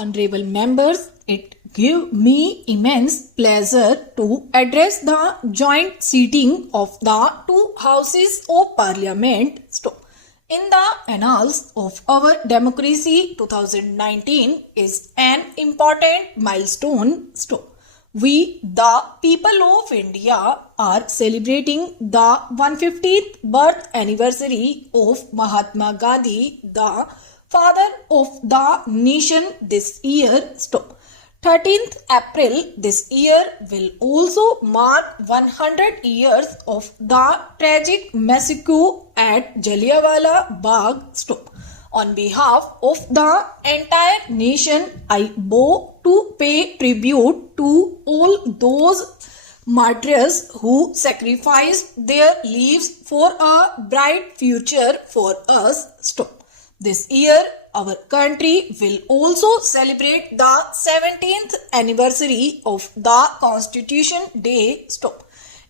Honorable members, it gives me immense pleasure to address the joint sitting of the two houses of parliament. In the annals of our democracy, 2019 is an important milestone. We, the people of India, are celebrating the 150th birth anniversary of Mahatma Gandhi, the father of the nation this year. 13th April this year will also mark 100 years of the tragic massacre at Jallianwala Bagh. On behalf of the entire nation, I bow to pay tribute to all those martyrs who sacrificed their lives for a bright future for us. This year, our country will also celebrate the 17th anniversary of the Constitution Day.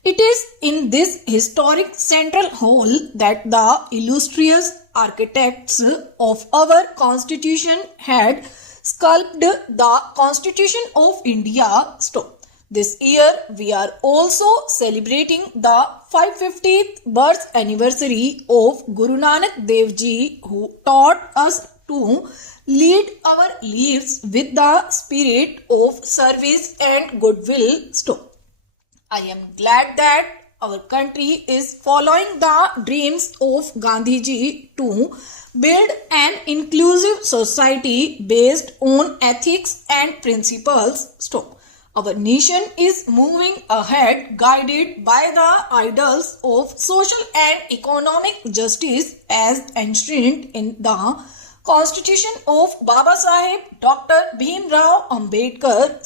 It is in this historic central hall that the illustrious architects of our Constitution had sculpted the Constitution of India. This year, we are also celebrating the 550th birth anniversary of Guru Nanak Dev Ji, who taught us to lead our lives with the spirit of service and goodwill. I am glad that our country is following the dreams of Gandhi Ji to build an inclusive society based on ethics and principles. Our nation is moving ahead guided by the ideals of social and economic justice as enshrined in the Constitution of Baba Saheb Dr. Bhim Rao Ambedkar.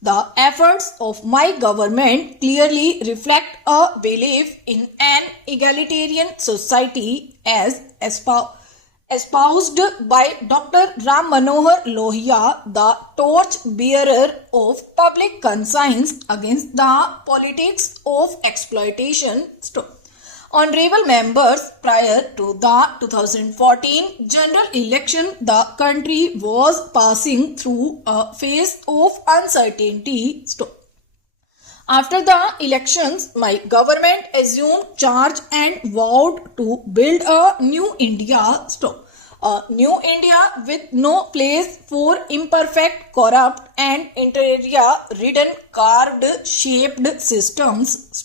The efforts of my government clearly reflect a belief in an egalitarian society as espoused by Dr. Ram Manohar Lohia, the torch bearer of public conscience against the politics of exploitation. Honorable members, prior to the 2014 general election, the country was passing through a phase of uncertainty. After the elections, my government assumed charge and vowed to build a new India. A new India with no place for imperfect, corrupt and interior-ridden carved shaped systems.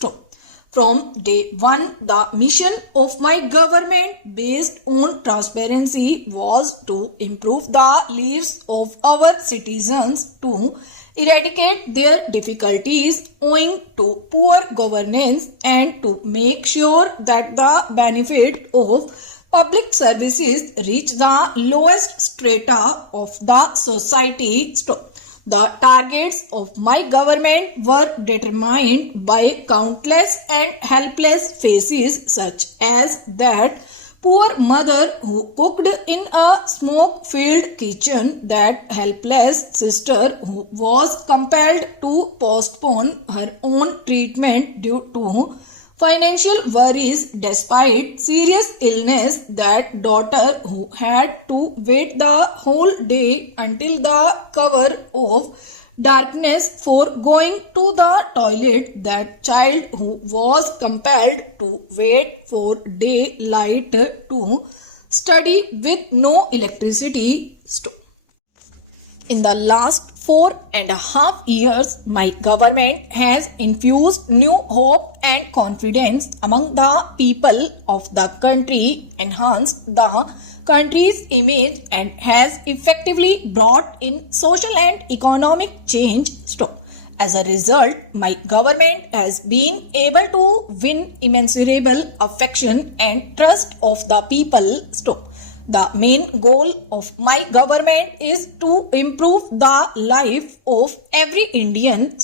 From day one, the mission of my government based on transparency was to improve the lives of our citizens, to eradicate their difficulties owing to poor governance, and to make sure that the benefit of public services reach the lowest strata of the society. The targets of my government were determined by countless and helpless faces, such as that poor mother who cooked in a smoke-filled kitchen, that helpless sister who was compelled to postpone her own treatment due to financial worries despite serious illness, that daughter who had to wait the whole day until the cover of darkness for going to the toilet, that child who was compelled to wait for daylight to study with no electricity. In the last 4.5 years, my government has infused new hope and confidence among the people of the country, enhanced the country's image, and has effectively brought in social and economic change. As a result, my government has been able to win immeasurable affection and trust of the people. The main goal of my government is to improve the life of every Indian.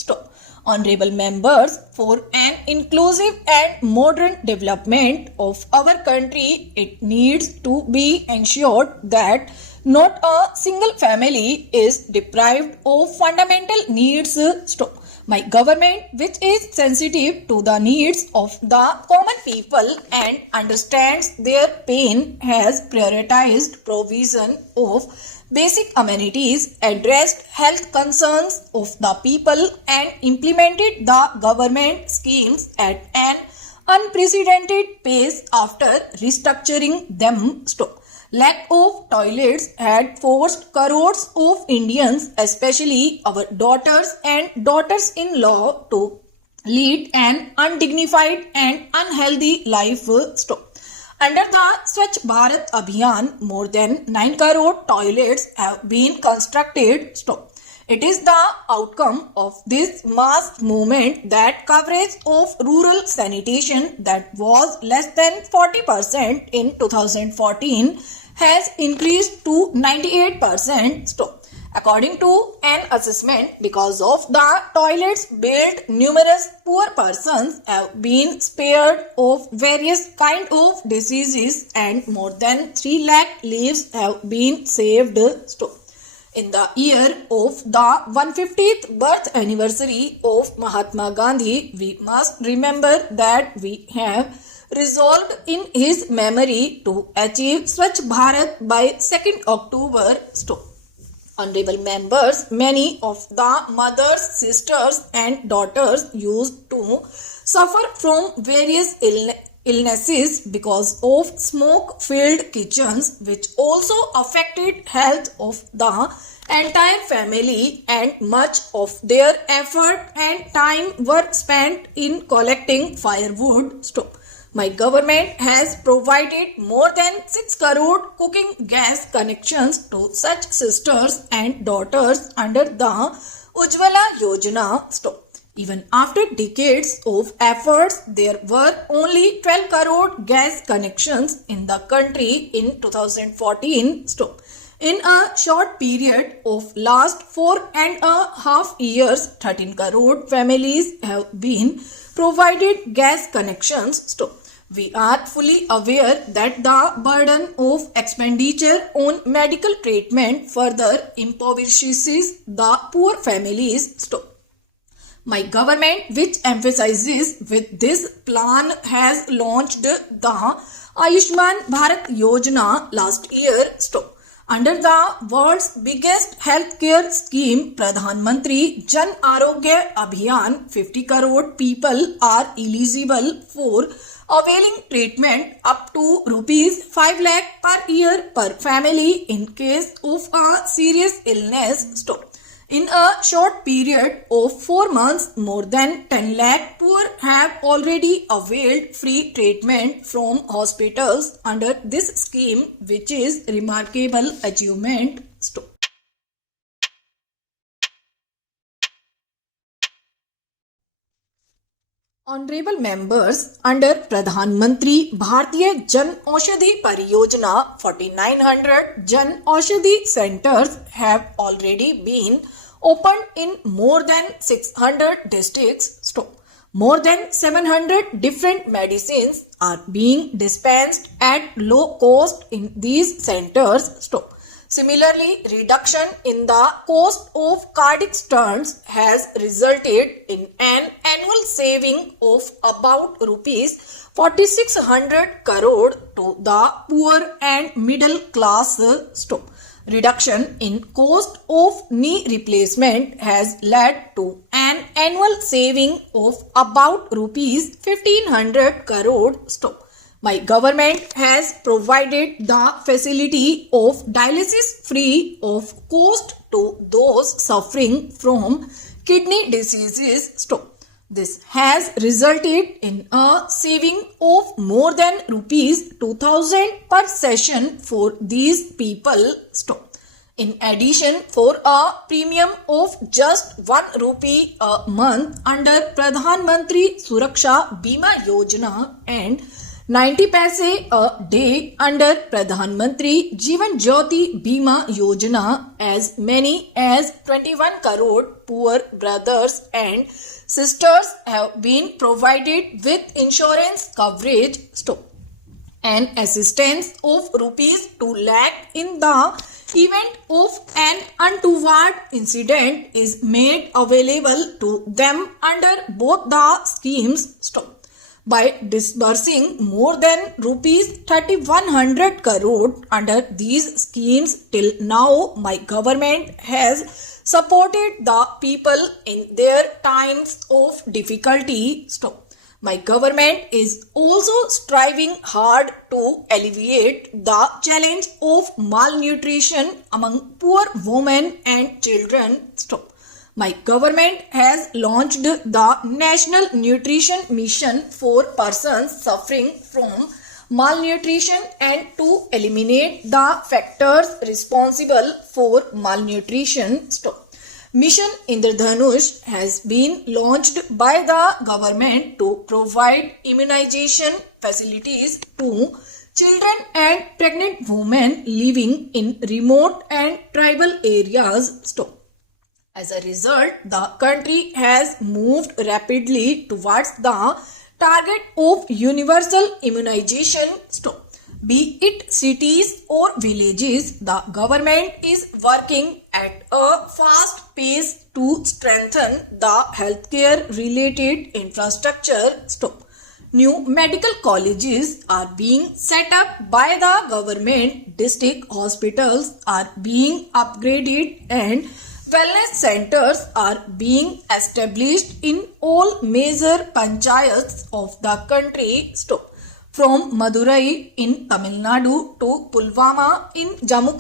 Honorable members, for an inclusive and modern development of our country, it needs to be ensured that not a single family is deprived of fundamental needs. My government, which is sensitive to the needs of the common people and understands their pain, has prioritized provision of basic amenities, addressed health concerns of the people, and implemented the government schemes at an unprecedented pace after restructuring them. Lack of toilets had forced crores of Indians, especially our daughters and daughters-in-law, to lead an undignified and unhealthy life. Under the Swachh Bharat Abhiyan, more than 9 crore toilets have been constructed. It is the outcome of this mass movement that coverage of rural sanitation that was less than 40% in 2014 has increased to 98%. According to an assessment, because of the toilets built, numerous poor persons have been spared of various kinds of diseases and more than 3 lakh lives have been saved. In the year of the 150th birth anniversary of Mahatma Gandhi, we must remember that we have resolved in his memory to achieve Swachh Bharat by 2nd October. Honorable members, many of the mothers, sisters and daughters used to suffer from various illnesses because of smoke-filled kitchens, which also affected health of the entire family, and much of their effort and time were spent in collecting firewood. My government has provided more than 6 crore cooking gas connections to such sisters and daughters under the Ujjwala Yojana. Even after decades of efforts, there were only 12 crore gas connections in the country in 2014. In a short period of last 4.5 years, 13 crore families have been provided gas connections. We are fully aware that the burden of expenditure on medical treatment further impoverishes the poor families. My government, which emphasizes with this plan, has launched the Ayushman Bharat Yojana last year. Under the world's biggest healthcare scheme, Pradhan Mantri Jan Arogya Abhiyan, 50 crore people are eligible for availing treatment up to rupees 5 lakh per year per family in case of a serious illness. In a short period of 4 months, more than 10 lakh poor have already availed free treatment from hospitals under this scheme, which is remarkable achievement. Honorable members, under Pradhan Mantri Bharatiya Jan Aushadhi Pariyojana, 4900 Jan Aushadhi centers have already been opened in more than 600 districts. More than 700 different medicines are being dispensed at low cost in these centers. Similarly, reduction in the cost of cardiac stunts has resulted in an annual saving of about rupees 4600 crore to the poor and middle class. Reduction in cost of knee replacement has led to an annual saving of about rupees 1500 crore. My government has provided the facility of dialysis free of cost to those suffering from kidney diseases. This has resulted in a saving of more than rupees 2000 per session for these people. In addition, for a premium of just 1 rupee a month under Pradhan Mantri Suraksha Bima Yojana and 90 paise a day under Pradhan Mantri Jeevan Jyoti Bima Yojana, as many as 21 crore poor brothers and sisters have been provided with insurance coverage and assistance of rupees 2 lakh in the event of an untoward incident is made available to them under both the schemes. Stop. By disbursing more than rupees 3100 crore under these schemes till now, my government has supported the people in their times of difficulty. Stop. My government is also striving hard to alleviate the challenge of malnutrition among poor women and children. Stop. My government has launched the National Nutrition Mission for persons suffering from malnutrition and to eliminate the factors responsible for malnutrition. Stop. Mission Indradhanush has been launched by the government to provide immunization facilities to children and pregnant women living in remote and tribal areas. Stop. As a result, the country has moved rapidly towards the target of universal immunization. Stop. Be it cities or villages, the government is working at a fast pace to strengthen the healthcare related infrastructure. Stop. New medical colleges are being set up by the government, district hospitals are being upgraded, and wellness centers are being established in all major panchayats of the country. Stop. From Madurai in Tamil Nadu to Pulwama in Jammu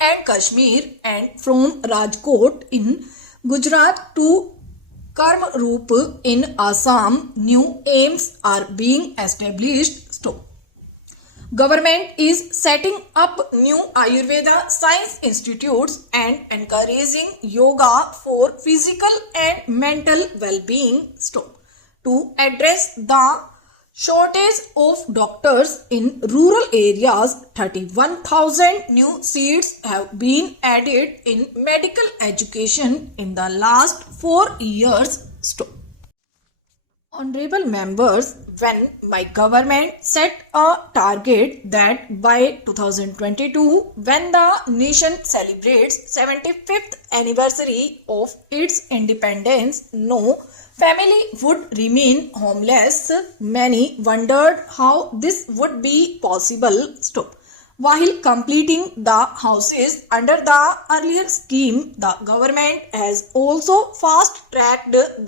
and Kashmir, and from Rajkot in Gujarat to Kamrup in Assam, new aims are being established. Stop. Government is setting up new Ayurveda science institutes and encouraging yoga for physical and mental well-being. Stop. To address the shortage of doctors in rural areas, 31,000 new seats have been added in medical education in the last 4 years. Stop. Honorable members, when my government set a target that by 2022, when the nation celebrates 75th anniversary of its independence, no family would remain homeless, many wondered how this would be possible. Stop. While completing the houses under the earlier scheme, the government has also fast-tracked the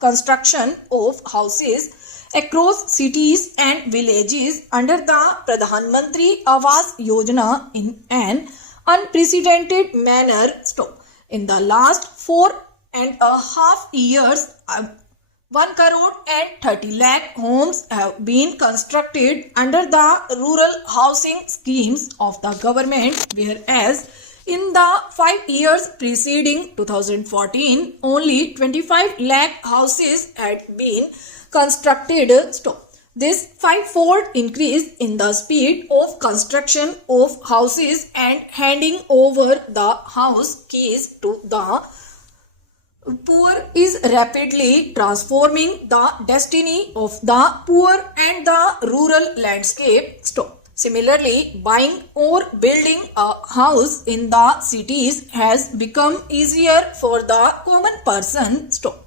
construction of houses across cities and villages under the Pradhan Mantri Awas Yojana in an unprecedented manner. Stop. In the last 4.5 years, 1 crore and 30 lakh homes have been constructed under the rural housing schemes of the government, whereas in the 5 years preceding 2014, only 25 lakh houses had been constructed. Stop. This five-fold increase in the speed of construction of houses and handing over the house keys to the poor is rapidly transforming the destiny of the poor and the rural landscape. Stop. Similarly, buying or building a house in the cities has become easier for the common person. Stop.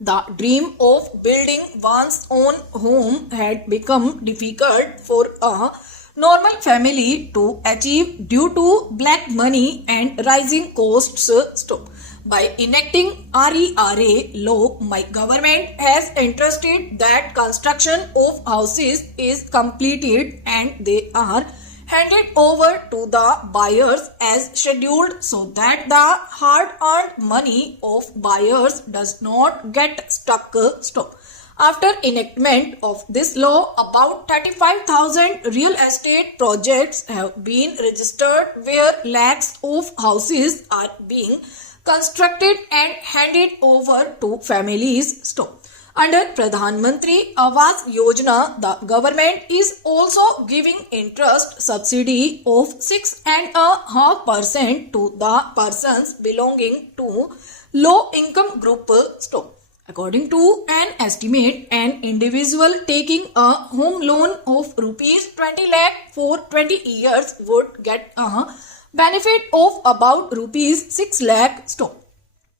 The dream of building one's own home had become difficult for a normal family to achieve due to black money and rising costs. Stop. By enacting RERA law, my government has entrusted that construction of houses is completed and they are handed over to the buyers as scheduled, so that the hard-earned money of buyers does not get stuck. Stop. After enactment of this law, about 35,000 real estate projects have been registered where lakhs of houses are being constructed and handed over to families. Stop. Under Pradhan Mantri Awas Yojana, the government is also giving interest subsidy of 6.5% to the persons belonging to low income group. Stop. According to an estimate, an individual taking a home loan of rupees 20 lakh for 20 years would get a benefit of about rupees 6 lakh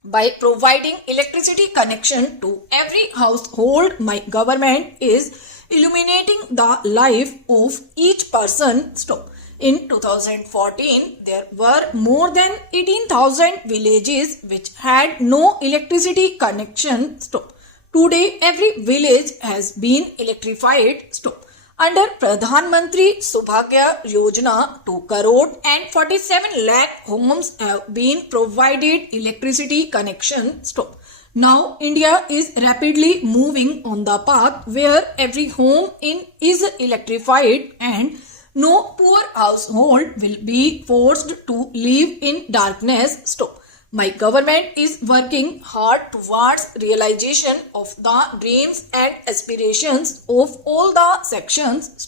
by providing electricity connection to every household. My government is illuminating the life of each person. In 2014, there were more than 18,000 villages which had no electricity connection. Today, every village has been electrified. Under Pradhan Mantri Subhagya Yojana, 2 crore and 47 lakh homes have been provided electricity connection. Now, India is rapidly moving on the path where every home is electrified and no poor household will be forced to live in darkness. My government is working hard towards realization of the dreams and aspirations of all the sections.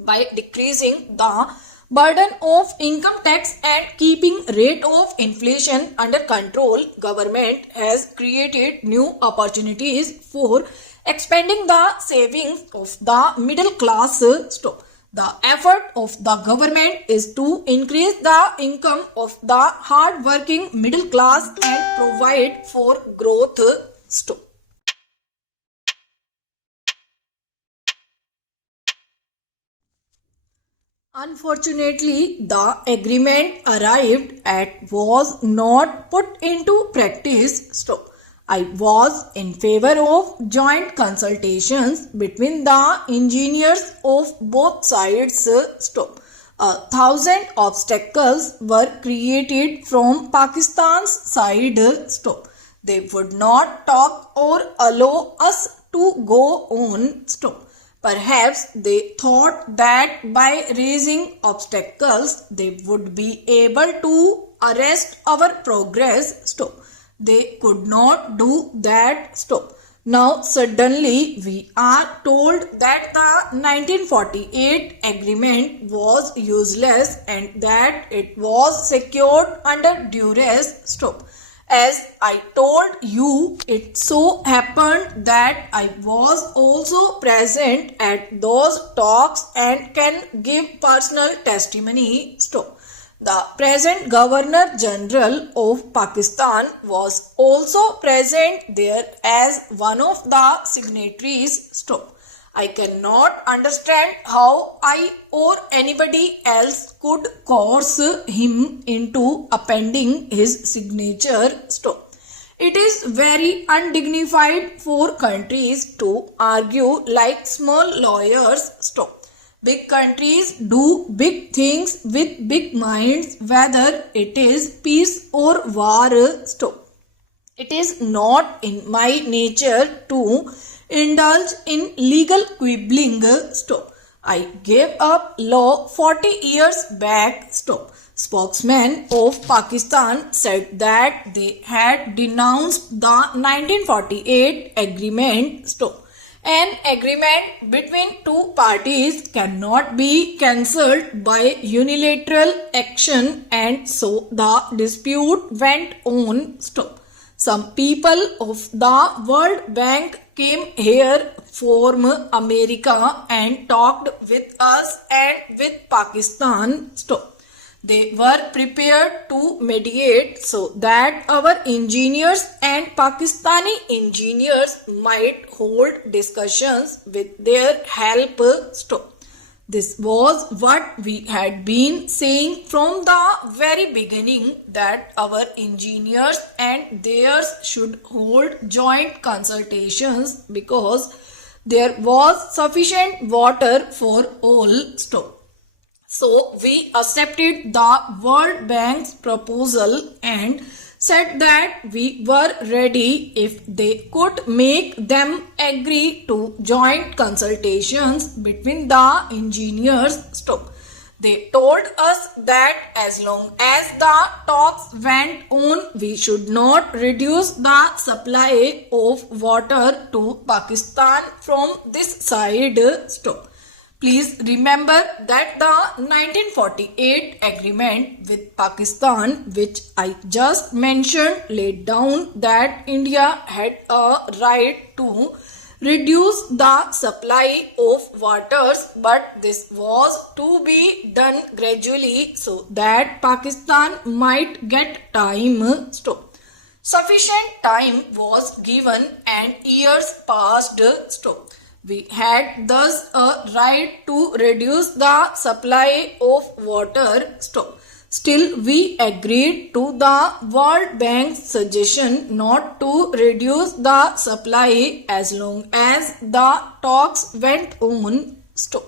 By decreasing the burden of income tax and keeping rate of inflation under control, government has created new opportunities for expanding the savings of the middle class. The effort of the government is to increase the income of the hard-working middle class and provide for growth. Unfortunately, the agreement arrived at was not put into practice. I was in favor of joint consultations between the engineers of both sides. 1,000 obstacles were created from Pakistan's side. They would not talk or allow us to go on. Perhaps they thought that by raising obstacles they would be able to arrest our progress. They could not do that. Now suddenly we are told that the 1948 agreement was useless and that it was secured under duress. As I told you, it so happened that I was also present at those talks and can give personal testimony. The present Governor General of Pakistan was also present there as one of the signatories. I cannot understand how I or anybody else could coerce him into appending his signature. It is very undignified for countries to argue like small lawyers. Big countries do big things with big minds, whether it is peace or war. It is not in my nature to indulge in legal quibbling. I gave up law 40 years back. Spokesman of Pakistan said that they had denounced the 1948 agreement. An agreement between two parties cannot be cancelled by unilateral action, and so the dispute went on. Some people of the World Bank came here from America and talked with us and with Pakistan. They were prepared to mediate so that our engineers and Pakistani engineers might hold discussions with their help. This was what we had been saying from the very beginning, that our engineers and theirs should hold joint consultations because there was sufficient water for all. So we accepted the World Bank's proposal and said that we were ready if they could make them agree to joint consultations between the engineers. They told us that as long as the talks went on, we should not reduce the supply of water to Pakistan from this side. Please remember that the 1948 agreement with Pakistan, which I just mentioned, laid down that India had a right to reduce the supply of waters, but this was to be done gradually so that Pakistan might get time. Stop. Sufficient time was given and years passed. Stop. We had thus a right to reduce the supply of water. Stop. Still, we agreed to the World Bank's suggestion not to reduce the supply as long as the talks went on. Stop.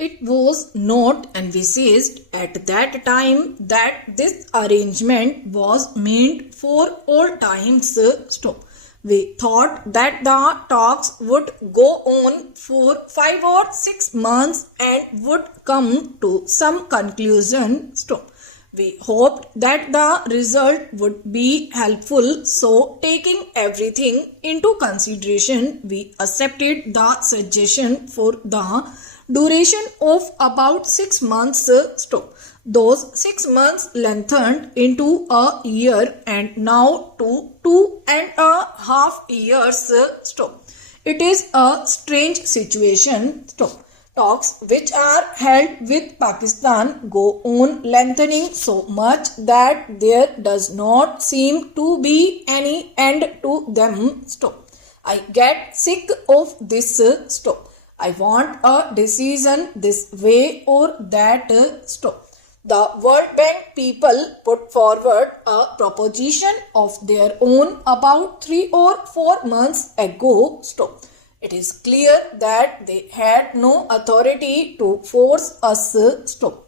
It was not envisaged at that time that this arrangement was meant for all times. Stop. We thought that the talks would go on for 5 or 6 months and would come to some conclusion. Stop. We hoped that the result would be helpful, so taking everything into consideration, we accepted the suggestion for the duration of about 6 months. Stop. Those 6 months lengthened into a year and now to 2.5 years. Stop. It is a strange situation. Stop. Talks which are held with Pakistan go on lengthening so much that there does not seem to be any end to them. Stop. I get sick of this. Stop. I want a decision this way or that. Stop. The World Bank people put forward a proposition of their own about 3 or 4 months ago. Stop. It is clear that they had no authority to force us. Stop.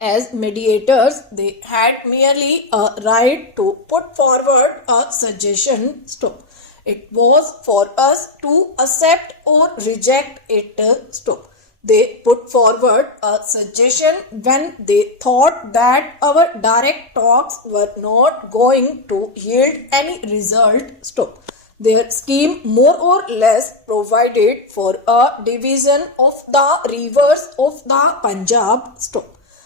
As mediators, they had merely a right to put forward a suggestion. Stop. It was for us to accept or reject it. Stop. They put forward a suggestion when they thought that our direct talks were not going to yield any result. Stop. Their scheme more or less provided for a division of the rivers of the Punjab. Stop.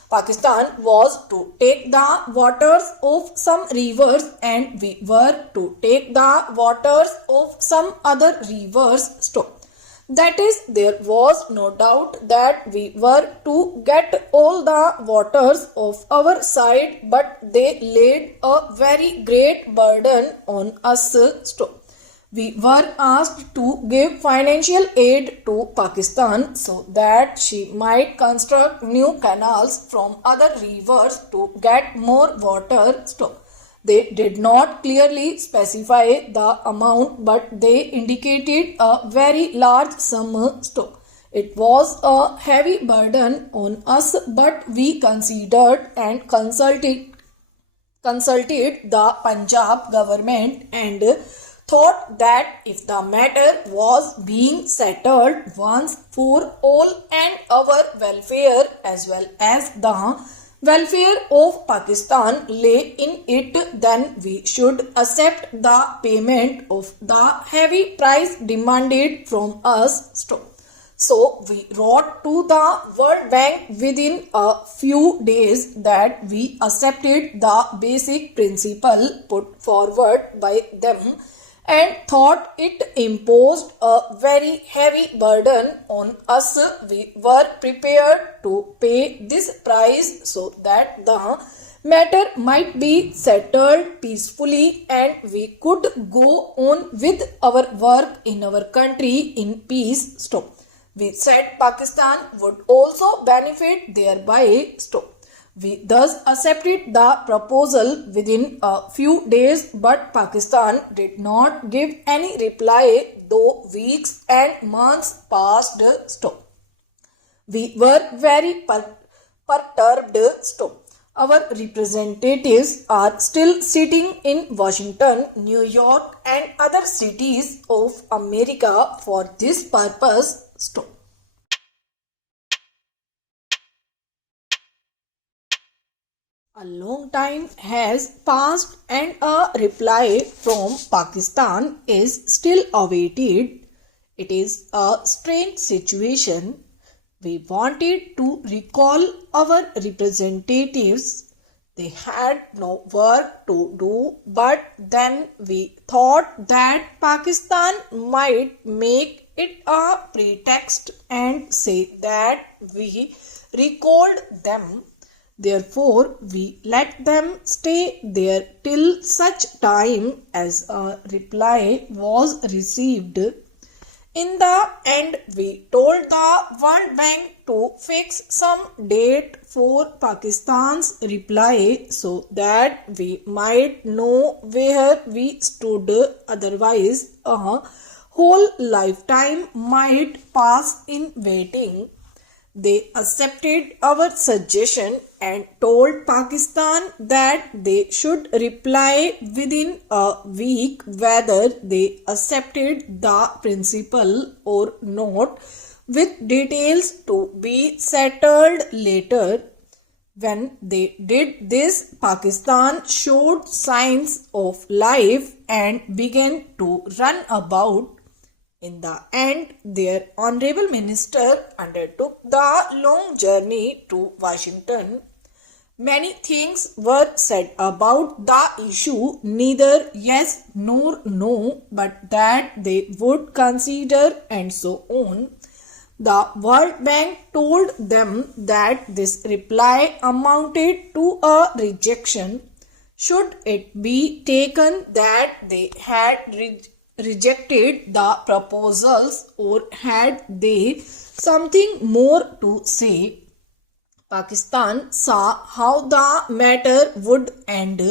Pakistan was to take the waters of some rivers and we were to take the waters of some other rivers. Stop. That is, there was no doubt that we were to get all the waters of our side, but they laid a very great burden on us. Stop. We were asked to give financial aid to Pakistan so that she might construct new canals from other rivers to get more water. Stop. They did not clearly specify the amount, but they indicated a very large sum. Stop. It was a heavy burden on us, but we considered and consulted the Punjab government and thought that if the matter was being settled once for all and our welfare as well as the welfare of Pakistan lay in it, then we should accept the payment of the heavy price demanded from us. Stop. So we wrote to the World Bank within a few days that we accepted the basic principle put forward by them and thought it imposed a very heavy burden on us. We were prepared to pay this price so that the matter might be settled peacefully and we could go on with our work in our country in peace. Stop. We said Pakistan would also benefit thereby. Stop. We thus accepted the proposal within a few days, but Pakistan did not give any reply, though weeks and months passed. Stop. We were very perturbed. Stop. Our representatives are still sitting in Washington, New York, and other cities of America for this purpose. Stop. A long time has passed and a reply from Pakistan is still awaited. It is a strange situation. We wanted to recall our representatives. They had no work to do, but then we thought that Pakistan might make it a pretext and say that we recalled them. Therefore, we let them stay there till such time as a reply was received. In the end, we told the World Bank to fix some date for Pakistan's reply so that we might know where we stood. Otherwise, a whole lifetime might pass in waiting. They accepted our suggestion and told Pakistan that they should reply within a week whether they accepted the principle or not, with details to be settled later. When they did this, Pakistan showed signs of life and began to run about. In the end, their honorable minister undertook the long journey to Washington. Many things were said about the issue, neither yes nor no, but that they would consider and so on. The World Bank told them that this reply amounted to a rejection. Should it be taken that they had rejected the proposals, or had they something more to say? Pakistan saw how the matter would end.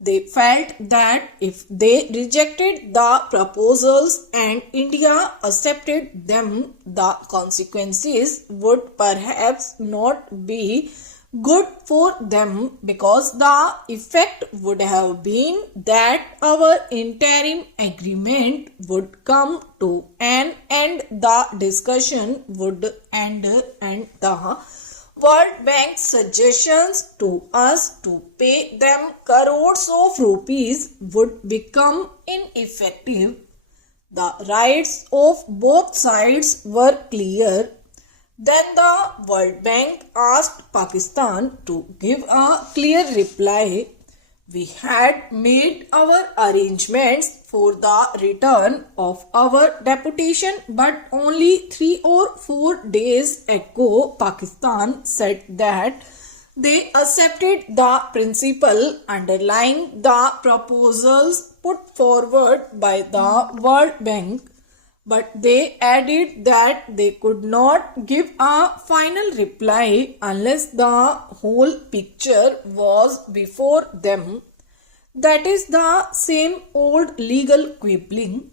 They felt that if they rejected the proposals and India accepted them, the consequences would perhaps not be good for them, because the effect would have been that our interim agreement would come to an end, the discussion would end, and the World Bank's suggestions to us to pay them crores of rupees would become ineffective. The rights of both sides were clear. Then the World Bank asked Pakistan to give a clear reply. We had made our arrangements for the return of our deputation, but only 3 or 4 days ago Pakistan said that they accepted the principle underlying the proposals put forward by the World Bank. But they added that they could not give a final reply unless the whole picture was before them. That is the same old legal quibbling.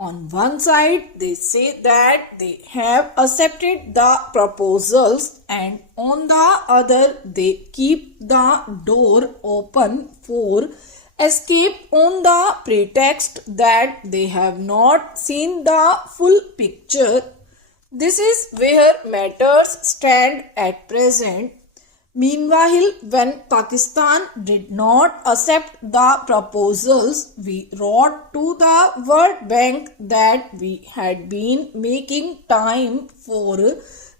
On one side, they say that they have accepted the proposals, and on the other, they keep the door open for escape on the pretext that they have not seen the full picture. This is where matters stand at present. Meanwhile, when Pakistan did not accept the proposals, we wrote to the World Bank that we had been making time for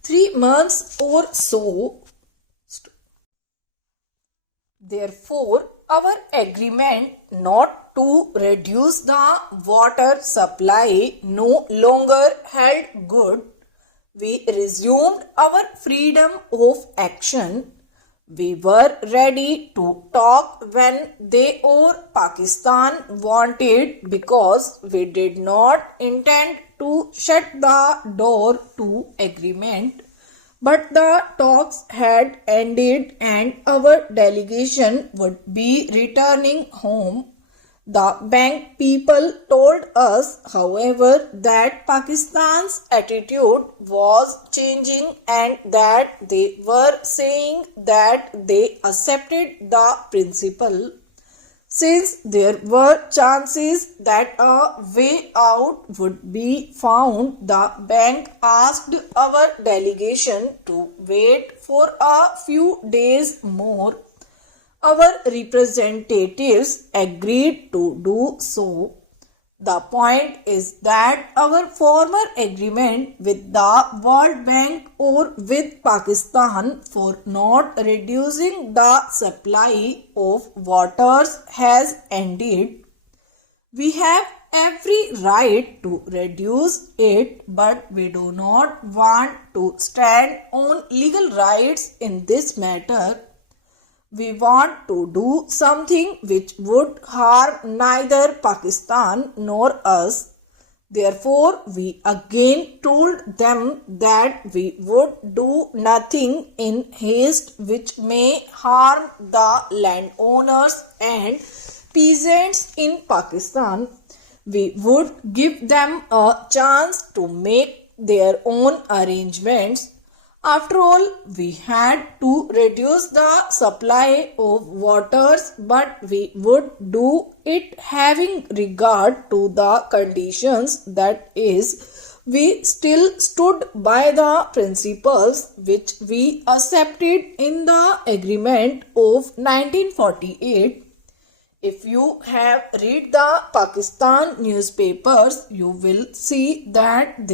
3 months or so. Therefore, our agreement not to reduce the water supply no longer held good. We resumed our freedom of action. We were ready to talk when they or Pakistan wanted, because we did not intend to shut the door to agreement. But the talks had ended and our delegation would be returning home. The bank people told us, however, that Pakistan's attitude was changing and that they were saying that they accepted the principle. Since there were chances that a way out would be found, the bank asked our delegation to wait for a few days more. Our representatives agreed to do so. The point is that our former agreement with the World Bank or with Pakistan for not reducing the supply of waters has ended. We have every right to reduce it, but we do not want to stand on legal rights in this matter. We want to do something which would harm neither Pakistan nor us. Therefore, we again told them that we would do nothing in haste which may harm the landowners and peasants in Pakistan. We would give them a chance to make their own arrangements. After all, we had to reduce the supply of waters, but we would do it having regard to the conditions, that is, we still stood by the principles which we accepted in the agreement of 1948. If you have read the Pakistan newspapers, you will see that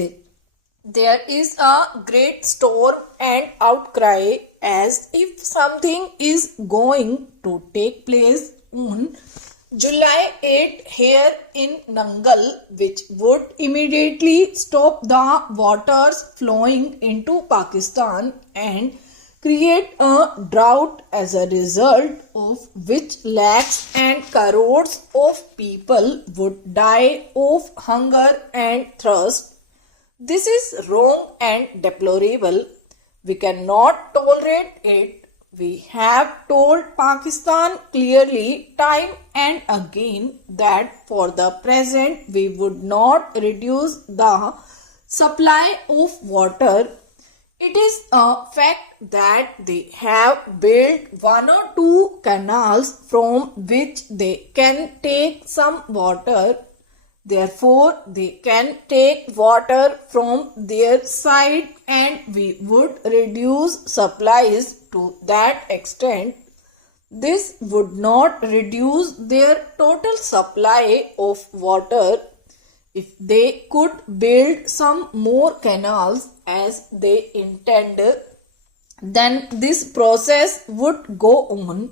there is a great storm and outcry as if something is going to take place on July 8 here in Nangal, which would immediately stop the waters flowing into Pakistan and create a drought, as a result of which lakhs and crores of people would die of hunger and thirst. This is wrong and deplorable. We cannot tolerate it. We have told Pakistan clearly time and again that for the present we would not reduce the supply of water. It is a fact that they have built one or two canals from which they can take some water. Therefore, they can take water from their side and we would reduce supplies to that extent. This would not reduce their total supply of water. If they could build some more canals as they intend, then this process would go on.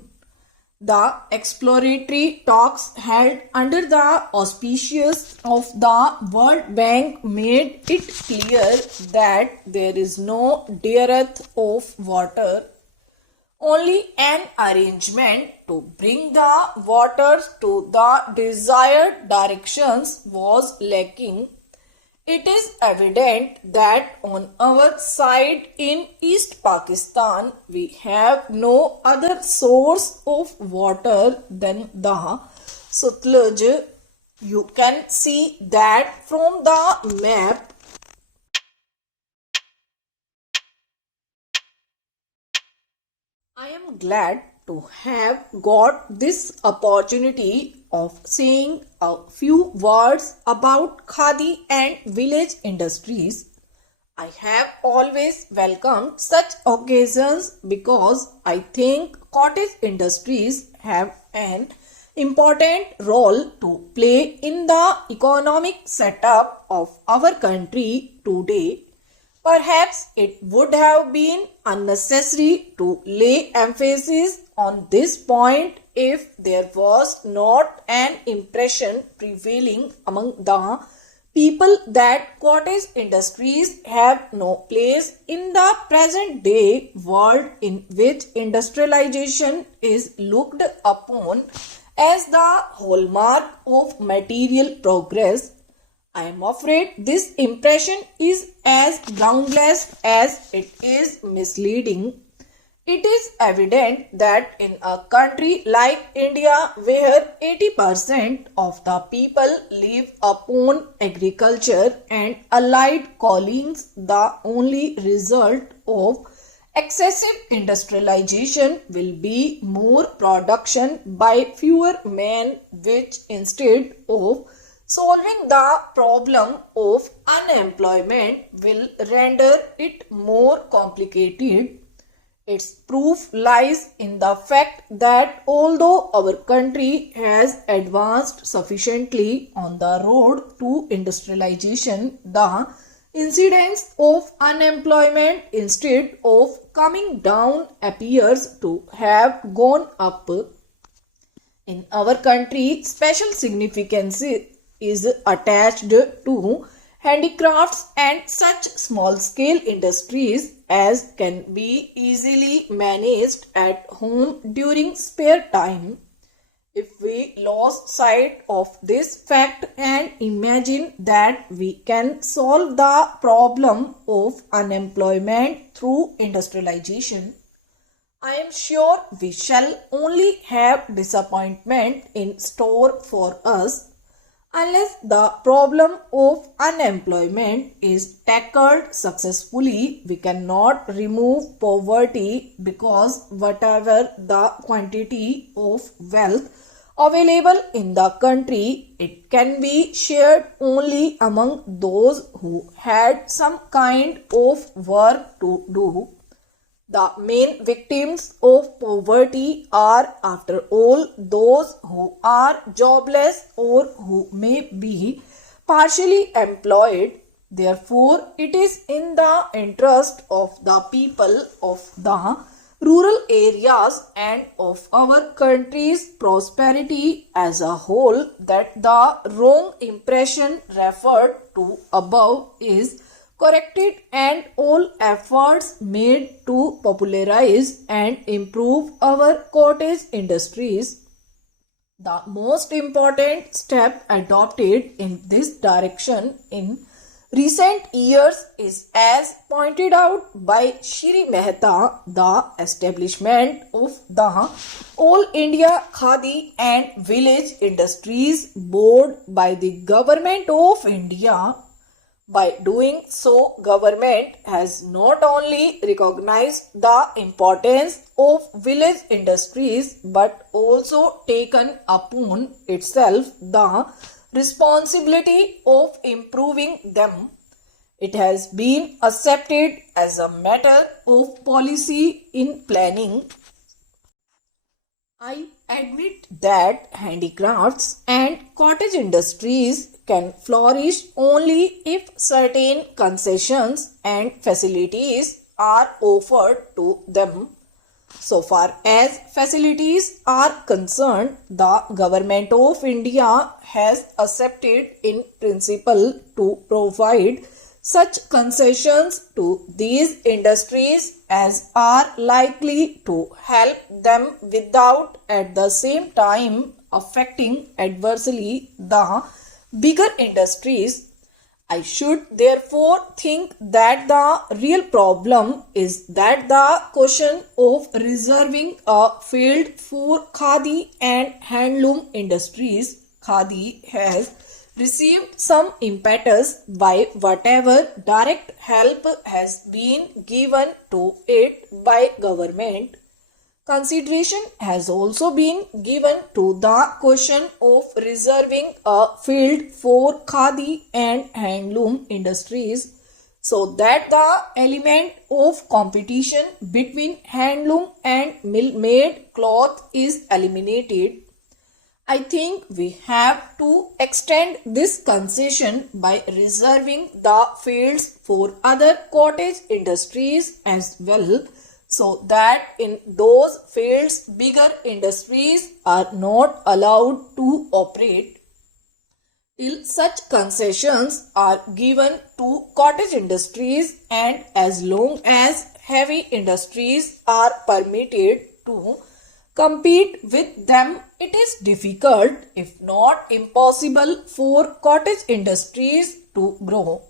The exploratory talks held under the auspices of the World Bank made it clear that there is no dearth of water. Only an arrangement to bring the waters to the desired directions was lacking. It is evident that on our side in East Pakistan we have no other source of water than the Sutlej. You can see that from the map. I am glad to have got this opportunity of saying a few words about Khadi and village industries. I have always welcomed such occasions because I think cottage industries have an important role to play in the economic setup of our country today. Perhaps it would have been unnecessary to lay emphasis on this point if there was not an impression prevailing among the people that cottage industries have no place in the present day world in which industrialization is looked upon as the hallmark of material progress. I am afraid this impression is as groundless as it is misleading. It is evident that in a country like India, where 80% of the people live upon agriculture and allied callings, the only result of excessive industrialization will be more production by fewer men, which instead of solving the problem of unemployment will render it more complicated. Its proof lies in the fact that although our country has advanced sufficiently on the road to industrialization, the incidence of unemployment instead of coming down appears to have gone up. In our country, special significance is attached to handicrafts and such small-scale industries as can be easily managed at home during spare time. If we lose sight of this fact and imagine that we can solve the problem of unemployment through industrialization, I am sure we shall only have disappointment in store for us. Unless the problem of unemployment is tackled successfully, we cannot remove poverty because whatever the quantity of wealth available in the country, it can be shared only among those who had some kind of work to do. The main victims of poverty are, after all, those who are jobless or who may be partially employed. Therefore, it is in the interest of the people of the rural areas and of our country's prosperity as a whole that the wrong impression referred to above is corrected and all efforts made to popularize and improve our cottage industries. The most important step adopted in this direction in recent years is, as pointed out by Shri Mehta, the establishment of the All India Khadi and Village Industries Board by the Government of India. By doing so, government has not only recognized the importance of village industries but also taken upon itself the responsibility of improving them. It has been accepted as a matter of policy in planning. I admit that handicrafts and cottage industries can flourish only if certain concessions and facilities are offered to them. So far as facilities are concerned, the Government of India has accepted in principle to provide such concessions to these industries as are likely to help them without at the same time affecting adversely the bigger industries. I should therefore think that the real problem is that the question of reserving a field for khadi and handloom industries. Khadi has received some impetus by whatever direct help has been given to it by government. Consideration has also been given to the question of reserving a field for khadi and handloom industries so that the element of competition between handloom and mill-made cloth is eliminated. I think we have to extend this concession by reserving the fields for other cottage industries as well, so that in those fields bigger industries are not allowed to operate. Till such concessions are given to cottage industries and as long as heavy industries are permitted to compete with them, it is difficult, if not impossible, for cottage industries to grow.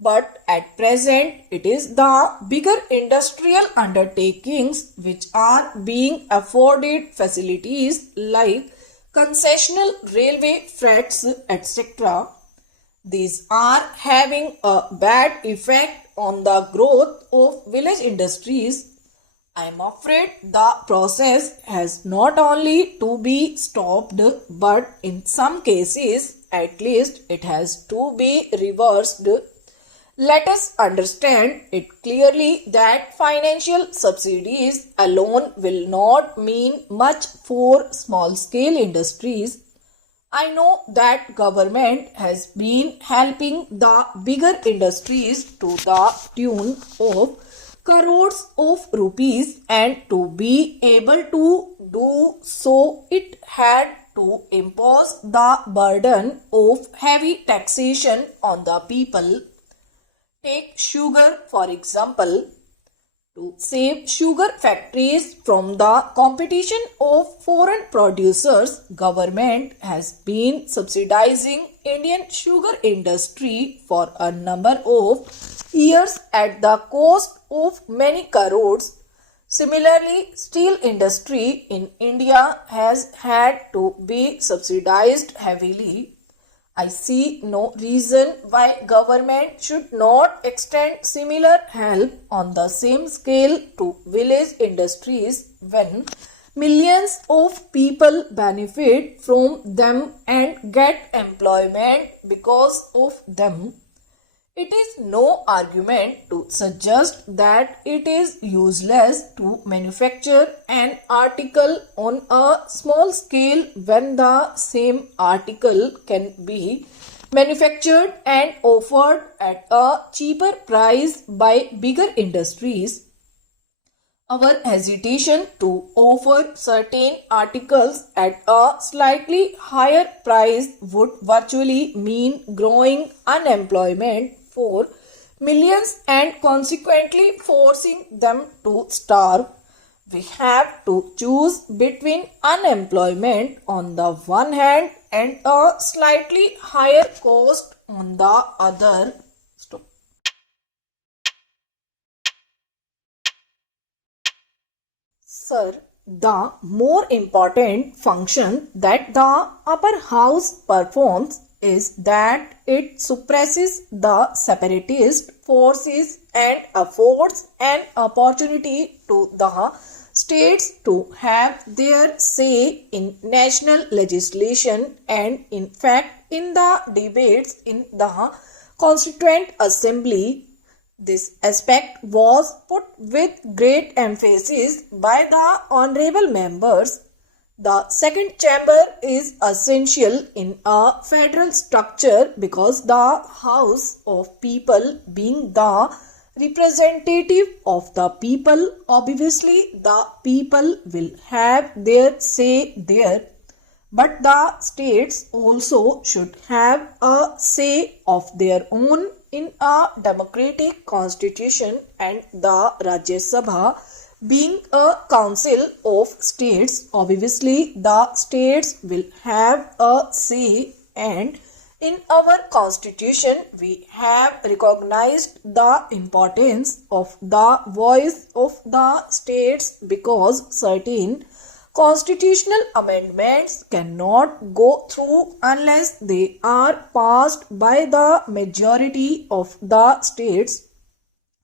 But at present, it is the bigger industrial undertakings which are being afforded facilities like concessional railway freights, etc. These are having a bad effect on the growth of village industries. I am afraid the process has not only to be stopped, but in some cases, at least, it has to be reversed. Let us understand it clearly that financial subsidies alone will not mean much for small-scale industries. I know that government has been helping the bigger industries to the tune of crores of rupees, and to be able to do so it had to impose the burden of heavy taxation on the people. Take sugar for example. To save sugar factories from the competition of foreign producers, government has been subsidizing Indian sugar industry for a number of years at the cost of many crores. Similarly, steel industry in India has had to be subsidized heavily. I see no reason why government should not extend similar help on the same scale to village industries when millions of people benefit from them and get employment because of them. It is no argument to suggest that it is useless to manufacture an article on a small scale when the same article can be manufactured and offered at a cheaper price by bigger industries. Our hesitation to offer certain articles at a slightly higher price would virtually mean growing unemployment for millions and consequently forcing them to starve. We have to choose between unemployment on the one hand and a slightly higher cost on the other. Sir, the more important function that the upper house performs is that it suppresses the separatist forces and affords an opportunity to the states to have their say in national legislation and in fact in the debates in the Constituent Assembly. This aspect was put with great emphasis by the honorable members. The second chamber is essential in a federal structure because the House of People, being the representative of the people, obviously the people will have their say there. But the states also should have a say of their own in a democratic constitution, and the Rajya Sabha being a council of states, obviously the states will have a say, and in our constitution we have recognized the importance of the voice of the states because certain constitutional amendments cannot go through unless they are passed by the majority of the states.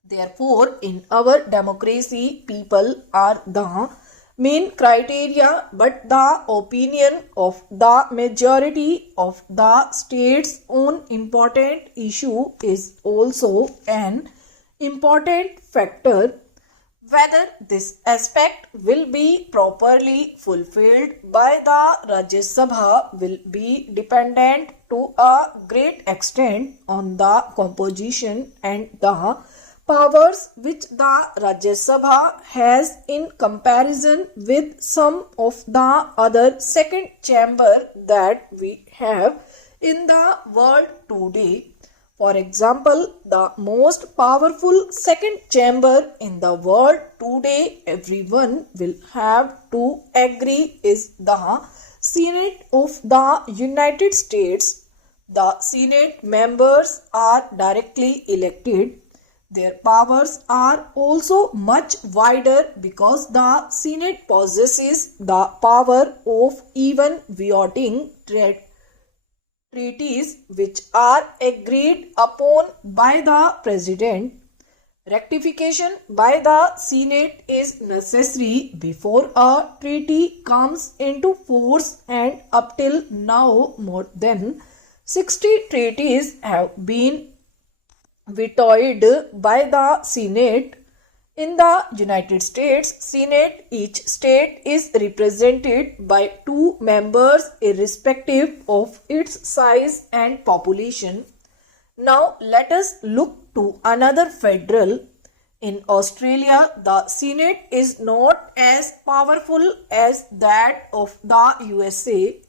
Therefore, in our democracy, people are the main criteria, but the opinion of the majority of the states on important issue is also an important factor. Whether this aspect will be properly fulfilled by the Rajya Sabha will be dependent to a great extent on the composition and the powers which the Rajya Sabha has in comparison with some of the other second chamber that we have in the world today. For example, the most powerful second chamber in the world today, everyone will have to agree, is the Senate of the United States. The Senate members are directly elected. Their powers are also much wider because the Senate possesses the power of even vetoing treaties which are agreed upon by the President. Rectification by the Senate is necessary before a treaty comes into force, and up till now more than 60 treaties have been vetoed by the Senate. In the United States Senate, each state is represented by 2 members irrespective of its size and population. Now let us look to another federal. In Australia, the Senate is not as powerful as that of the USA.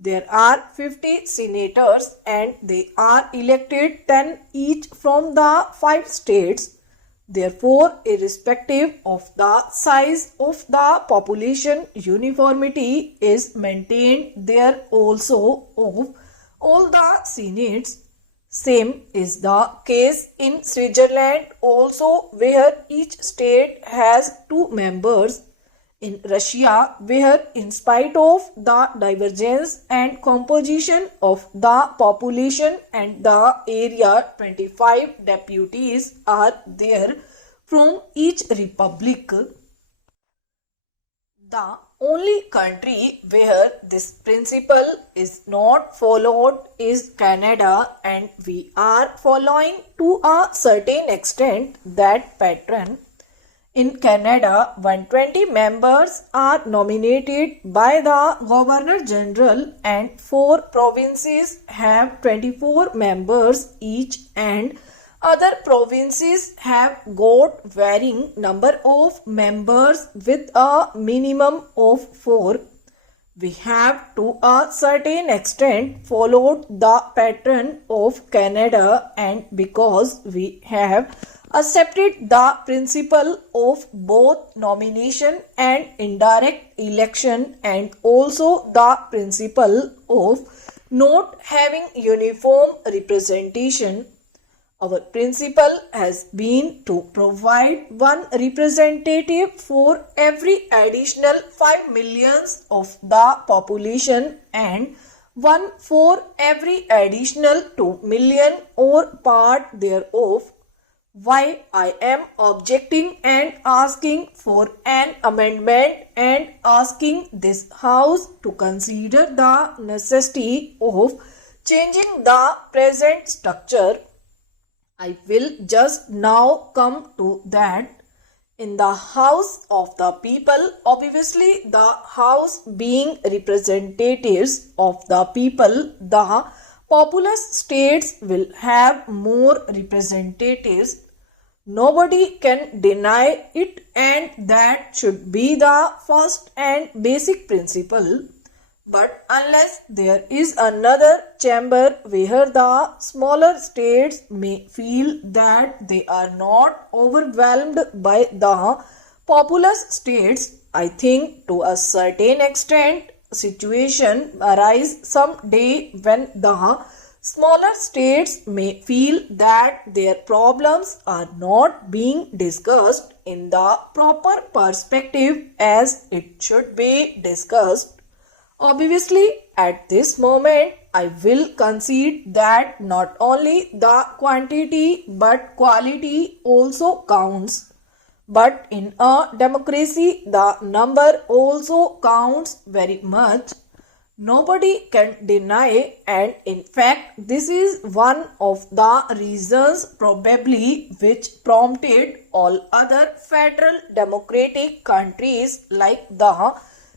There are 50 senators and they are elected 10 each from the 5 states. Therefore, irrespective of the size of the population, uniformity is maintained there also of all the senates. Same is the case in Switzerland also, where each state has 2 members. In Russia, where in spite of the divergence and composition of the population and the area, 25 deputies are there from each republic. The only country where this principle is not followed is Canada, and we are following to a certain extent that pattern. In Canada, 120 members are nominated by the Governor General and 4 provinces have 24 members each, and other provinces have got varying number of members with a minimum of 4. We have to a certain extent followed the pattern of Canada, and because we have accepted the principle of both nomination and indirect election and also the principle of not having uniform representation, our principle has been to provide one representative for every additional 5 millions of the population and one for every additional 2 million or part thereof. Why I am objecting and asking for an amendment and asking this House to consider the necessity of changing the present structure. I will just now come to that. In the House of the People, obviously the House being representatives of the people, the populous states will have more representatives. Nobody can deny it, and that should be the first and basic principle. But unless there is another chamber where the smaller states may feel that they are not overwhelmed by the populous states, I think to a certain extent situation arise some day when the smaller states may feel that their problems are not being discussed in the proper perspective as it should be discussed. Obviously, at this moment, I will concede that not only the quantity but quality also counts. But in a democracy, the number also counts very much. Nobody can deny, and in fact, this is one of the reasons probably which prompted all other federal democratic countries like the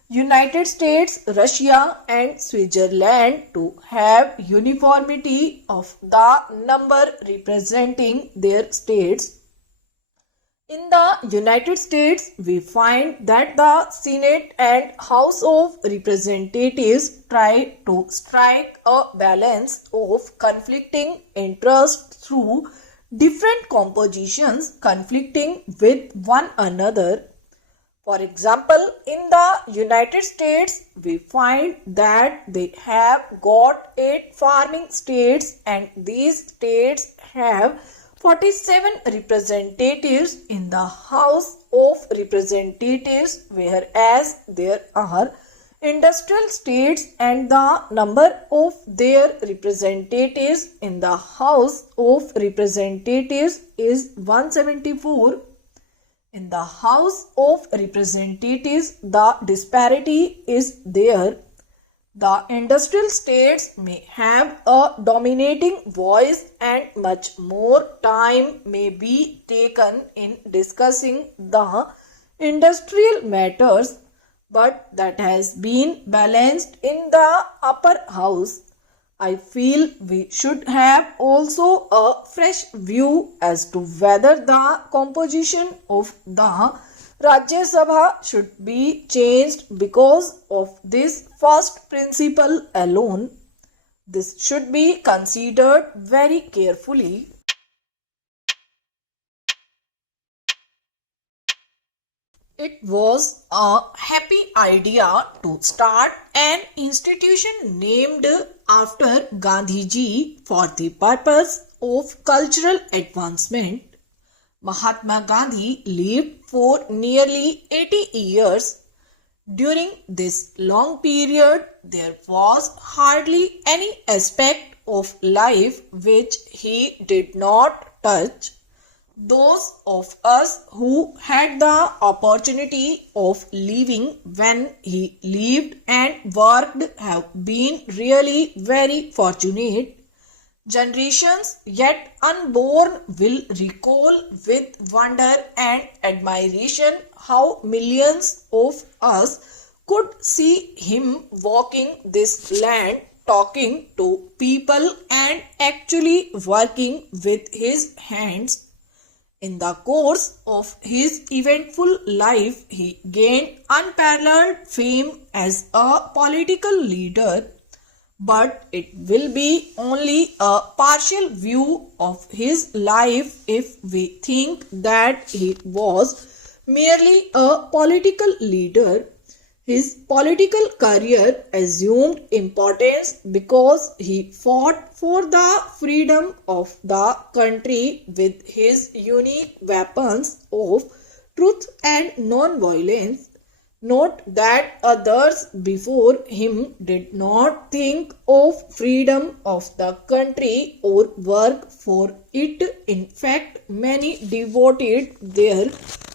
United States, Russia and Switzerland to have uniformity of the number representing their states. In the United States, we find that the Senate and House of Representatives try to strike a balance of conflicting interests through different compositions conflicting with one another. For example, in the United States, we find that they have got 8 farming states, and these states have 47 representatives in the House of Representatives, whereas there are industrial states and the number of their representatives in the House of Representatives is 174. In the House of Representatives, the disparity is there. The industrial states may have a dominating voice and much more time may be taken in discussing the industrial matters, but that has been balanced in the upper house. I feel we should have also a fresh view as to whether the composition of the Rajya Sabha should be changed because of this first principle alone. This should be considered very carefully. It was a happy idea to start an institution named after Gandhiji for the purpose of cultural advancement. Mahatma Gandhi lived for nearly 80 years. During this long period, there was hardly any aspect of life which he did not touch. Those of us who had the opportunity of living when he lived and worked have been really very fortunate. Generations yet unborn will recall with wonder and admiration how millions of us could see him walking this land, talking to people and actually working with his hands. In the course of his eventful life, he gained unparalleled fame as a political leader, but it will be only a partial view of his life if we think that he was merely a political leader. His political career assumed importance because he fought for the freedom of the country with his unique weapons of truth and non-violence. Note that others before him did not think of freedom of the country or work for it. In fact, many devoted their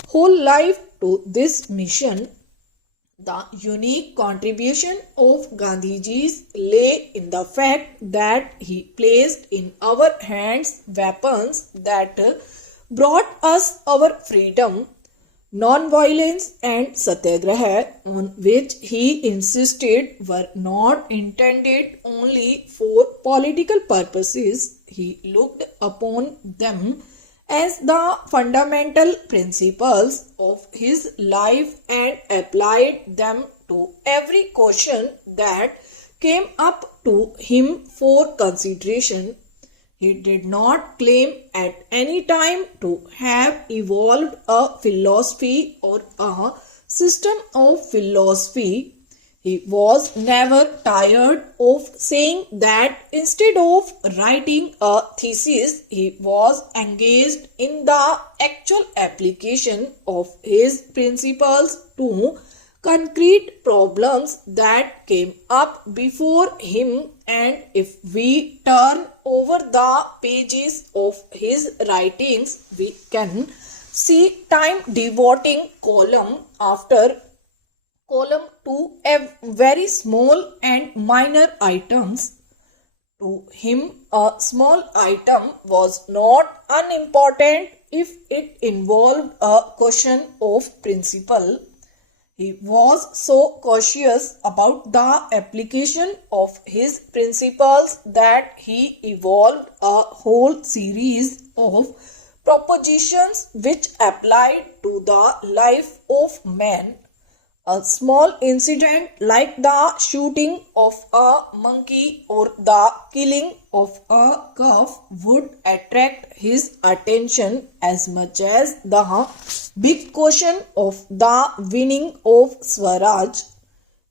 whole life to this mission. The unique contribution of Gandhiji's lay in the fact that he placed in our hands weapons that brought us our freedom. Non-violence and satyagraha, on which he insisted, were not intended only for political purposes. He looked upon them as the fundamental principles of his life and applied them to every question that came up to him for consideration. He did not claim at any time to have evolved a philosophy or a system of philosophy. He was never tired of saying that instead of writing a thesis, he was engaged in the actual application of his principles to concrete problems that came up before him. And if we turn over the pages of his writings, we can see time devoting column after column to a very small and minor items. To him, a small item was not unimportant if it involved a question of principle. He was so cautious about the application of his principles that he evolved a whole series of propositions which applied to the life of man. A small incident like the shooting of a monkey or the killing of a calf would attract his attention as much as the big question of the winning of Swaraj.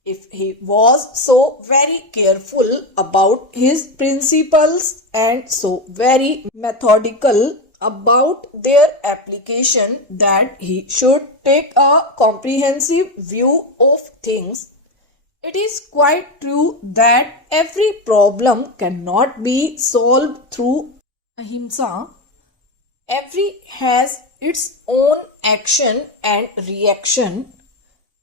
If he was so very careful about his principles and so very methodical about their application that he should take a comprehensive view of things, it is quite true that every problem cannot be solved through ahimsa. Every has its own action and reaction.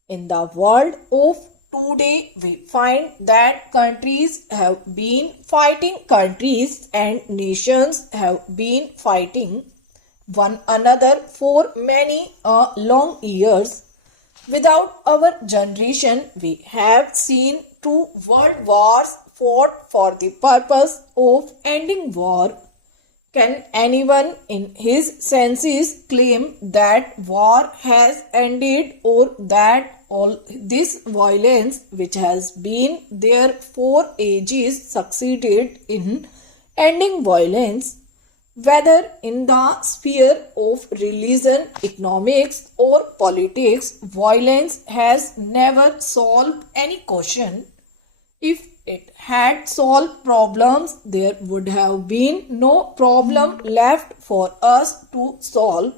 In the world of today we find that countries have been fighting countries and nations have been fighting one another for many long years. Without our generation, we have seen two world wars fought for the purpose of ending war. Can anyone in his senses claim that war has ended or that all this violence which has been there for ages succeeded in ending violence? Whether in the sphere of religion, economics, or politics, violence has never solved any question. If it had solved problems, there would have been no problem left for us to solve.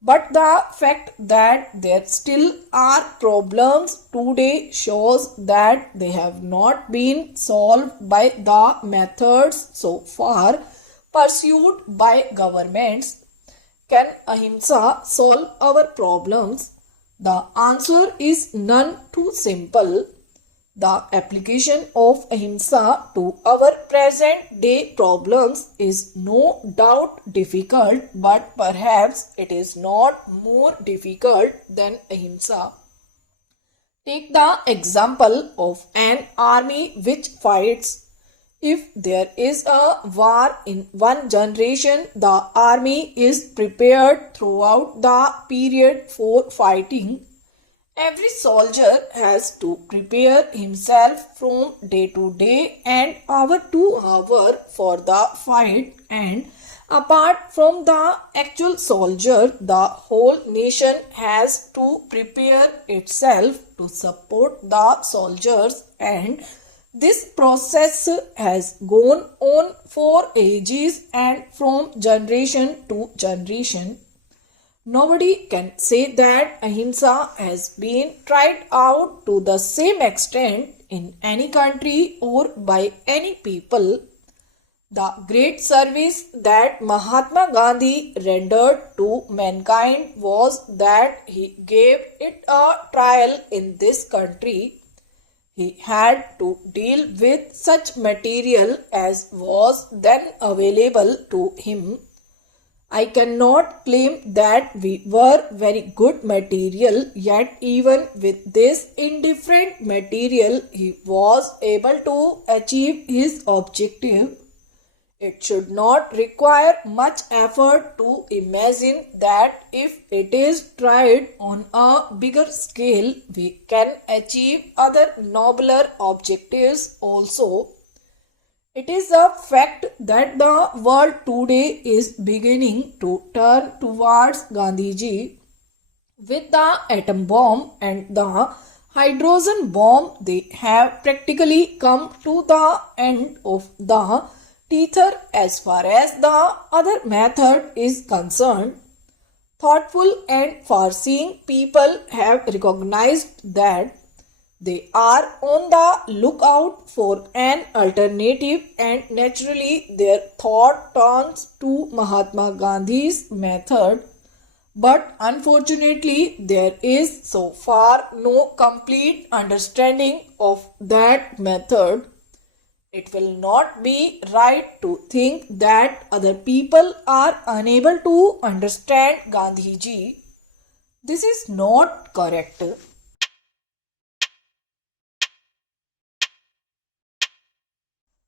But the fact that there still are problems today shows that they have not been solved by the methods so far pursued by governments. Can ahimsa solve our problems? The answer is none too simple. The application of ahimsa to our present day problems is no doubt difficult, but perhaps it is not more difficult than ahimsa. Take the example of an army which fights. If there is a war in one generation, the army is prepared throughout the period for fighting. Every soldier has to prepare himself from day to day and hour to hour for the fight, and apart from the actual soldier, the whole nation has to prepare itself to support the soldiers, and this process has gone on for ages and from generation to generation. Nobody can say that ahimsa has been tried out to the same extent in any country or by any people. The great service that Mahatma Gandhi rendered to mankind was that he gave it a trial in this country. He had to deal with such material as was then available to him. I cannot claim that we were very good material, yet even with this indifferent material, he was able to achieve his objective. It should not require much effort to imagine that if it is tried on a bigger scale, we can achieve other nobler objectives also. It is a fact that the world today is beginning to turn towards Gandhiji. With the atom bomb and the hydrogen bomb, they have practically come to the end of the tether as far as the other method is concerned. Thoughtful and far-seeing people have recognized that they are on the lookout for an alternative, and naturally their thought turns to Mahatma Gandhi's method. But unfortunately, there is so far no complete understanding of that method. It will not be right to think that other people are unable to understand Gandhiji. This is not correct.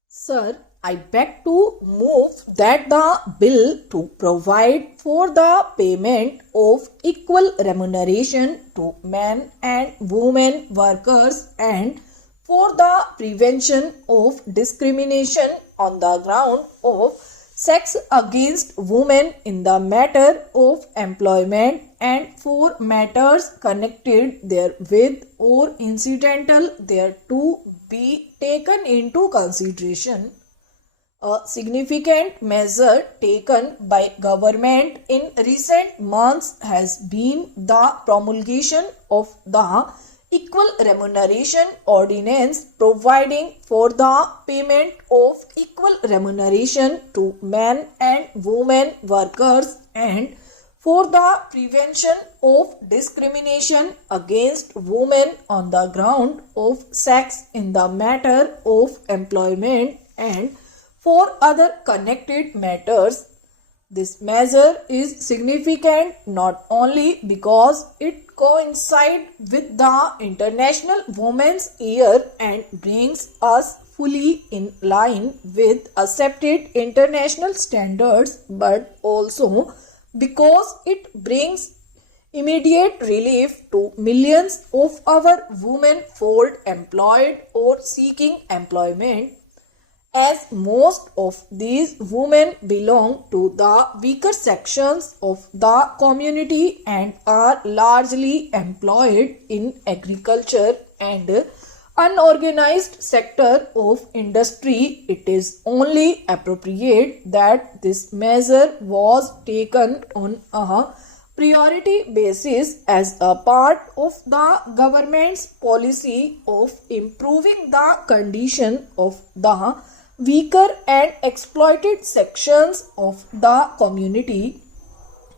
Sir, I beg to move that the bill to provide for the payment of equal remuneration to men and women workers and for the prevention of discrimination on the ground of sex against women in the matter of employment and for matters connected therewith or incidental thereto be taken into consideration. A significant measure taken by government in recent months has been the promulgation of the Equal Remuneration Ordinance, providing for the payment of equal remuneration to men and women workers and for the prevention of discrimination against women on the ground of sex in the matter of employment and for other connected matters. This measure is significant not only because it coincides with the International Women's Year and brings us fully in line with accepted international standards, but also because it brings immediate relief to millions of our women folk employed or seeking employment, as most of these women belong to the weaker sections of the community and are largely employed in agriculture and unorganized sector of industry. It is only appropriate that this measure was taken on a priority basis as a part of the government's policy of improving the condition of the weaker and exploited sections of the community.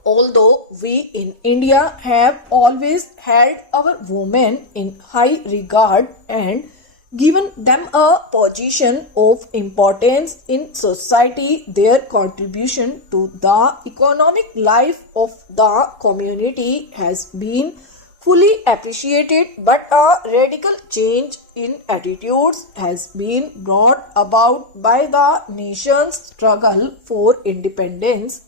Although we in India have always held our women in high regard and given them a position of importance in society, their contribution to the economic life of the community has been fully appreciated, but a radical change in attitudes has been brought about by the nation's struggle for independence.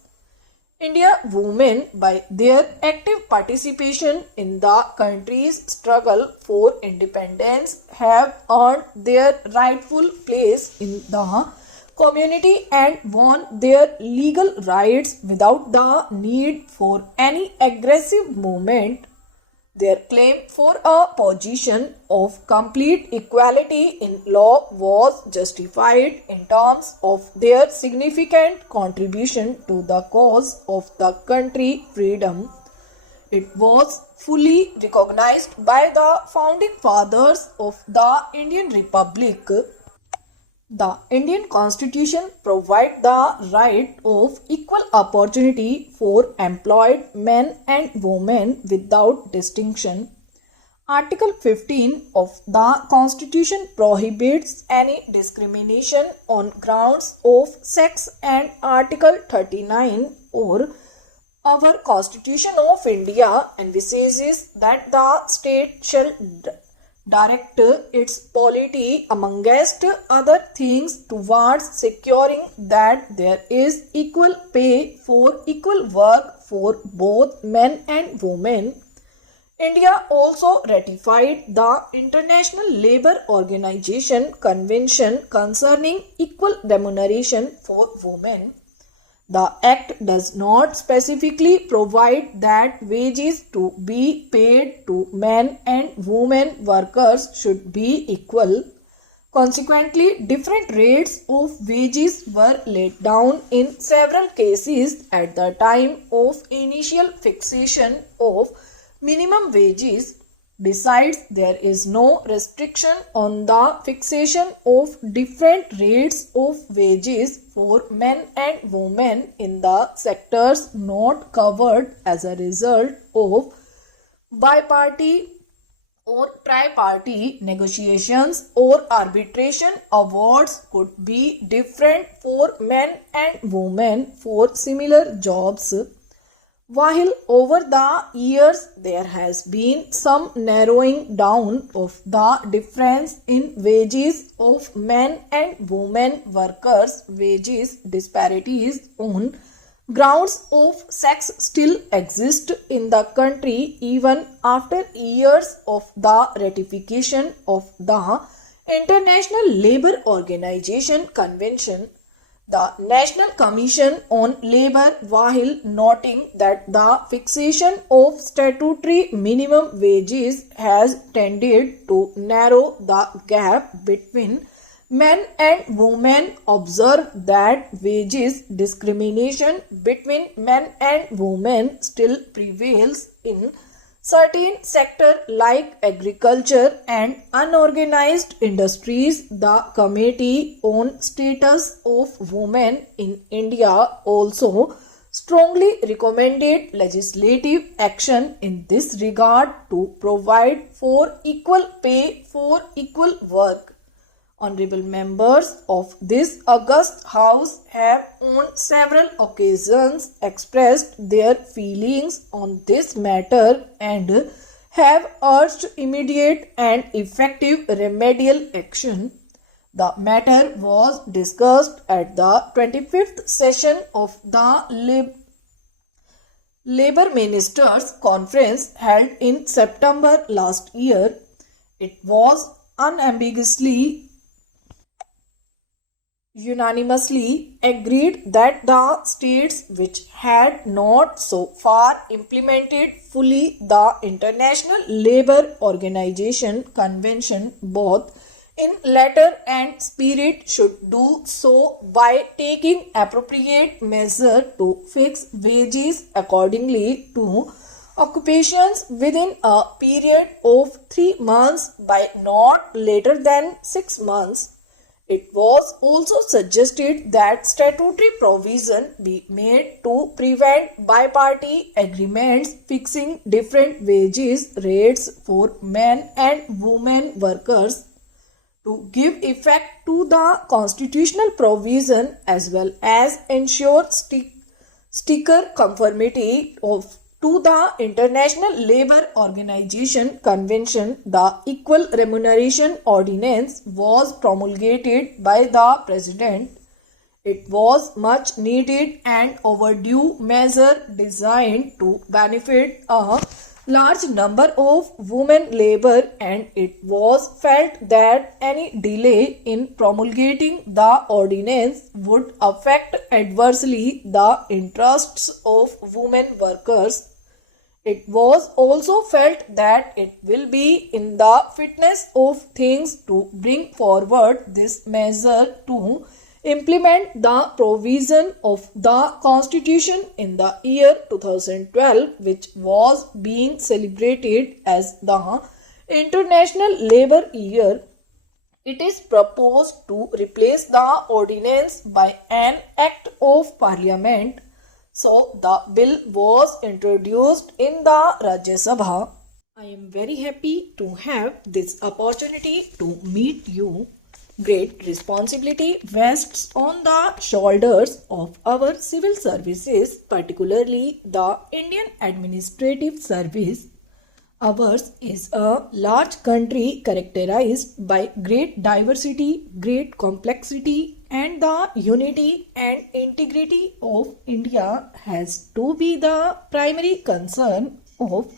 India women, by their active participation in the country's struggle for independence, have earned their rightful place in the community and won their legal rights without the need for any aggressive movement. Their claim for a position of complete equality in law was justified in terms of their significant contribution to the cause of the country freedom. It was fully recognized by the founding fathers of the Indian Republic. The Indian Constitution provides the right of equal opportunity for employed men and women without distinction. Article 15 of the Constitution prohibits any discrimination on grounds of sex, and Article 39 or our Constitution of India envisages that the state shall direct its polity amongst other things towards securing that there is equal pay for equal work for both men and women. India also ratified the International Labour Organization Convention concerning equal remuneration for women. The Act does not specifically provide that wages to be paid to men and women workers should be equal. Consequently, different rates of wages were laid down in several cases at the time of initial fixation of minimum wages. Besides, there is no restriction on the fixation of different rates of wages for men and women in the sectors not covered as a result of biparty or tri-party negotiations or arbitration. Awards could be different for men and women for similar jobs. While over the years there has been some narrowing down of the difference in wages of men and women workers, wages disparities on grounds of sex still exist in the country even after years of the ratification of the International Labour Organization Convention. The National Commission on Labour, while noting that the fixation of statutory minimum wages has tended to narrow the gap between men and women, observed that wages discrimination between men and women still prevails in certain sectors like agriculture and unorganized industries. The Committee on Status of Women in India also strongly recommended legislative action in this regard to provide for equal pay for equal work. Honorable members of this august House have on several occasions expressed their feelings on this matter and have urged immediate and effective remedial action. The matter was discussed at the 25th session of the Labour Ministers' Conference held in September last year. It was unanimously agreed that the states which had not so far implemented fully the International Labour Organization Convention both in letter and spirit should do so by taking appropriate measure to fix wages accordingly to occupations within a period of 3 months by not later than 6 months. It was also suggested that statutory provision be made to prevent bi-party agreements fixing different wages rates for men and women workers, to give effect to the constitutional provision as well as ensure stricter conformity to the International Labour Organization Convention. The Equal Remuneration Ordinance was promulgated by the President. It was much needed and overdue measure designed to benefit a large number of women labor, and it was felt that any delay in promulgating the ordinance would affect adversely the interests of women workers. It was also felt that it will be in the fitness of things to bring forward this measure to implement the provision of the Constitution in the year 2012, which was being celebrated as the International Labour Year. It is proposed to replace the ordinance by an Act of Parliament. So, the bill was introduced in the Rajya Sabha. I am very happy to have this opportunity to meet you. Great responsibility rests on the shoulders of our civil services, particularly the Indian Administrative Service. Ours is a large country characterized by great diversity, great complexity, and the unity and integrity of India has to be the primary concern of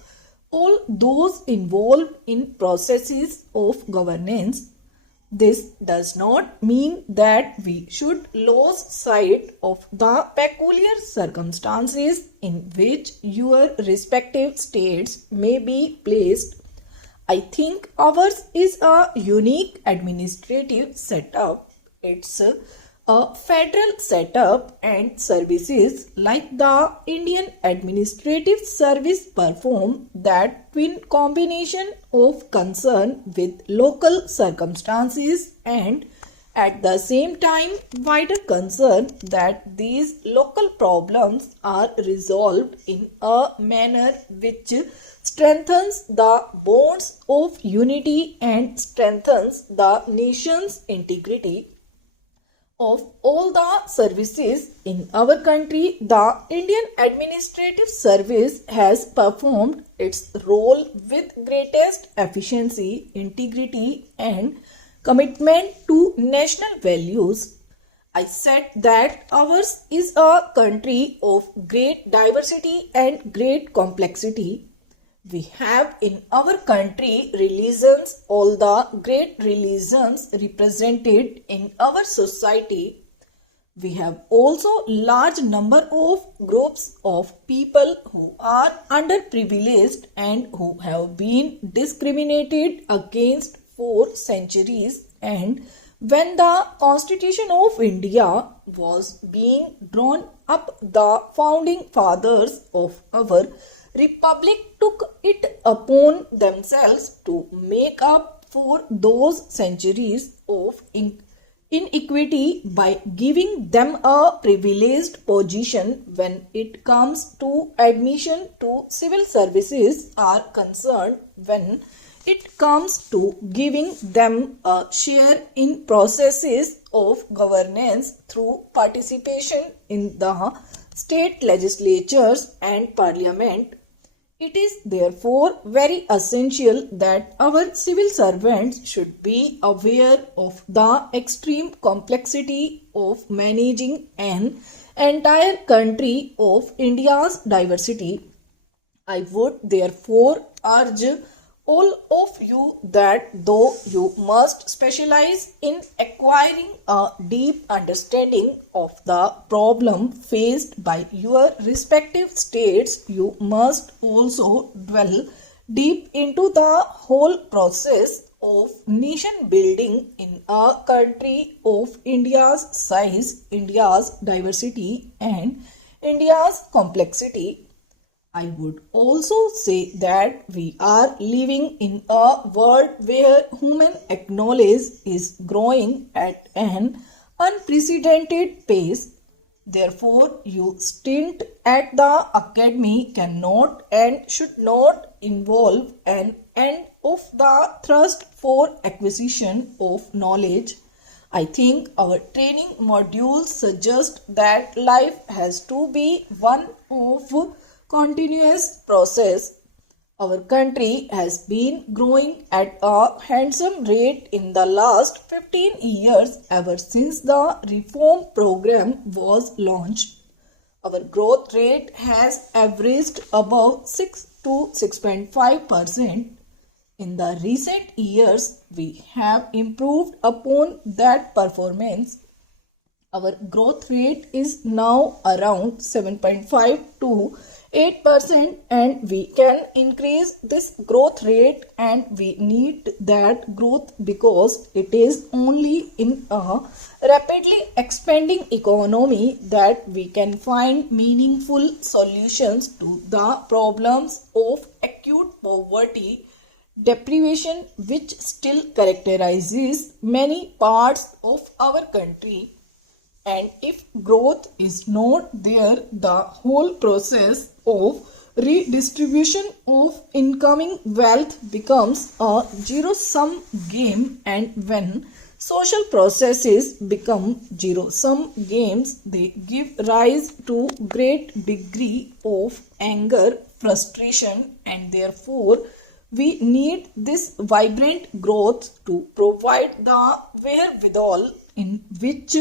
all those involved in processes of governance. This does not mean that we should lose sight of the peculiar circumstances in which your respective states may be placed. I think ours is a unique administrative setup. It's a federal setup, and services like the Indian Administrative Service perform that twin combination of concern with local circumstances and at the same time wider concern that these local problems are resolved in a manner which strengthens the bonds of unity and strengthens the nation's integrity. Of all the services in our country, the Indian Administrative Service has performed its role with greatest efficiency, integrity, and commitment to national values. I said that ours is a country of great diversity and great complexity. We have in our country religions, all the great religions represented in our society. We have also large number of groups of people who are underprivileged and who have been discriminated against for centuries, and when the Constitution of India was being drawn up, the founding fathers of our Republic took it upon themselves to make up for those centuries of inequity by giving them a privileged position when it comes to admission to civil services are concerned, when it comes to giving them a share in processes of governance through participation in the state legislatures and parliament. It is therefore very essential that our civil servants should be aware of the extreme complexity of managing an entire country of India's diversity. I would therefore urge all of you that though you must specialize in acquiring a deep understanding of the problem faced by your respective states, you must also dwell deep into the whole process of nation building in a country of India's size, India's diversity, and India's complexity. I would also say that we are living in a world where human knowledge is growing at an unprecedented pace. Therefore, your stint at the academy cannot and should not involve an end of the thrust for acquisition of knowledge. I think our training modules suggest that life has to be one of continuous process. Our country has been growing at a handsome rate in the last 15 years ever since the reform program was launched. Our growth rate has averaged above 6 to 6.5%. In the recent years, we have improved upon that performance. Our growth rate is now around 7.5 to 8%, and we can increase this growth rate, and we need that growth because it is only in a rapidly expanding economy that we can find meaningful solutions to the problems of acute poverty, deprivation, which still characterizes many parts of our country. And if growth is not there, the whole process of redistribution of incoming wealth becomes a zero-sum game, and when social processes become zero-sum games, they give rise to great degree of anger, frustration, and therefore we need this vibrant growth to provide the wherewithal in which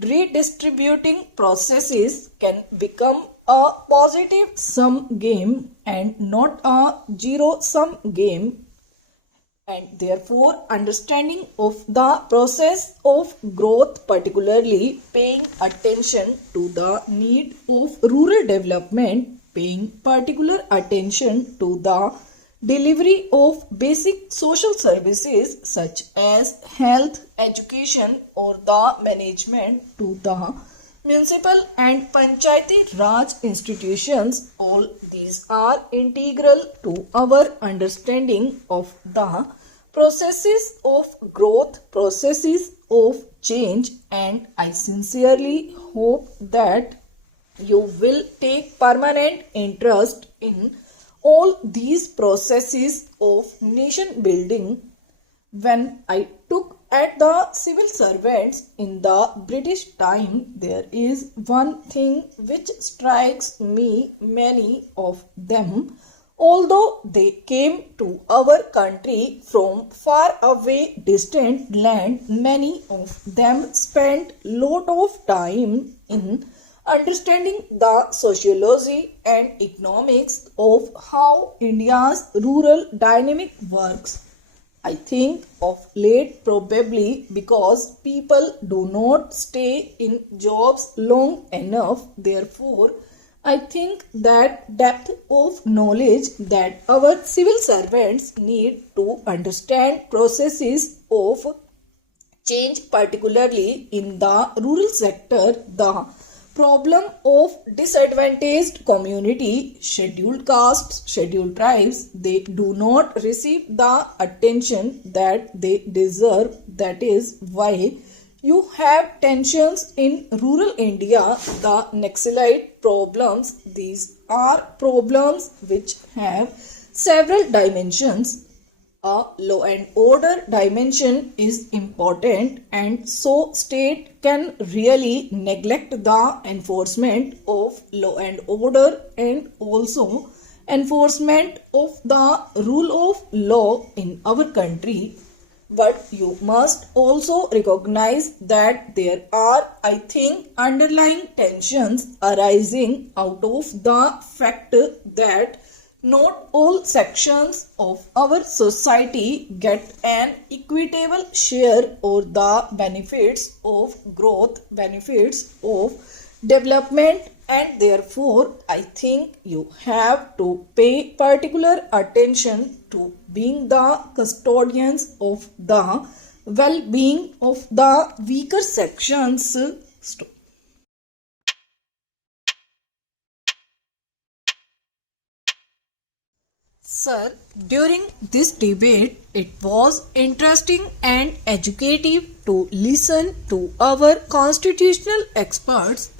redistributing processes can become a positive sum game and not a zero sum game. And therefore, understanding of the process of growth, particularly paying attention to the need of rural development, paying particular attention to the delivery of basic social services such as health, education, or the management to the municipal and panchayati Raj institutions, all these are integral to our understanding of the processes of growth, processes of change, and I sincerely hope that you will take permanent interest in all these processes of nation building. When I took at the civil servants in the British time, there is one thing which strikes me. Many of them, although they came to our country from far away distant land, many of them spent lot of time in understanding the sociology and economics of how India's rural dynamic works. I think of late probably because people do not stay in jobs long enough. Therefore, I think that depth of knowledge that our civil servants need to understand processes of change, particularly in the rural sector, the problem of disadvantaged community, scheduled castes, scheduled tribes, they do not receive the attention that they deserve. That is why You have tensions in rural India, the Naxalite problems. These are problems which have several dimensions. A law and order dimension is important, and so state can really neglect the enforcement of law and order and also enforcement of the rule of law in our country. But you must also recognize that there are, I think, underlying tensions arising out of the fact that not all sections of our society get an equitable share or the benefits of growth, benefits of development, and therefore I think you have to pay particular attention to being the custodians of the well-being of the weaker sections. Sir, during this debate, it was interesting and educative to listen to our constitutional experts.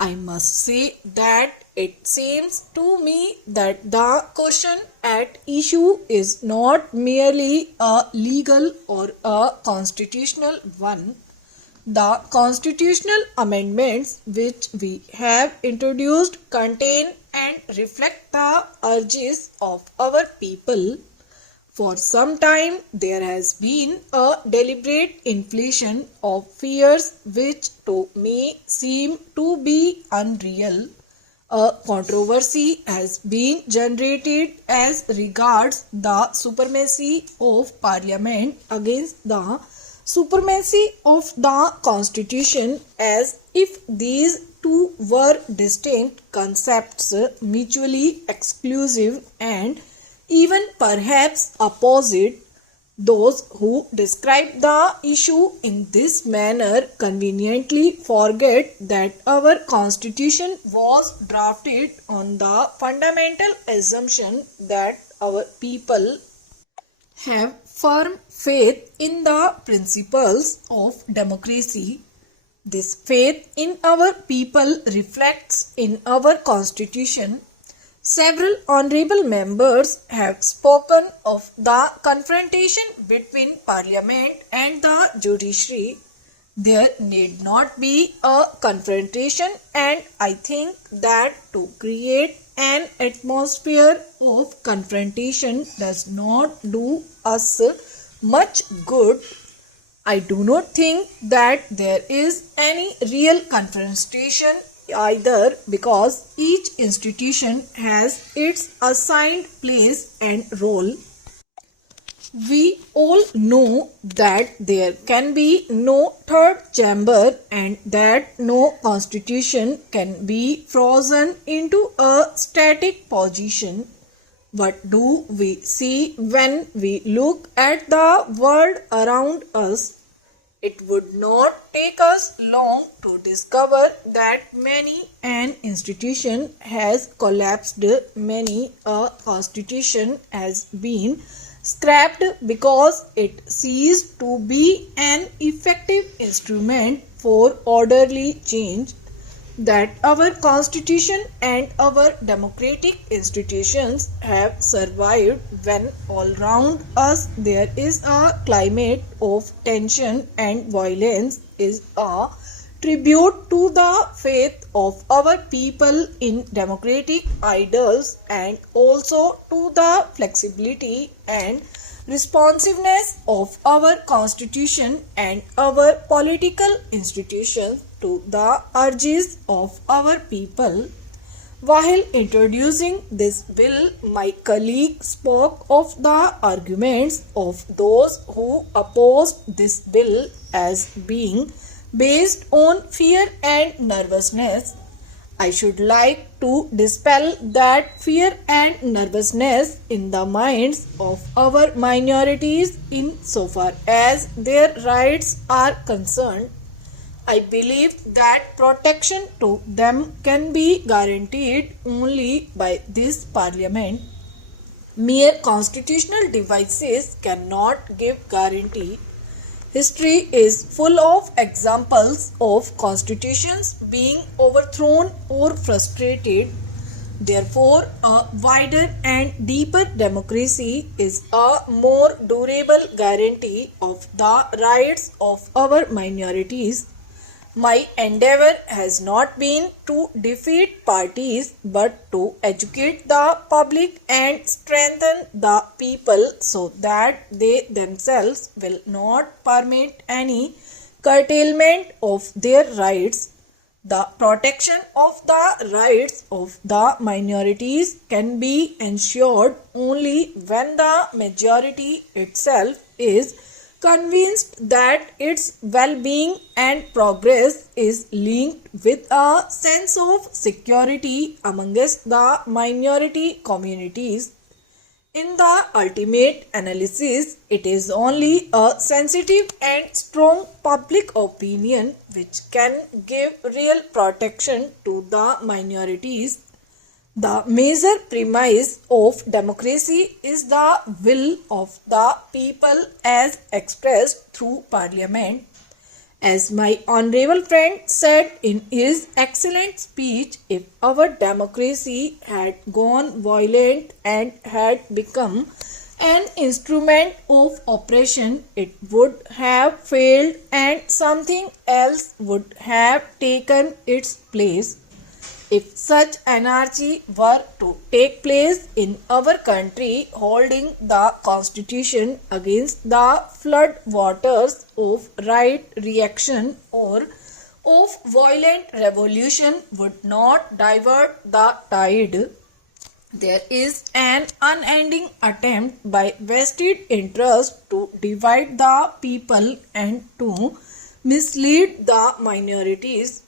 I must say that it seems to me that the question at issue is not merely a legal or a constitutional one. The constitutional amendments which we have introduced contain and reflect the urges of our people. For some time, there has been a deliberate inflation of fears which to me seem to be unreal. A controversy has been generated as regards the supremacy of Parliament against the supremacy of the Constitution, as if these two were distinct concepts, mutually exclusive and even perhaps opposite. Those who describe the issue in this manner conveniently forget that our Constitution was drafted on the fundamental assumption that our people have firm faith in the principles of democracy. This faith in our people reflects in our Constitution. Several honorable members have spoken of the confrontation between Parliament and the judiciary. There need not be a confrontation, and I think that to create an atmosphere of confrontation does not do us much good. I do not think that there is any real confrontation either, because each institution has its assigned place and role. We all know that there can be no third chamber and that no constitution can be frozen into a static position. What do we see when we look at the world around us? It would not take us long to discover that many an institution has collapsed, many a constitution has been scrapped because it ceased to be an effective instrument for orderly change. That our constitution and our democratic institutions have survived when all round us there is a climate of tension and violence is a tribute to the faith of our people in democratic ideals and also to the flexibility and responsiveness of our constitution and our political institutions to the urges of our people. While introducing this bill, my colleague spoke of the arguments of those who opposed this bill as being based on fear and nervousness. I should like to dispel that fear and nervousness in the minds of our minorities insofar as their rights are concerned. I believe that protection to them can be guaranteed only by this Parliament. Mere constitutional devices cannot give guarantee. History is full of examples of constitutions being overthrown or frustrated. Therefore, a wider and deeper democracy is a more durable guarantee of the rights of our minorities. My endeavor has not been to defeat parties but to educate the public and strengthen the people so that they themselves will not permit any curtailment of their rights. The protection of the rights of the minorities can be ensured only when the majority itself is convinced that its well-being and progress is linked with a sense of security amongst the minority communities. In the ultimate analysis, it is only a sensitive and strong public opinion which can give real protection to the minorities. The major premise of democracy is the will of the people as expressed through parliament. As my honorable friend said in his excellent speech, if our democracy had gone violent and had become an instrument of oppression, it would have failed and something else would have taken its place. If such anarchy were to take place in our country, holding the constitution against the flood waters of right reaction or of violent revolution would not divert the tide. There is an unending attempt by vested interests to divide the people and to mislead the minorities.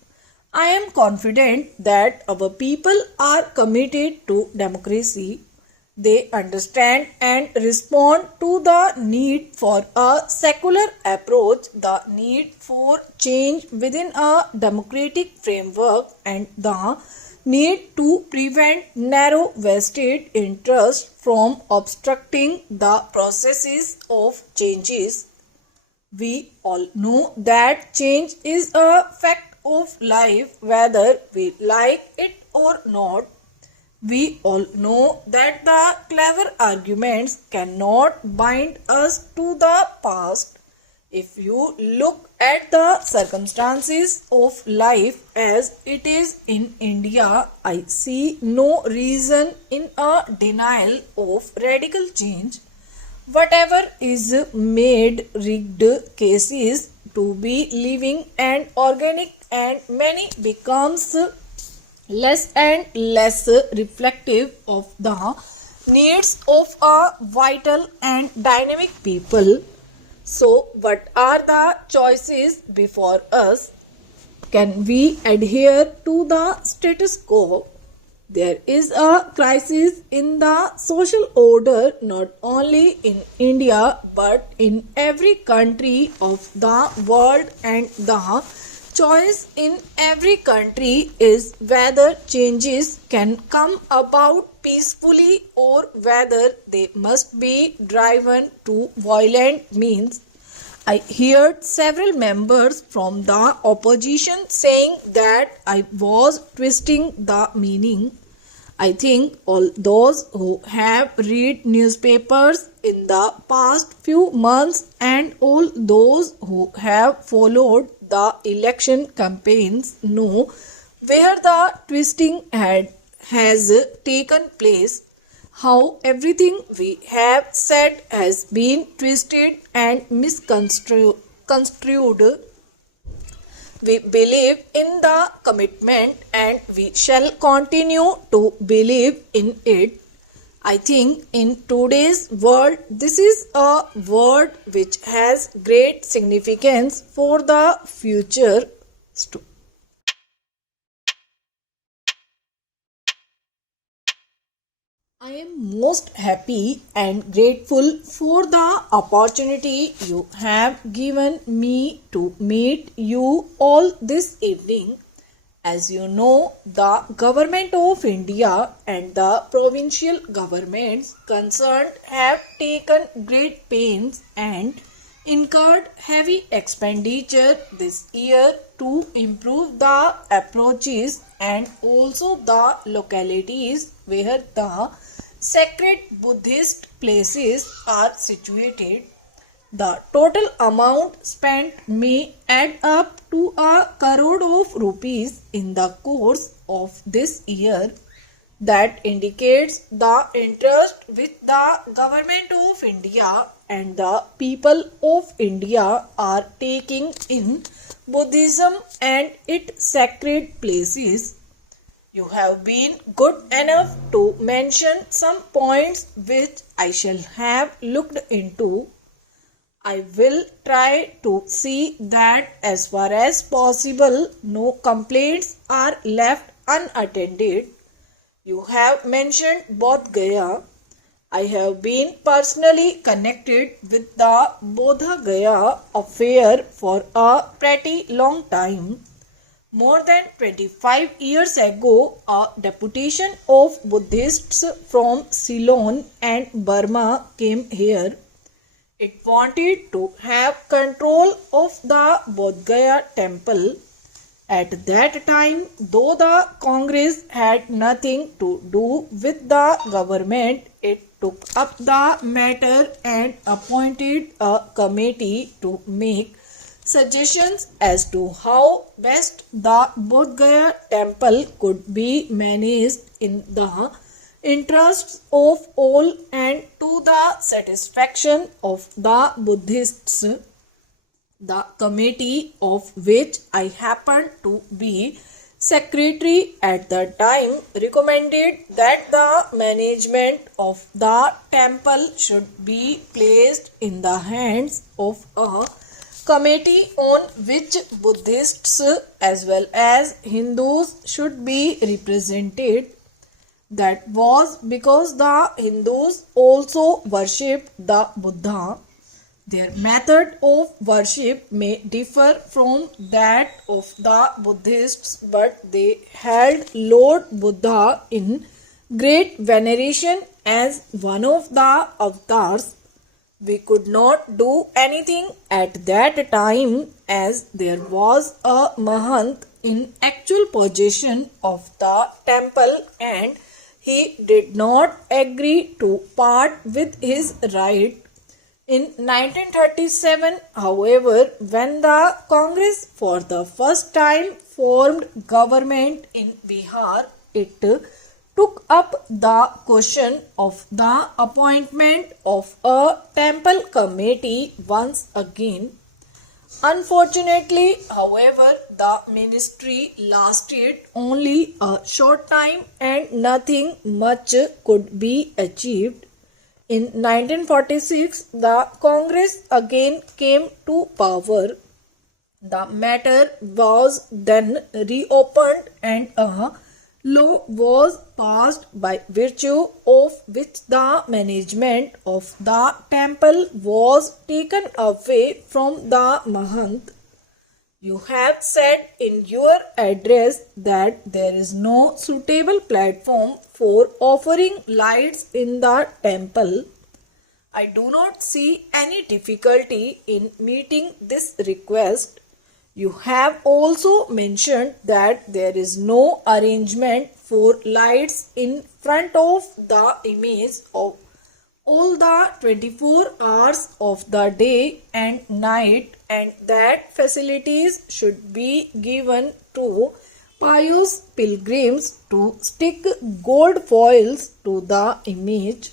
I am confident that our people are committed to democracy. They understand and respond to the need for a secular approach, the need for change within a democratic framework, and the need to prevent narrow vested interests from obstructing the processes of changes. We all know that change is a fact of life whether we like it or not. We all know that the clever arguments cannot bind us to the past. If you look at the circumstances of life as it is in India, I see no reason in a denial of radical change. Whatever is made rigged cases to be living and organic, and many becomes less and less reflective of the needs of a vital and dynamic people. So, what are the choices before us? Can we adhere to the status quo? There is a crisis in the social order not only in India but in every country of the world, and the choice in every country is whether changes can come about peacefully or whether they must be driven to violent means. I heard several members from the opposition saying that I was twisting the meaning. I think all those who have read newspapers in the past few months and all those who have followed the election campaigns know where the twisting has taken place, how everything we have said has been twisted and misconstrued. We believe in the commitment and we shall continue to believe in it. I think in today's world, this is a word which has great significance for the future. I am most happy and grateful for the opportunity you have given me to meet you all this evening. As you know, the Government of India and the provincial governments concerned have taken great pains and incurred heavy expenditure this year to improve the approaches and also the localities where the sacred Buddhist places are situated. The total amount spent may add up to a crore of rupees in the course of this year. That indicates the interest which the government of India and the people of India are taking in Buddhism and its sacred places. You have been good enough to mention some points which I shall have looked into. I will try to see that as far as possible no complaints are left unattended. You have mentioned Bodh Gaya. I have been personally connected with the Bodh Gaya affair for a pretty long time. More than 25 years ago, a deputation of Buddhists from Ceylon and Burma came here. It wanted to have control of the Bodh Gaya temple. At that time, though the Congress had nothing to do with the government, it took up the matter and appointed a committee to make suggestions as to how best the Bodh Gaya temple could be managed in the interests of all and to the satisfaction of the Buddhists. The committee of which I happened to be secretary at the time recommended that the management of the temple should be placed in the hands of a committee on which Buddhists as well as Hindus should be represented. That was because the Hindus also worship the Buddha. Their method of worship may differ from that of the Buddhists, but they held Lord Buddha in great veneration as one of the avatars. We could not do anything at that time as there was a Mahant in actual possession of the temple and he did not agree to part with his right. In 1937, however, when the Congress for the first time formed government in Bihar, it took up the question of the appointment of a temple committee once again. Unfortunately, however, the ministry lasted only a short time and nothing much could be achieved. In 1946, the Congress again came to power. The matter was then reopened and a law was passed by virtue of which the management of the temple was taken away from the Mahant. You have said in your address that there is no suitable platform for offering lights in the temple. I do not see any difficulty in meeting this request. You have also mentioned that there is no arrangement for lights in front of the image of all the 24 hours of the day and night, and that facilities should be given to pious pilgrims to stick gold foils to the image.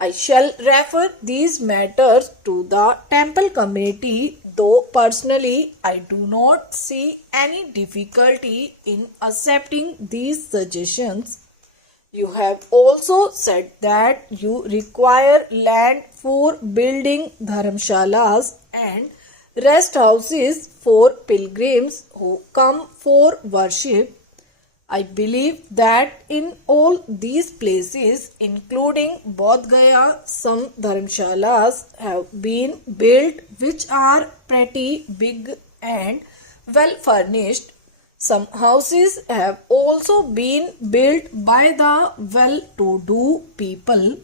I shall refer these matters to the temple committee, though personally I do not see any difficulty in accepting these suggestions. You have also said that you require land for building dharamshalas and rest houses for pilgrims who come for worship. I believe that in all these places, including Bodh Gaya, some dharamshalas have been built which are pretty big and well furnished. Some houses have also been built by the well-to-do people.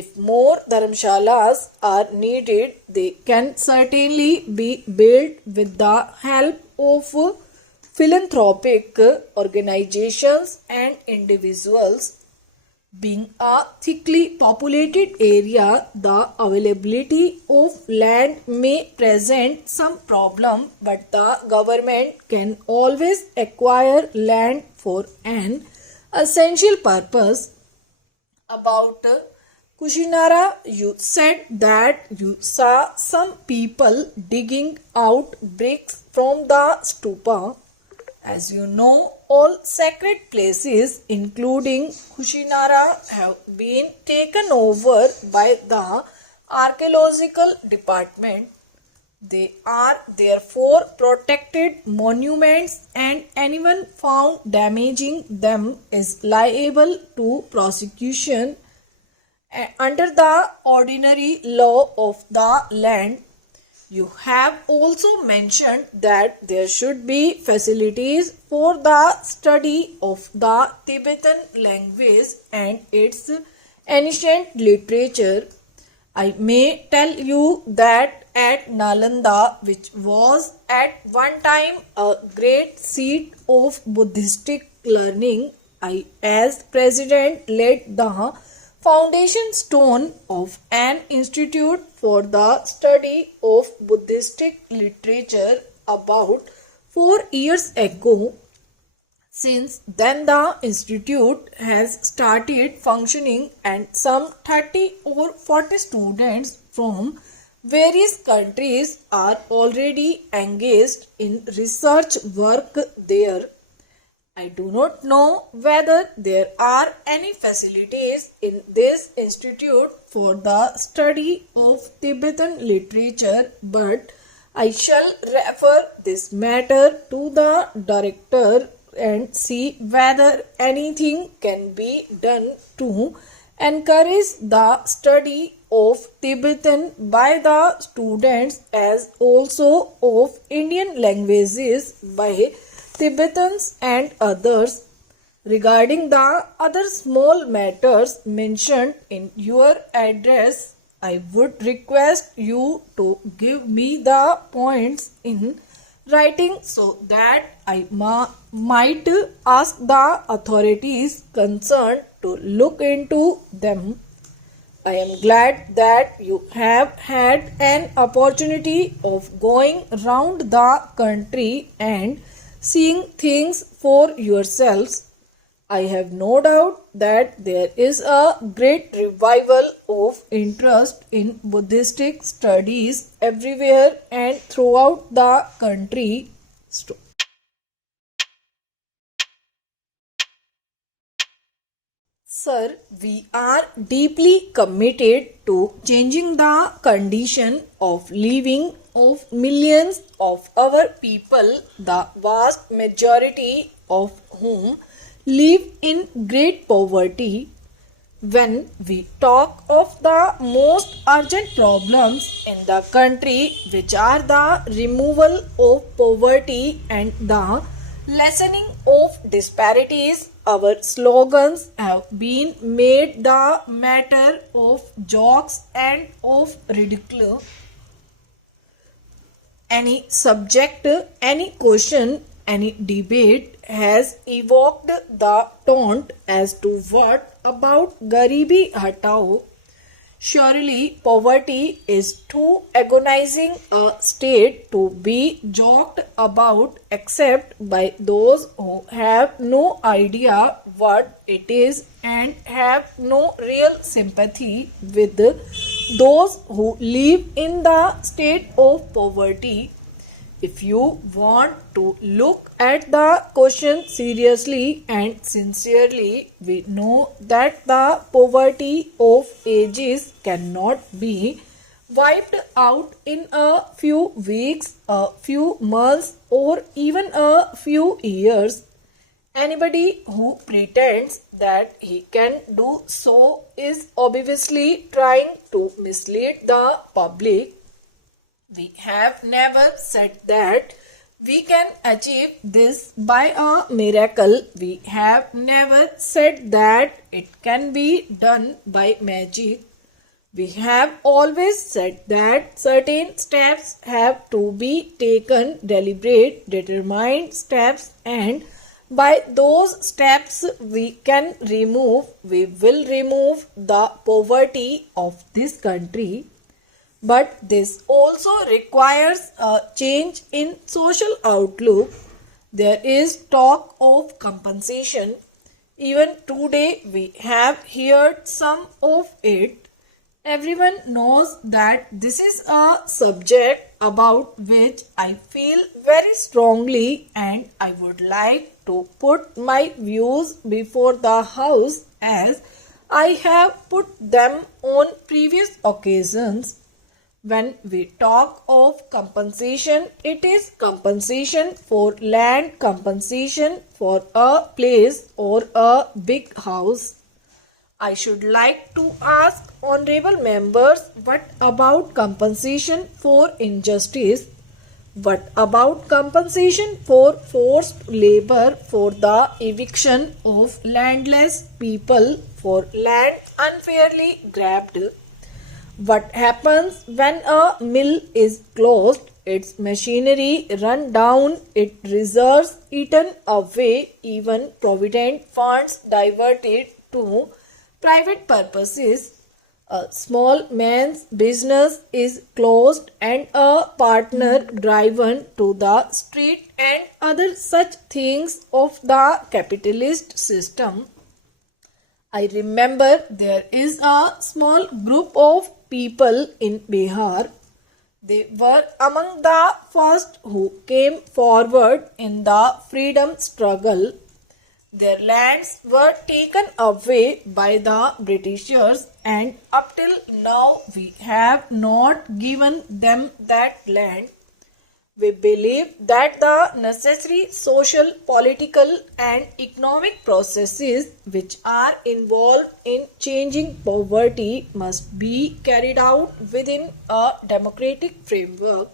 If more dharamshalas are needed, they can certainly be built with the help of philanthropic organizations and individuals. Being a thickly populated area, the availability of land may present some problem, but the government can always acquire land for an essential purpose. About Kushinara, you said that you saw some people digging out bricks from the stupa. As you know, all sacred places, including Kushinara, have been taken over by the archaeological department. They are therefore protected monuments, and anyone found damaging them is liable to prosecution under the ordinary law of the land. You have also mentioned that there should be facilities for the study of the Tibetan language and its ancient literature. I may tell you that at Nalanda, which was at one time a great seat of Buddhistic learning, I, as president, laid the foundation stone of an institute for the study of Buddhistic literature about 4 years ago. Since then, the institute has started functioning, and some 30 or 40 students from various countries are already engaged in research work there. I do not know whether there are any facilities in this institute for the study of Tibetan literature, but I shall refer this matter to the director and see whether anything can be done to encourage the study of Tibetan by the students as also of Indian languages by Tibetans and others. Regarding the other small matters mentioned in your address, I would request you to give me the points in writing so that I might ask the authorities concerned to look into them. I am glad that you have had an opportunity of going round the country and seeing things for yourselves. I have no doubt that there is a great revival of interest in Buddhistic studies everywhere and throughout the country. Sir, we are deeply committed to changing the condition of living of millions of our people, the vast majority of whom live in great poverty. When we talk of the most urgent problems in the country, which are the removal of poverty and the lessening of disparities, our slogans have been made the matter of jokes and of ridicule. Any subject, any question, any debate has evoked the taunt as to what about Garibi Hatao. Surely poverty is too agonizing a state to be joked about except by those who have no idea what it is and have no real sympathy with those who live in the state of poverty. If you want to look at the question seriously and sincerely, we know that the poverty of ages cannot be wiped out in a few weeks, a few months, or even a few years. Anybody who pretends that he can do so is obviously trying to mislead the public. We have never said that we can achieve this by a miracle. We have never said that it can be done by magic. We have always said that certain steps have to be taken, deliberate, determined steps, and by those steps we will remove the poverty of this country. But this also requires a change in social outlook. There is talk of compensation. Even today we have heard some of it. Everyone knows that this is a subject about which I feel very strongly, and I would like to put my views before the House as I have put them on previous occasions. When we talk of compensation, it is compensation for land, compensation for a place or a big house. I should like to ask honorable members, what about compensation for injustice? What about compensation for forced labor, for the eviction of landless people, for land unfairly grabbed? What happens when a mill is closed, its machinery run down, its reserves eaten away, even provident funds diverted to private purposes? A small man's business is closed and a partner driven to the street, and other such things of the capitalist system. I remember there is a small group of people in Bihar. They were among the first who came forward in the freedom struggle. Their lands were taken away by the Britishers, and up till now we have not given them that land. We believe that the necessary social, political, and economic processes which are involved in changing poverty must be carried out within a democratic framework.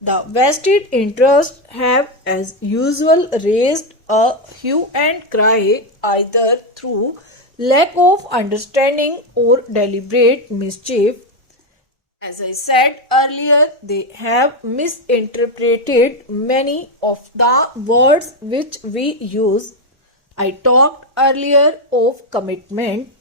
The vested interests have, as usual, raised a hue and cry either through lack of understanding or deliberate mischief. As I said earlier, they have misinterpreted many of the words which we use. I talked earlier of commitment.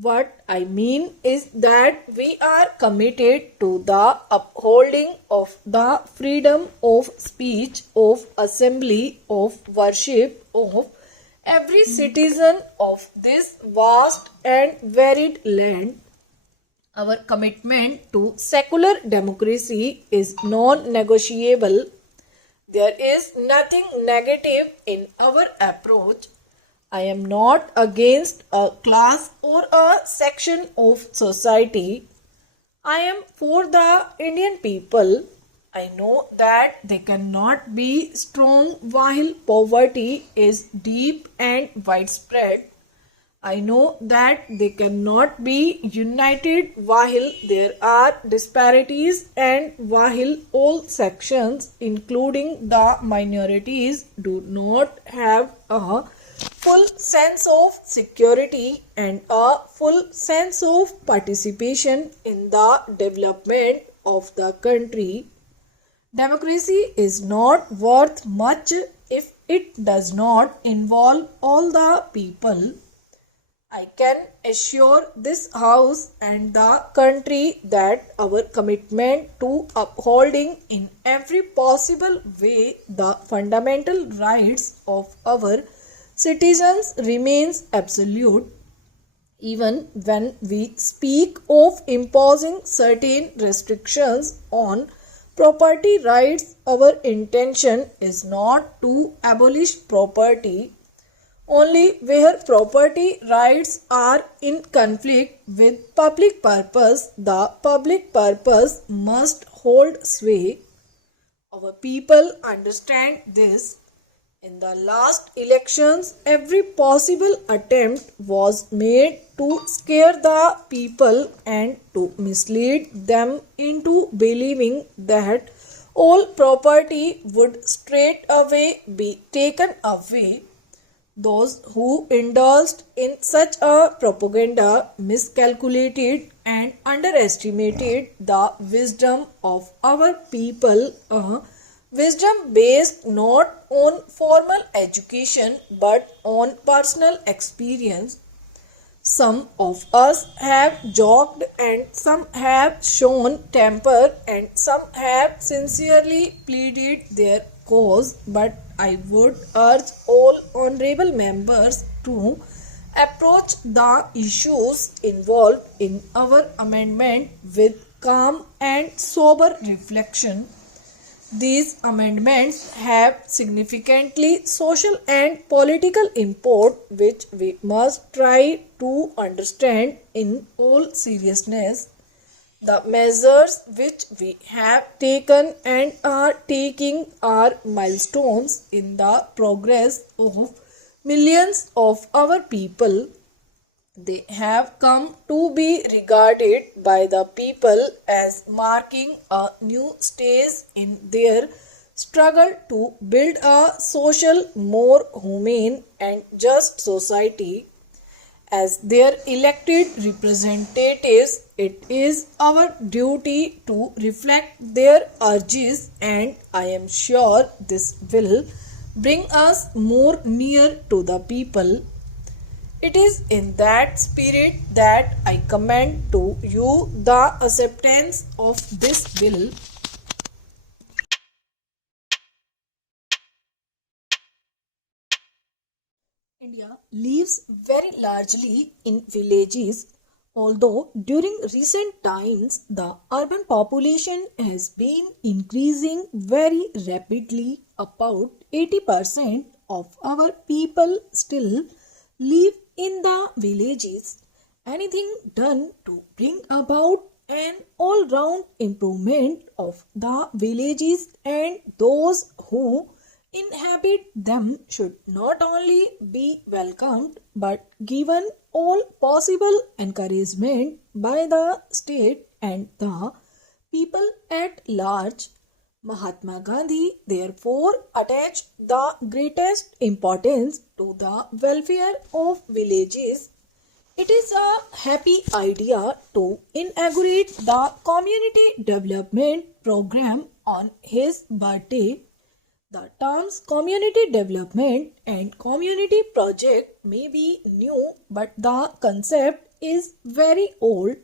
What I mean is that we are committed to the upholding of the freedom of speech, of assembly, of worship, of every citizen of this vast and varied land. Our commitment to secular democracy is non-negotiable. There is nothing negative in our approach. I am not against a class or a section of society. I am for the Indian people. I know that they cannot be strong while poverty is deep and widespread. I know that they cannot be united while there are disparities, and while all sections, including the minorities, do not have a full sense of security and a full sense of participation in the development of the country. Democracy is not worth much if it does not involve all the people. I can assure this House and the country that our commitment to upholding in every possible way the fundamental rights of our citizens remains absolute. Even when we speak of imposing certain restrictions on property rights, our intention is not to abolish property. Only where property rights are in conflict with public purpose, the public purpose must hold sway. Our people understand this. In the last elections, every possible attempt was made to scare the people and to mislead them into believing that all property would straight away be taken away. Those who indulged in such a propaganda miscalculated and underestimated the wisdom of our people, wisdom based not on formal education but on personal experience. Some of us have joked and some have shown temper and some have sincerely pleaded their cause, but I would urge all honorable members to approach the issues involved in our amendment with calm and sober reflection. These amendments have significantly social and political import, which we must try to understand in all seriousness. The measures which we have taken and are taking are milestones in the progress of millions of our people. They have come to be regarded by the people as marking a new stage in their struggle to build a social, more humane and just society. As their elected representatives, it is our duty to reflect their urges, and I am sure this will bring us more near to the people. It is in that spirit that I commend to you the acceptance of this bill. India lives very largely in villages, although during recent times the urban population has been increasing very rapidly. About 80% of our people still live in the villages. Anything done to bring about an all round improvement of the villages and those who inhabit them should not only be welcomed but given all possible encouragement by the state and the people at large. Mahatma Gandhi therefore attached the greatest importance to the welfare of villages. It is a happy idea to inaugurate the community development program on his birthday. The terms community development and community project may be new, but the concept is very old.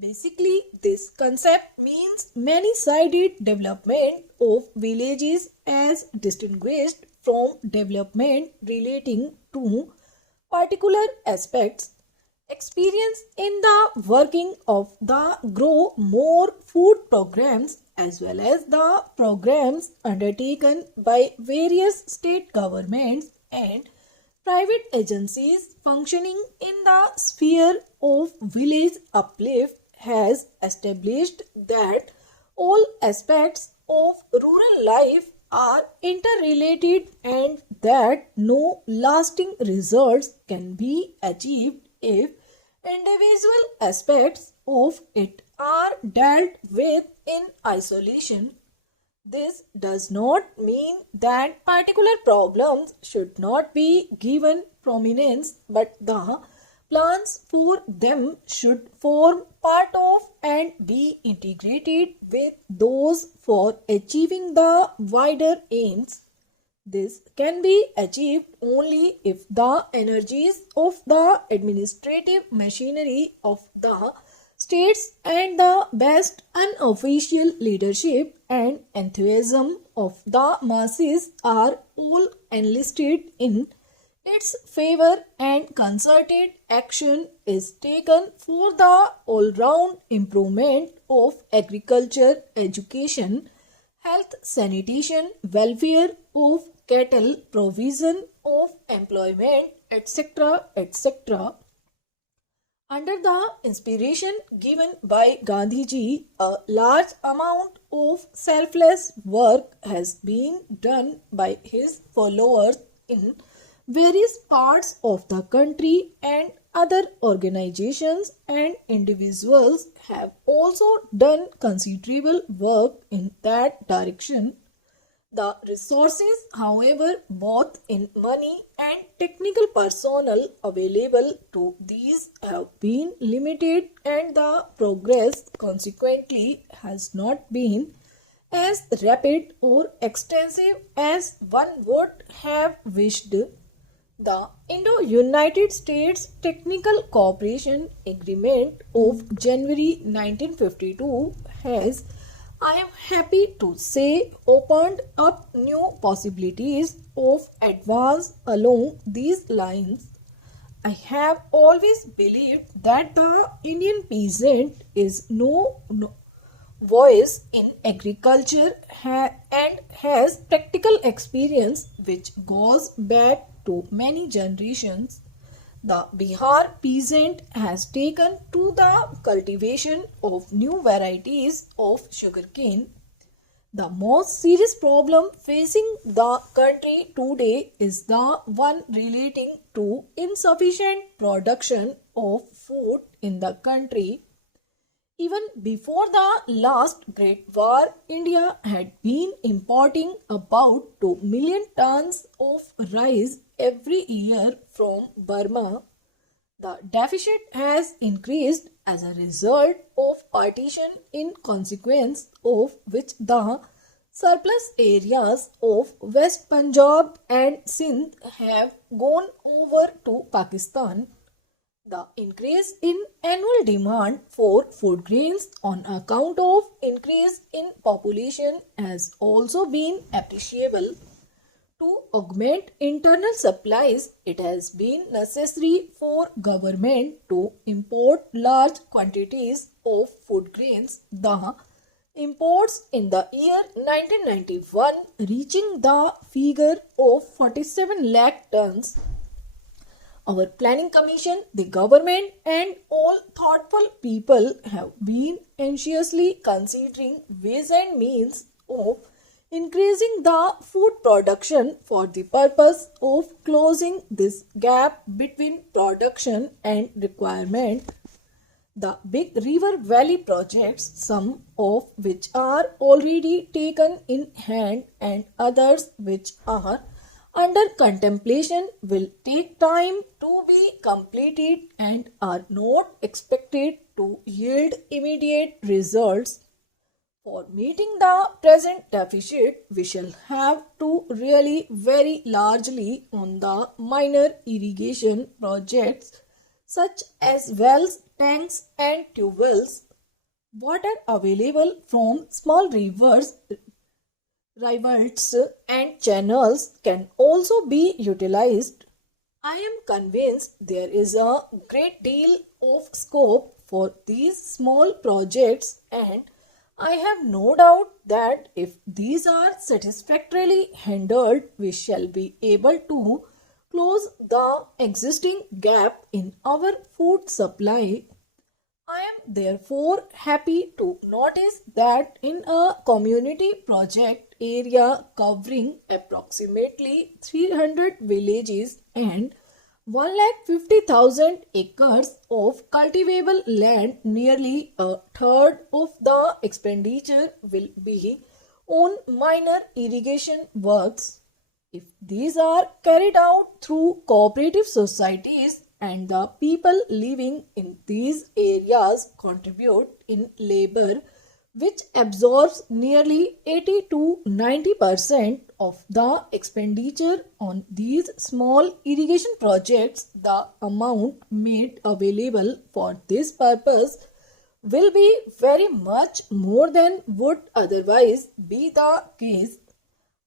Basically, this concept means many-sided development of villages as distinguished from development relating to particular aspects. Experience in the working of the Grow More Food programs as well as the programs undertaken by various state governments and private agencies functioning in the sphere of village uplift has established that all aspects of rural life are interrelated and that no lasting results can be achieved if individual aspects of it are dealt with in isolation. This does not mean that particular problems should not be given prominence, but the plans for them should form part of and be integrated with those for achieving the wider aims. This can be achieved only if the energies of the administrative machinery of the states and the best unofficial leadership and enthusiasm of the masses are all enlisted in its favor, and concerted action is taken for the all-round improvement of agriculture, education, health, sanitation, welfare of cattle, provision of employment, etc., etc. Under the inspiration given by Gandhiji, a large amount of selfless work has been done by his followers in various parts of the country, and other organizations and individuals have also done considerable work in that direction. The resources, however, both in money and technical personnel available to these have been limited, and the progress consequently has not been as rapid or extensive as one would have wished. The Indo-United States Technical Cooperation Agreement of January 1952 has, I am happy to say, opened up new possibilities of advance along these lines. I have always believed that the Indian peasant is no voice in agriculture and has practical experience which goes back to many generations. The Bihar peasant has taken to the cultivation of new varieties of sugarcane. The most serious problem facing the country today is the one relating to insufficient production of food in the country. Even before the last Great War, India had been importing about 2 million tons of rice every year from Burma. The deficit has increased as a result of partition, in consequence of which the surplus areas of West Punjab and Sindh have gone over to Pakistan. The increase in annual demand for food grains on account of increase in population has also been appreciable. To augment internal supplies, it has been necessary for government to import large quantities of food grains. The imports in the year 1991 reaching the figure of 47 lakh tons. Our planning commission, the government and all thoughtful people have been anxiously considering ways and means of increasing the food production for the purpose of closing this gap between production and requirement. The big river valley projects, some of which are already taken in hand and others which are under contemplation, will take time to be completed and are not expected to yield immediate results. For meeting the present deficit, we shall have to rely very largely on the minor irrigation projects such as wells, tanks and tube wells. Water available from small rivers, rivulets and channels can also be utilized. I am convinced there is a great deal of scope for these small projects, and I have no doubt that if these are satisfactorily handled, we shall be able to close the existing gap in our food supply. I am therefore happy to notice that in a community project area covering approximately 300 villages and 150,000 acres of cultivable land, nearly a third of the expenditure will be on minor irrigation works. If these are carried out through cooperative societies and the people living in these areas contribute in labor, which absorbs nearly 80 to 90% of the expenditure on these small irrigation projects, the amount made available for this purpose will be very much more than would otherwise be the case.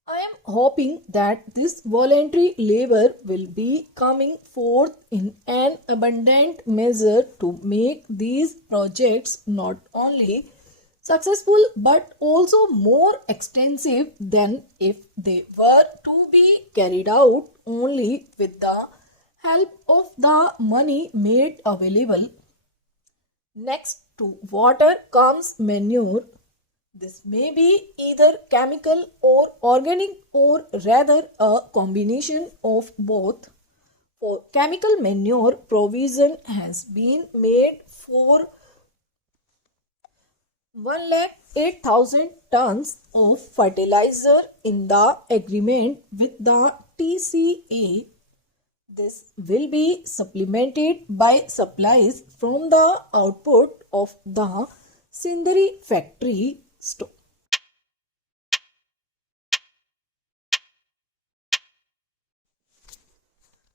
I am hoping that this voluntary labor will be coming forth in an abundant measure to make these projects not only successful but also more extensive than if they were to be carried out only with the help of the money made available. Next to water comes manure. This may be either chemical or organic, or rather a combination of both. For chemical manure, provision has been made for 108,000 tons of fertilizer in the agreement with the TCA. This will be supplemented by supplies from the output of the Sindri factory store.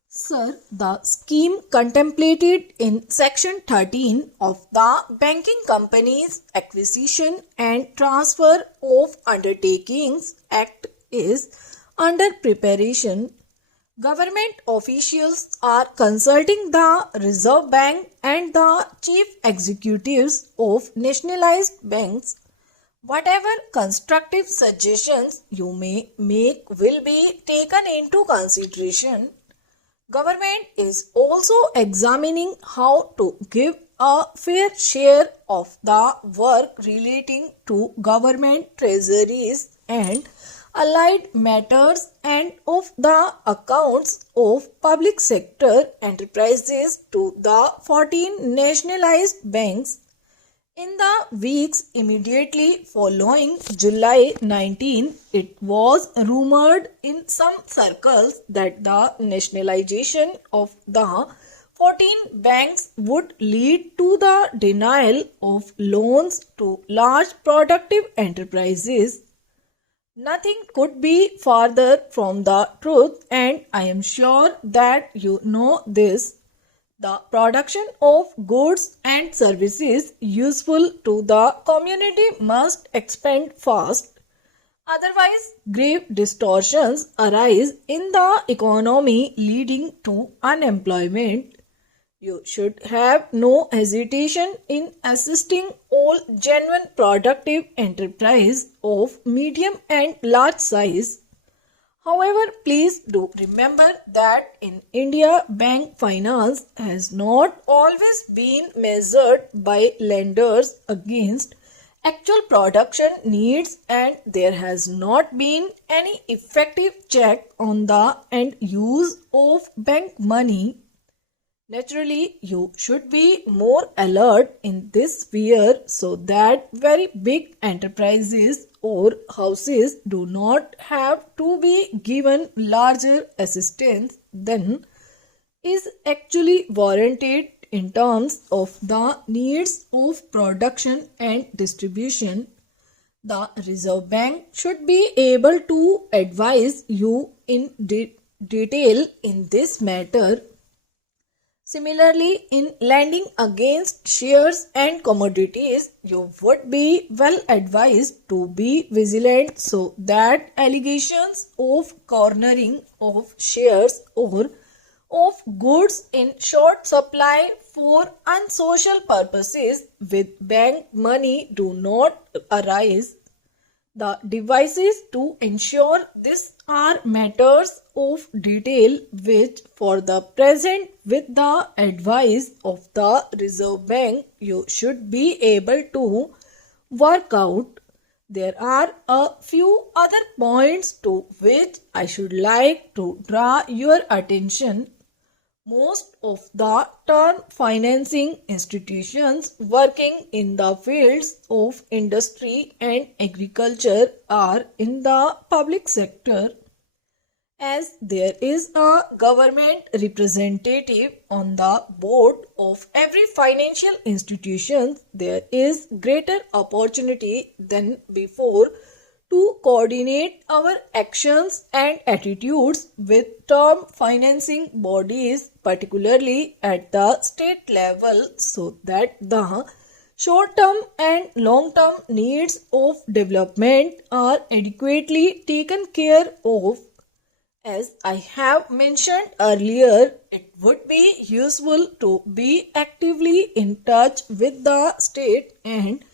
Sir, the scheme contemplated in Section 13 of the Banking Companies Acquisition and Transfer of Undertakings Act is under preparation. Government officials are consulting the Reserve Bank and the chief executives of nationalized banks. Whatever constructive suggestions you may make will be taken into consideration. Government is also examining how to give a fair share of the work relating to government treasuries and allied matters and of the accounts of public sector enterprises to the 14 nationalized banks. In the weeks immediately following July 19, it was rumored in some circles that the nationalization of the 14 banks would lead to the denial of loans to large productive enterprises. Nothing could be farther from the truth, and I am sure that you know this. The production of goods and services useful to the community must expand fast. Otherwise, grave distortions arise in the economy leading to unemployment. You should have no hesitation in assisting all genuine productive enterprise of medium and large size. However, please do remember that in India, bank finance has not always been measured by lenders against actual production needs, and there has not been any effective check on the end use of bank money. Naturally, you should be more alert in this sphere so that very big enterprises or houses do not have to be given larger assistance than is actually warranted in terms of the needs of production and distribution. The Reserve Bank should be able to advise you in detail in this matter. Similarly, in lending against shares and commodities, you would be well advised to be vigilant so that allegations of cornering of shares or of goods in short supply for unsocial purposes with bank money do not arise. The devices to ensure this are matters of detail which for the present with the advice of the Reserve Bank you should be able to work out. There are a few other points to which I should like to draw your attention. Most of the term financing institutions working in the fields of industry and agriculture are in the public sector. As there is a government representative on the board of every financial institution, there is greater opportunity than before to coordinate our actions and attitudes with term financing bodies, particularly at the state level, so that the short-term and long-term needs of development are adequately taken care of. As I have mentioned earlier, it would be useful to be actively in touch with the state and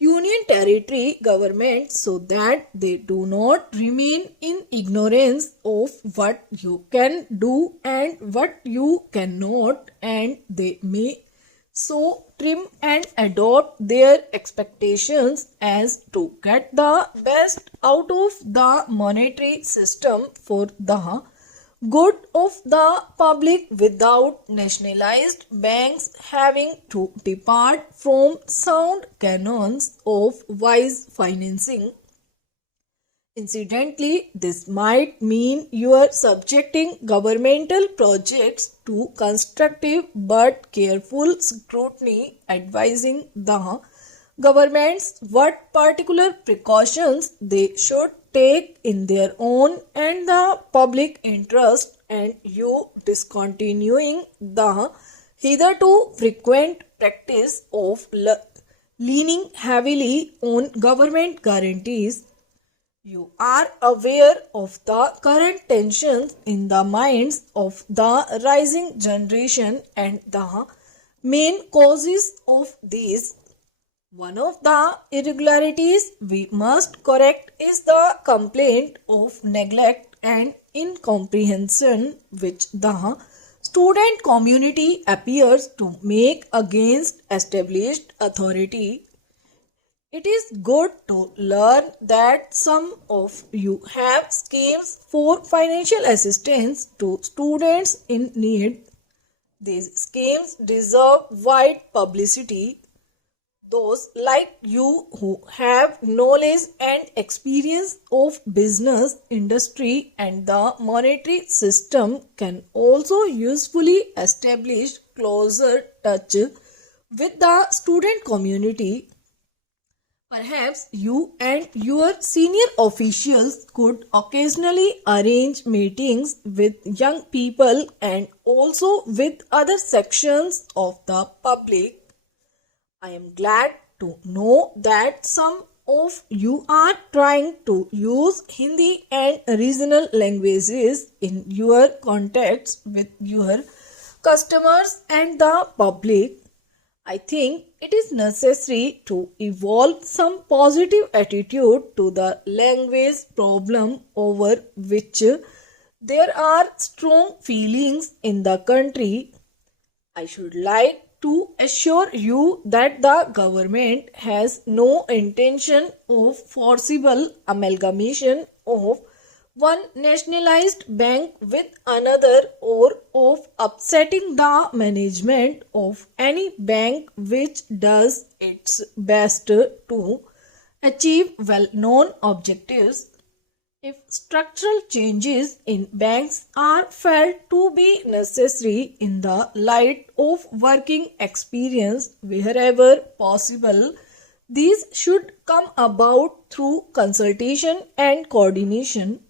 union territory governments so that they do not remain in ignorance of what you can do and what you cannot, and they may so trim and adopt their expectations as to get the best out of the monetary system for the good of the public without nationalized banks having to depart from sound canons of wise financing. Incidentally, this might mean you are subjecting governmental projects to constructive but careful scrutiny, advising the governments what particular precautions they should take in their own and the public interest, and you discontinuing the hitherto frequent practice of leaning heavily on government guarantees. You are aware of the current tensions in the minds of the rising generation and the main causes of these. One of the irregularities we must correct is the complaint of neglect and incomprehension which the student community appears to make against established authority. It is good to learn that some of you have schemes for financial assistance to students in need. These schemes deserve wide publicity. Those like you who have knowledge and experience of business, industry, and the monetary system can also usefully establish closer touch with the student community. Perhaps you and your senior officials could occasionally arrange meetings with young people and also with other sections of the public. I am glad to know that some of you are trying to use Hindi and regional languages in your contacts with your customers and the public. I think it is necessary to evolve some positive attitude to the language problem over which there are strong feelings in the country. I should like to assure you that the government has no intention of forcible amalgamation of one nationalized bank with another or of upsetting the management of any bank which does its best to achieve well-known objectives. If structural changes in banks are felt to be necessary in the light of working experience wherever possible, these should come about through consultation and coordination.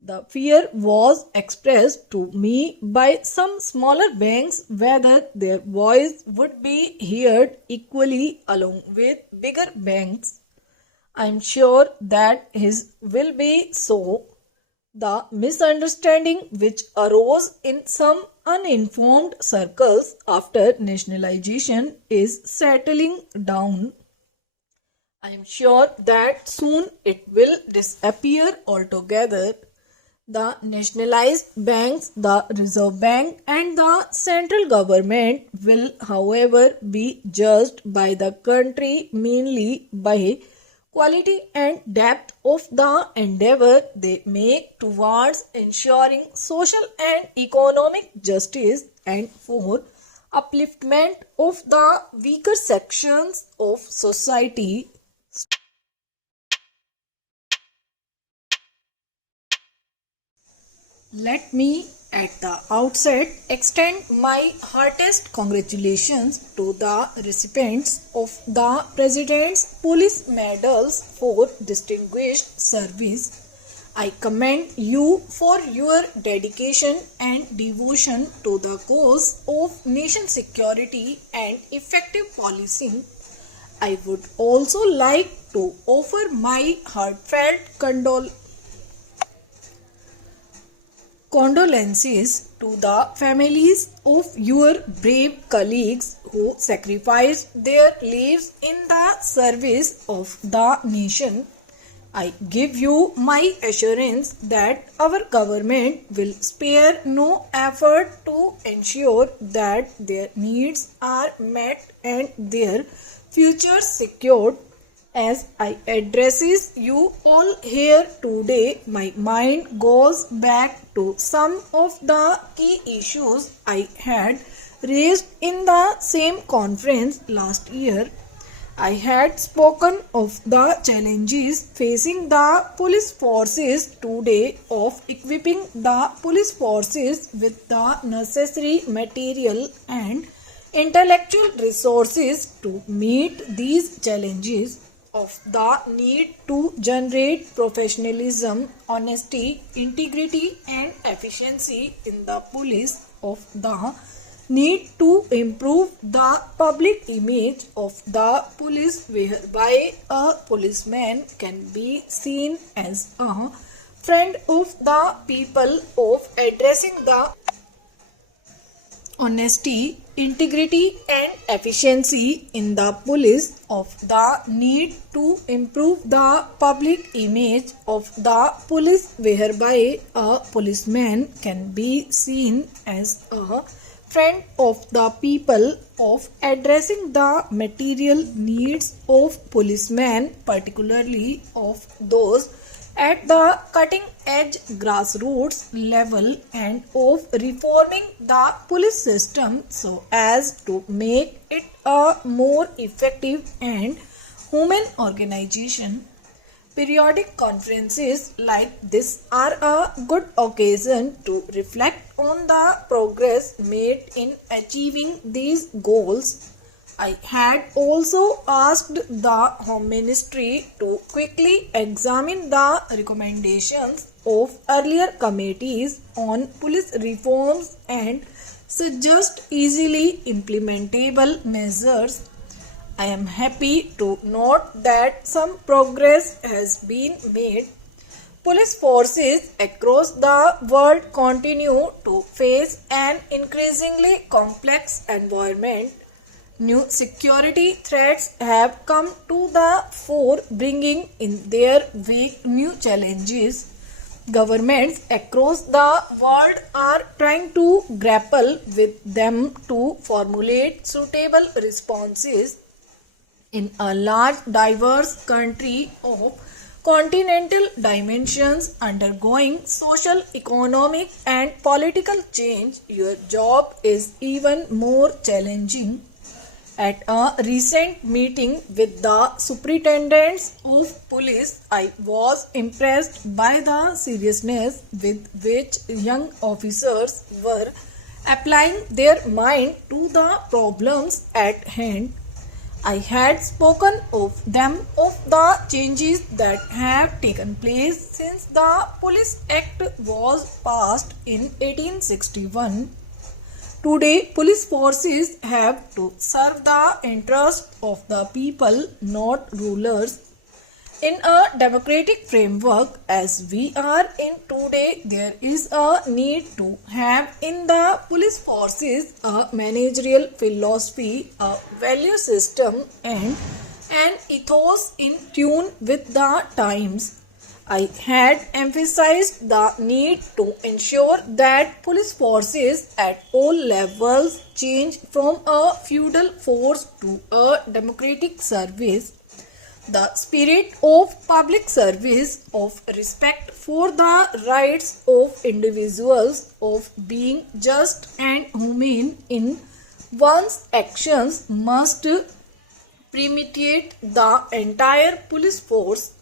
The fear was expressed to me by some smaller banks whether their voice would be heard equally along with bigger banks. I am sure that his will be so. The misunderstanding which arose in some uninformed circles after nationalization is settling down. I am sure that soon it will disappear altogether. The nationalized banks, the Reserve Bank, and the central government will, however, be judged by the country mainly by quality and depth of the endeavor they make towards ensuring social and economic justice and for upliftment of the weaker sections of society. Let me at the outset extend my heartiest congratulations to the recipients of the President's Police Medals for Distinguished Service. I commend you for your dedication and devotion to the cause of nation security and effective policing. I would also like to offer my heartfelt condolences to the families of your brave colleagues who sacrificed their lives in the service of the nation. I give you my assurance that our government will spare no effort to ensure that their needs are met and their futures secured. As I addresses you all here today, my mind goes back to some of the key issues I had raised in the same conference last year. I had spoken of the challenges facing the police forces today of equipping the police forces with the necessary material and intellectual resources to meet these challenges, of the need to generate professionalism, honesty, integrity, and efficiency in the police, of the need to improve the public image of the police whereby a policeman can be seen as a friend of the people, of addressing the honesty, integrity, and efficiency in the police, of the need to improve the public image of the police whereby a policeman can be seen as a friend of the people, of addressing the material needs of policemen, particularly of those at the cutting edge grassroots level, and of reforming the police system so as to make it a more effective and human organization. Periodic conferences like this are a good occasion to reflect on the progress made in achieving these goals. I had also asked the Home Ministry to quickly examine the recommendations of earlier committees on police reforms and suggest easily implementable measures. I am happy to note that some progress has been made. Police forces across the world continue to face an increasingly complex environment. New security threats have come to the fore, bringing in their wake new challenges. Governments across the world are trying to grapple with them to formulate suitable responses. In a large, diverse country of continental dimensions undergoing social, economic, and political change, your job is even more challenging. At a recent meeting with the superintendents of police, I was impressed by the seriousness with which young officers were applying their mind to the problems at hand. I had spoken of them of the changes that have taken place since the Police Act was passed in 1861. Today, police forces have to serve the interest of the people, not rulers. In a democratic framework as we are in today, there is a need to have in the police forces a managerial philosophy, a value system, and an ethos in tune with the times. I had emphasized the need to ensure that police forces at all levels change from a feudal force to a democratic service. The spirit of public service, of respect for the rights of individuals, of being just and humane in one's actions must permeate the entire police force.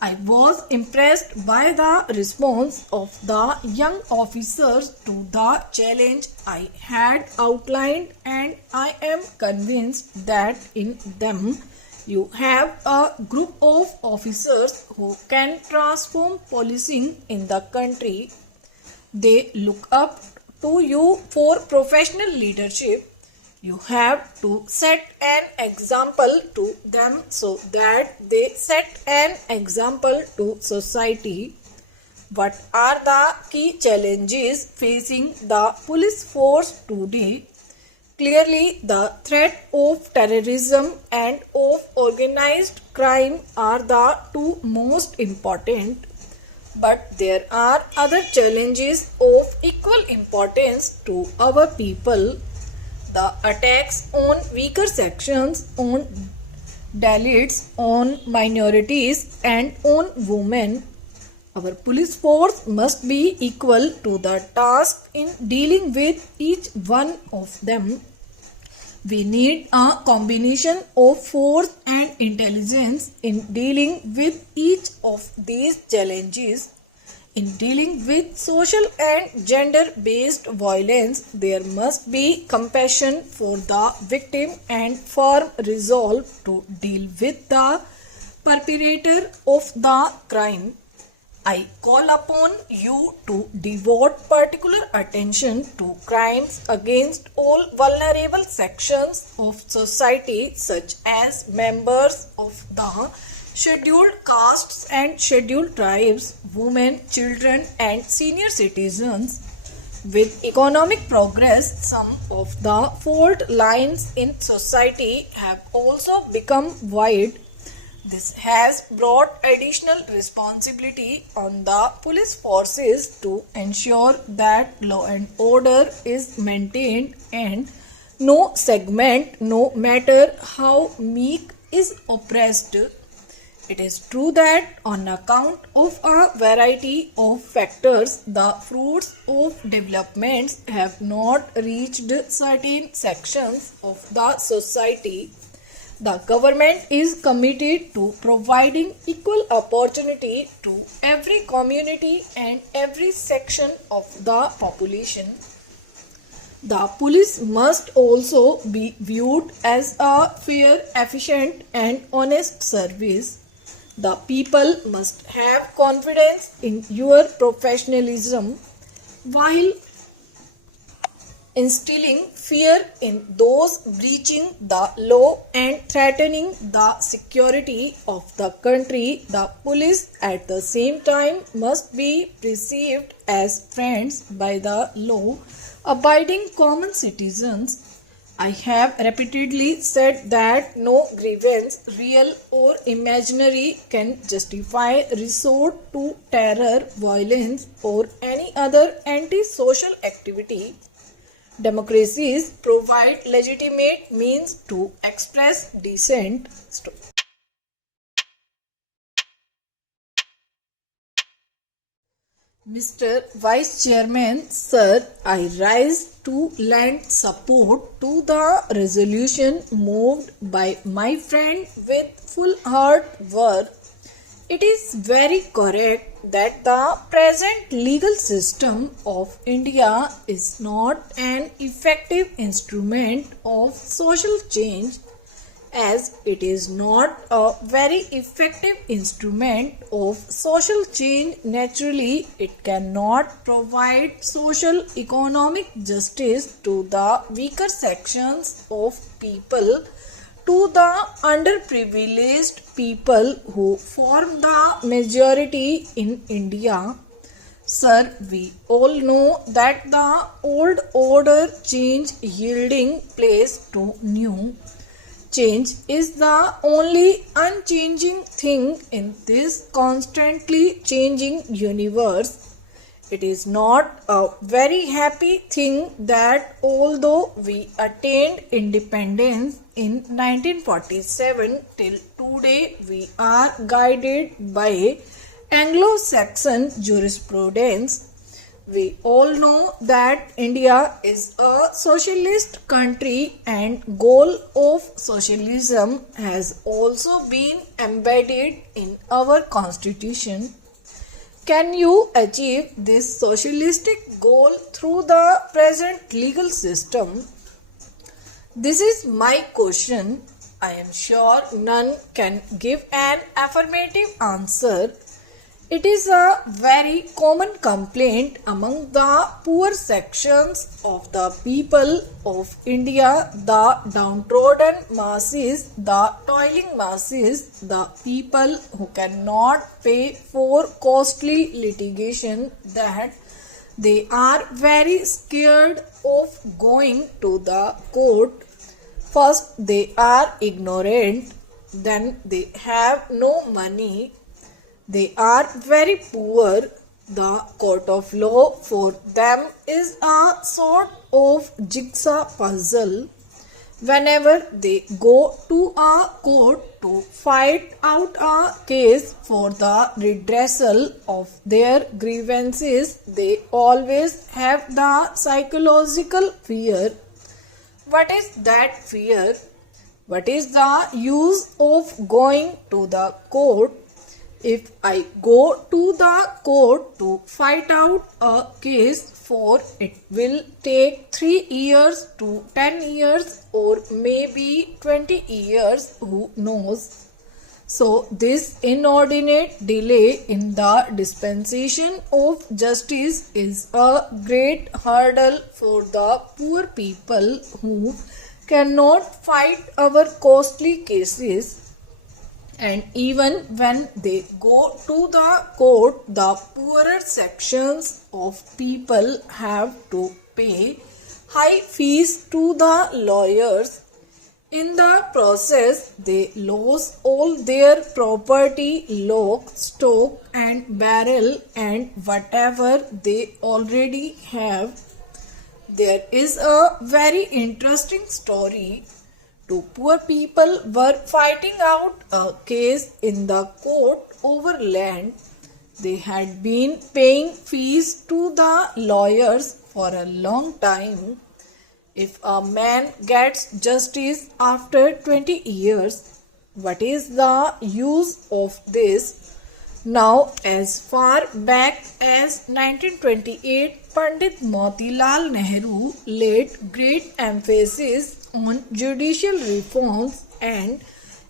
I was impressed by the response of the young officers to the challenge I had outlined, and I am convinced that in them you have a group of officers who can transform policing in the country. They look up to you for professional leadership. You have to set an example to them so that they set an example to society. What are the key challenges facing the police force today? Clearly, the threat of terrorism and of organized crime are the two most important. But there are other challenges of equal importance to our people. The attacks on weaker sections, on Dalits, on minorities, and on women. Our police force must be equal to the task in dealing with each one of them. We need a combination of force and intelligence in dealing with each of these challenges. In dealing with social and gender based violence, there must be compassion for the victim and firm resolve to deal with the perpetrator of the crime. I call upon you to devote particular attention to crimes against all vulnerable sections of society, such as members of the scheduled castes and scheduled tribes, women, children, and senior citizens. With economic progress, some of the fault lines in society have also become wide. This has brought additional responsibility on the police forces to ensure that law and order is maintained and no segment, no matter how meek, is oppressed. It is true that on account of a variety of factors, the fruits of developments have not reached certain sections of the society. The government is committed to providing equal opportunity to every community and every section of the population. The police must also be viewed as a fair, efficient, and honest service. The people must have confidence in your professionalism while instilling fear in those breaching the law and threatening the security of the country. The police at the same time must be perceived as friends by the law abiding common citizens. I have repeatedly said that no grievance, real or imaginary, can justify resort to terror, violence, or any other anti-social activity. Democracies provide legitimate means to express dissent. Mr. Vice Chairman, Sir, I rise to lend support to the resolution moved by my friend with full heart work. It is very correct that the present legal system of India is not an effective instrument of social change, as it is not a very effective instrument of social change. Naturally, it cannot provide social economic justice to the weaker sections of people, to the underprivileged people who form the majority in India. Sir, we all know that the old order change yielding place to new. Change is the only unchanging thing in this constantly changing universe. It is not a very happy thing that although we attained independence in 1947, till today we are guided by Anglo-Saxon jurisprudence. We all know that India is a socialist country and goal of socialism has also been embedded in our constitution. Can you achieve this socialistic goal through the present legal system? This is my question. I am sure none can give an affirmative answer. It is a very common complaint among the poor sections of the people of India, the downtrodden masses, the toiling masses, the people who cannot pay for costly litigation, that they are very scared of going to the court. First, they are ignorant, then they have no money. They are very poor. The court of law for them is a sort of jigsaw puzzle. whenever they go to a court to fight out a case for the redressal of their grievances, they always have the psychological fear. What is that fear? What is the use of going to the court? If I go to the court to fight out a case for it will take 3 years to 10 years or maybe 20 years, who knows. So this inordinate delay in the dispensation of justice is a great hurdle for the poor people who cannot fight our costly cases. And even when they go to the court, the poorer sections of people have to pay high fees to the lawyers. In the process, they lose all their property, lock, stock and barrel and whatever they already have. There is a very interesting story. Two poor people were fighting out a case in the court over land. They had been paying fees to the lawyers for a long time. If a man gets justice after 20 years, what is the use of this? Now, as far back as 1928, Pandit Motilal Nehru laid great emphasis on judicial reforms, and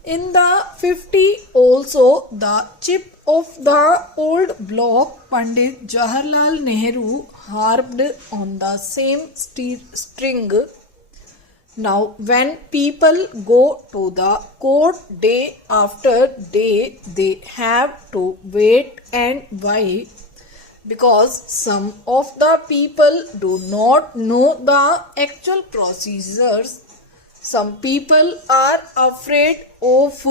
in the 50s also the chip of the old block Pandit Jawaharlal Nehru harped on the same string. Now when people go to the court day after day, they have to wait and wait because some of the people do not know the actual procedures. Some people are afraid of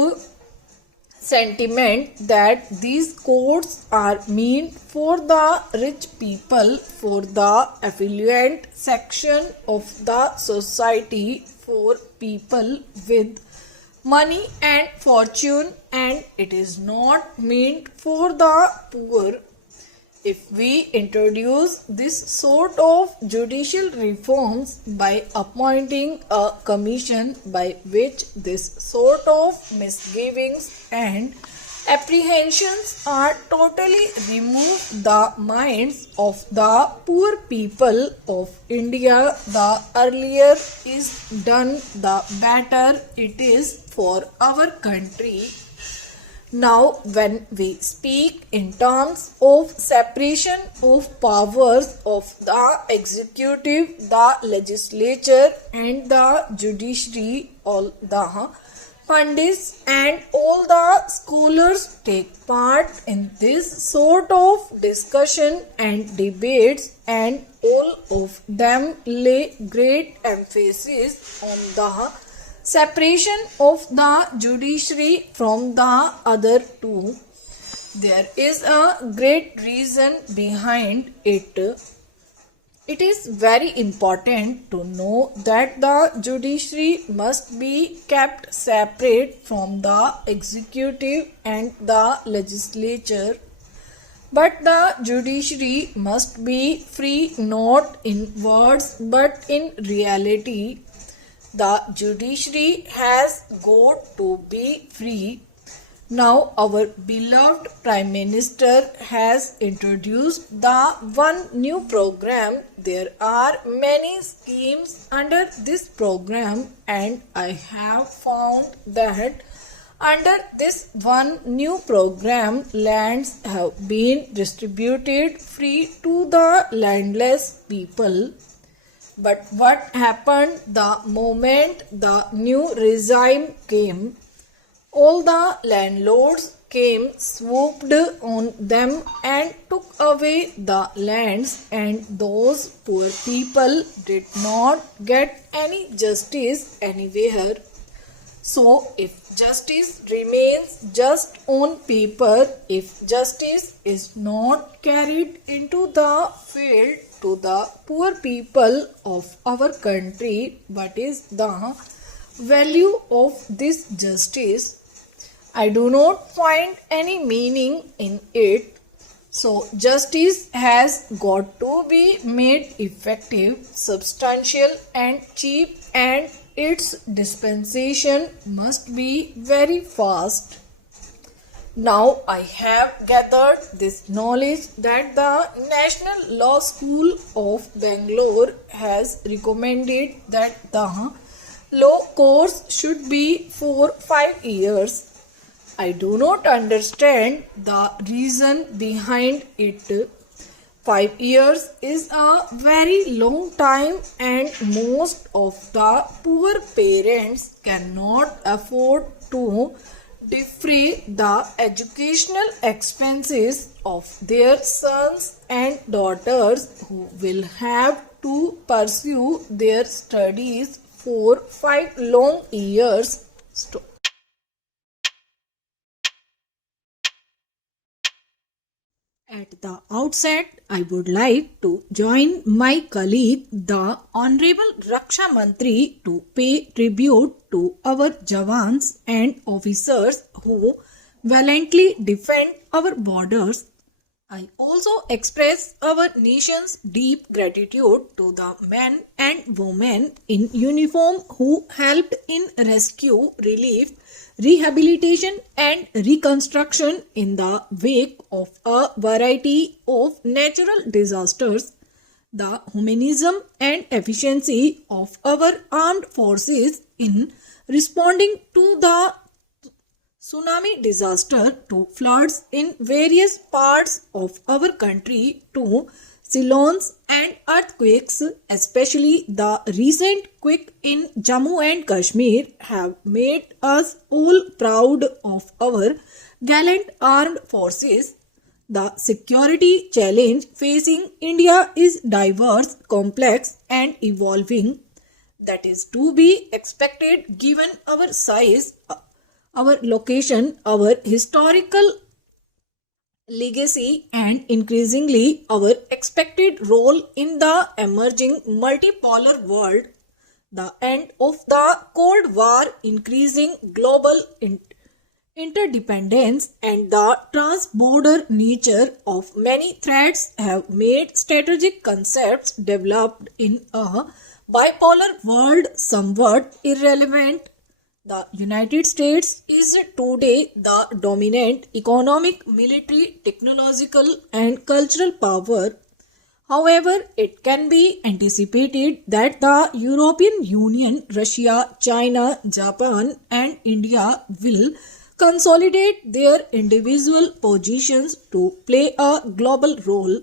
sentiment that these courts are meant for the rich people, for the affluent section of the society, for people with money and fortune, and it is not meant for the poor. If we introduce this sort of judicial reforms by appointing a commission by which this sort of misgivings and apprehensions are totally removed the minds of the poor people of India, the earlier is done, the better it is for our country. Now, when we speak in terms of separation of powers of the executive, the legislature and the judiciary, all the pundits and all the scholars take part in this sort of discussion and debates, and all of them lay great emphasis on the separation of the judiciary from the other two. There is a great reason behind it. It is very important to know that the judiciary must be kept separate from the executive and the legislature. But the judiciary must be free not in words but in reality. The judiciary has got to be free. Now our beloved Prime Minister has introduced the one new program. There are many schemes under this program, and I have found that under this one new program, lands have been distributed free to the landless people. But what happened the moment the new regime came? All the landlords came, swooped on them and took away the lands, and those poor people did not get any justice anywhere. So, if justice remains just on paper, if justice is not carried into the field to the poor people of our country, what is the value of this justice. I do not find any meaning in it. So, justice has got to be made effective, substantial, and cheap, and its dispensation must be very fast. Now I have gathered this knowledge that the National Law School of Bangalore has recommended that the law course should be for 5 years. I do not understand the reason behind it. 5 years is a very long time, and most of the poor parents cannot afford to defray the educational expenses of their sons and daughters who will have to pursue their studies for 5 long years. At the outset, I would like to join my colleague, the Honorable Raksha Mantri, to pay tribute to our Jawans and officers who valiantly defend our borders. I also express our nation's deep gratitude to the men and women in uniform who helped in rescue, relief, rehabilitation and reconstruction in the wake of a variety of natural disasters. The humanism and efficiency of our armed forces in responding to the tsunami disaster, to floods in various parts of our country, to cyclones and earthquakes, especially the recent quake in Jammu and Kashmir, have made us all proud of our gallant armed forces. The security challenge facing India is diverse, complex, and evolving. That is to be expected given our size, our location, our historical legacy, and increasingly our expected role in the emerging multipolar world. The end of the Cold War, increasing global interdependence, and the trans-border nature of many threats have made strategic concepts developed in a bipolar world somewhat irrelevant. The United States is today the dominant economic, military, technological, and cultural power. However, it can be anticipated that the European Union, Russia, China, Japan, and India will consolidate their individual positions to play a global role.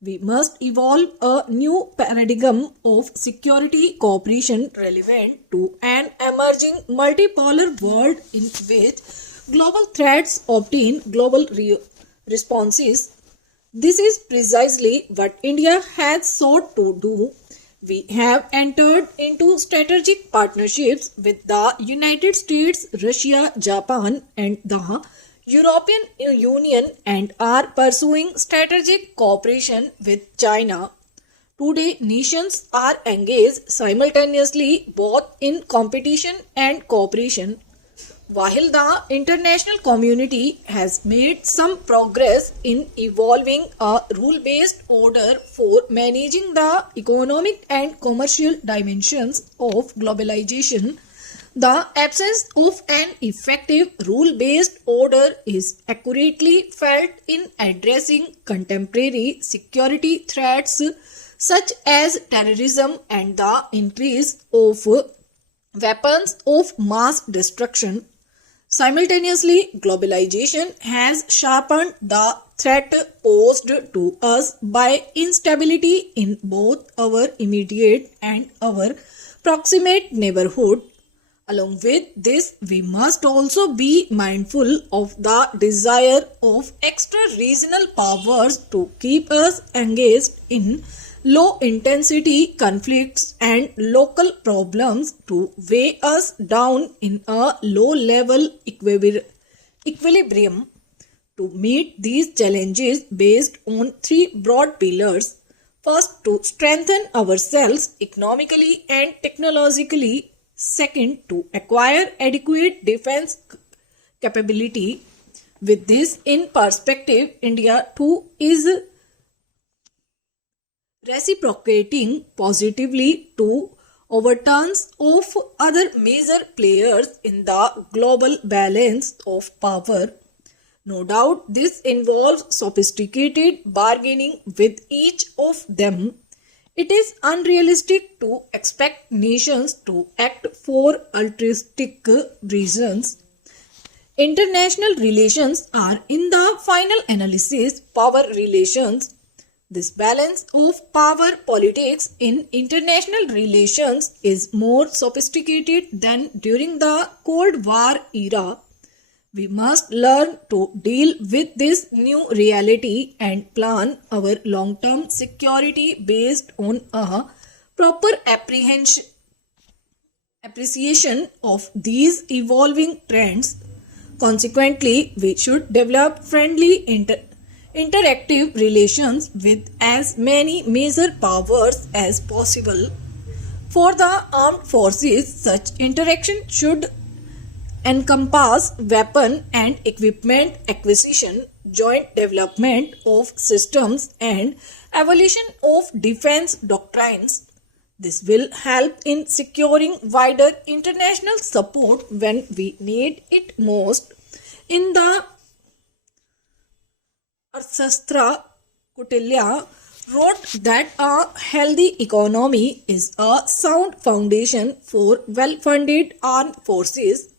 We must evolve a new paradigm of security cooperation relevant to an emerging multipolar world in which global threats obtain global responses. This is precisely what India has sought to do. We have entered into strategic partnerships with the United States, Russia, Japan, and the European Union, and are pursuing strategic cooperation with China. Today, nations are engaged simultaneously both in competition and cooperation. While the international community has made some progress in evolving a rule-based order for managing the economic and commercial dimensions of globalization, the absence of an effective rule-based order is accurately felt in addressing contemporary security threats such as terrorism and the increase of weapons of mass destruction. Simultaneously, globalization has sharpened the threat posed to us by instability in both our immediate and our proximate neighborhood. Along with this, we must also be mindful of the desire of extra-regional powers to keep us engaged in low-intensity conflicts and local problems to weigh us down in a low-level equilibrium. To meet these challenges based on three broad pillars: first, to strengthen ourselves economically and technologically; Second, to acquire adequate defense capability. With this in perspective, India too is reciprocating positively to overturns of other major players in the global balance of power. No doubt this involves sophisticated bargaining with each of them. It is unrealistic to expect nations to act for altruistic reasons. International relations are, in the final analysis, power relations. This balance of power politics in international relations is more sophisticated than during the Cold War era. We must learn to deal with this new reality and plan our long-term security based on a proper appreciation of these evolving trends. Consequently, we should develop friendly interactive relations with as many major powers as possible. For the armed forces, such interaction should encompass weapon and equipment acquisition, joint development of systems, and evolution of defense doctrines. This will help in securing wider international support when we need it most. In the Arthashastra, Kautilya wrote that a healthy economy is a sound foundation for well-funded armed forces.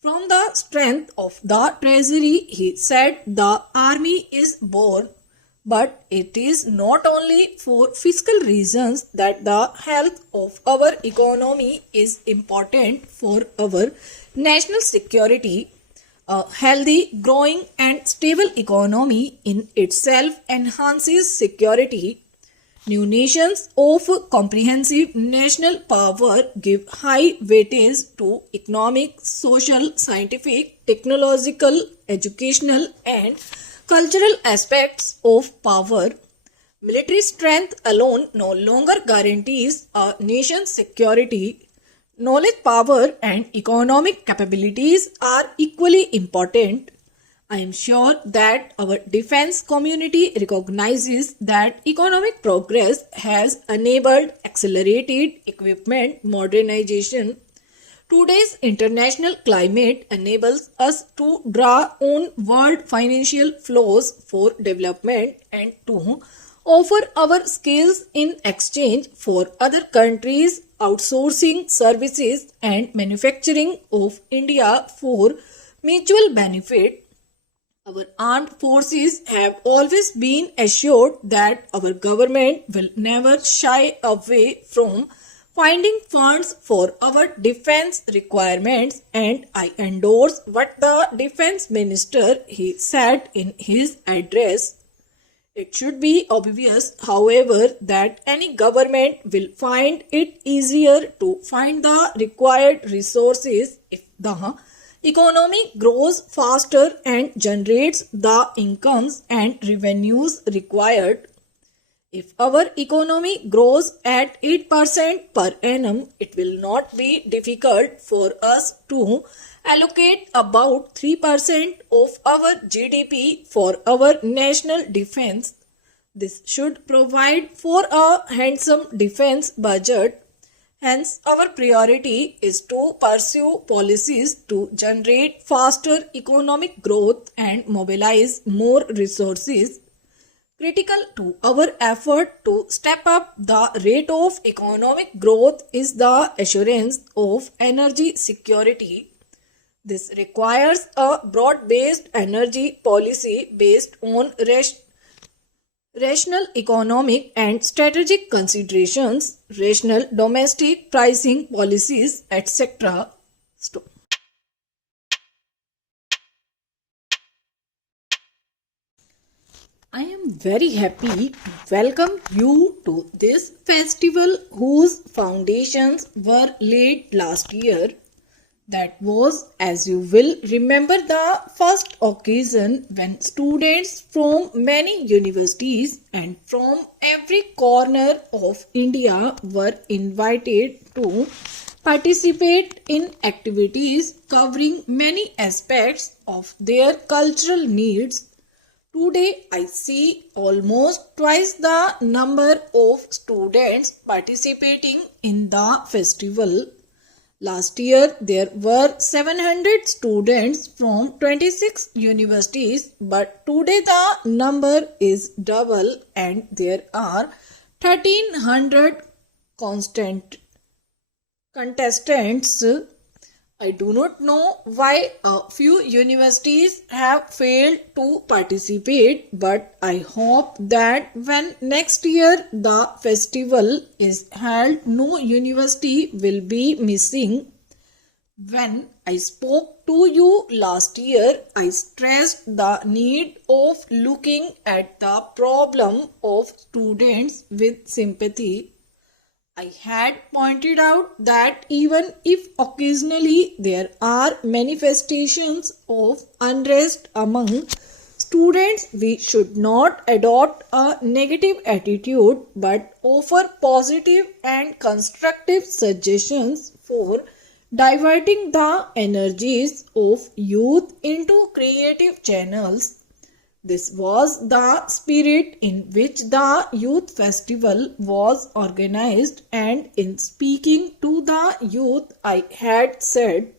From the strength of the treasury, he said, the army is born. But it is not only for fiscal reasons that the health of our economy is important for our national security. A healthy, growing, and stable economy in itself enhances security. New nations of comprehensive national power give high weightage to economic, social, scientific, technological, educational, and cultural aspects of power. Military strength alone no longer guarantees a nation's security. Knowledge, power, and economic capabilities are equally important. I am sure that our defense community recognizes that economic progress has enabled accelerated equipment modernization. Today's international climate enables us to draw on world financial flows for development and to offer our skills in exchange for other countries outsourcing services and manufacturing of India for mutual benefit. Our armed forces have always been assured that our government will never shy away from finding funds for our defense requirements, and I endorse what the defense minister he said in his address. It should be obvious, however, that any government will find it easier to find the required resources if the economy grows faster and generates the incomes and revenues required. If our economy grows at 8% per annum, it will not be difficult for us to allocate about 3% of our GDP for our national defense. This should provide for a handsome defense budget. Hence, our priority is to pursue policies to generate faster economic growth and mobilize more resources. Critical to our effort to step up the rate of economic growth is the assurance of energy security. This requires a broad-based energy policy based on rational economic and strategic considerations, rational domestic pricing policies, etc. I am very happy to welcome you to this festival whose foundations were laid last year. That was, as you will remember, the first occasion when students from many universities and from every corner of India were invited to participate in activities covering many aspects of their cultural needs. Today, I see almost twice the number of students participating in the festival. Last year, there were 700 students from 26 universities, but today the number is double and there are 1300 contestants. I do not know why a few universities have failed to participate, but I hope that when next year the festival is held, no university will be missing. When I spoke to you last year, I stressed the need of looking at the problem of students with sympathy. I had pointed out that even if occasionally there are manifestations of unrest among students, we should not adopt a negative attitude but offer positive and constructive suggestions for diverting the energies of youth into creative channels. This was the spirit in which the youth festival was organized, and in speaking to the youth I had said,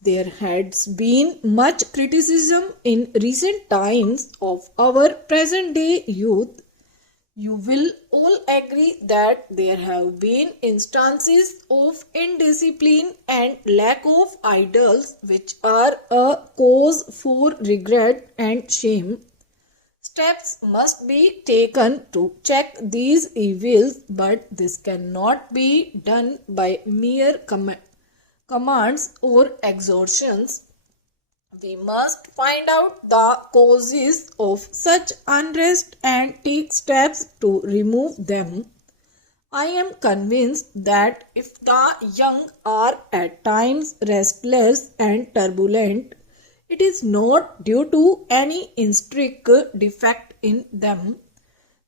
there has been much criticism in recent times of our present day youth. You will all agree that there have been instances of indiscipline and lack of ideals which are a cause for regret and shame. Steps must be taken to check these evils, but this cannot be done by mere commands or exhortations. We must find out the causes of such unrest and take steps to remove them. I am convinced that if the young are at times restless and turbulent, it is not due to any intrinsic defect in them.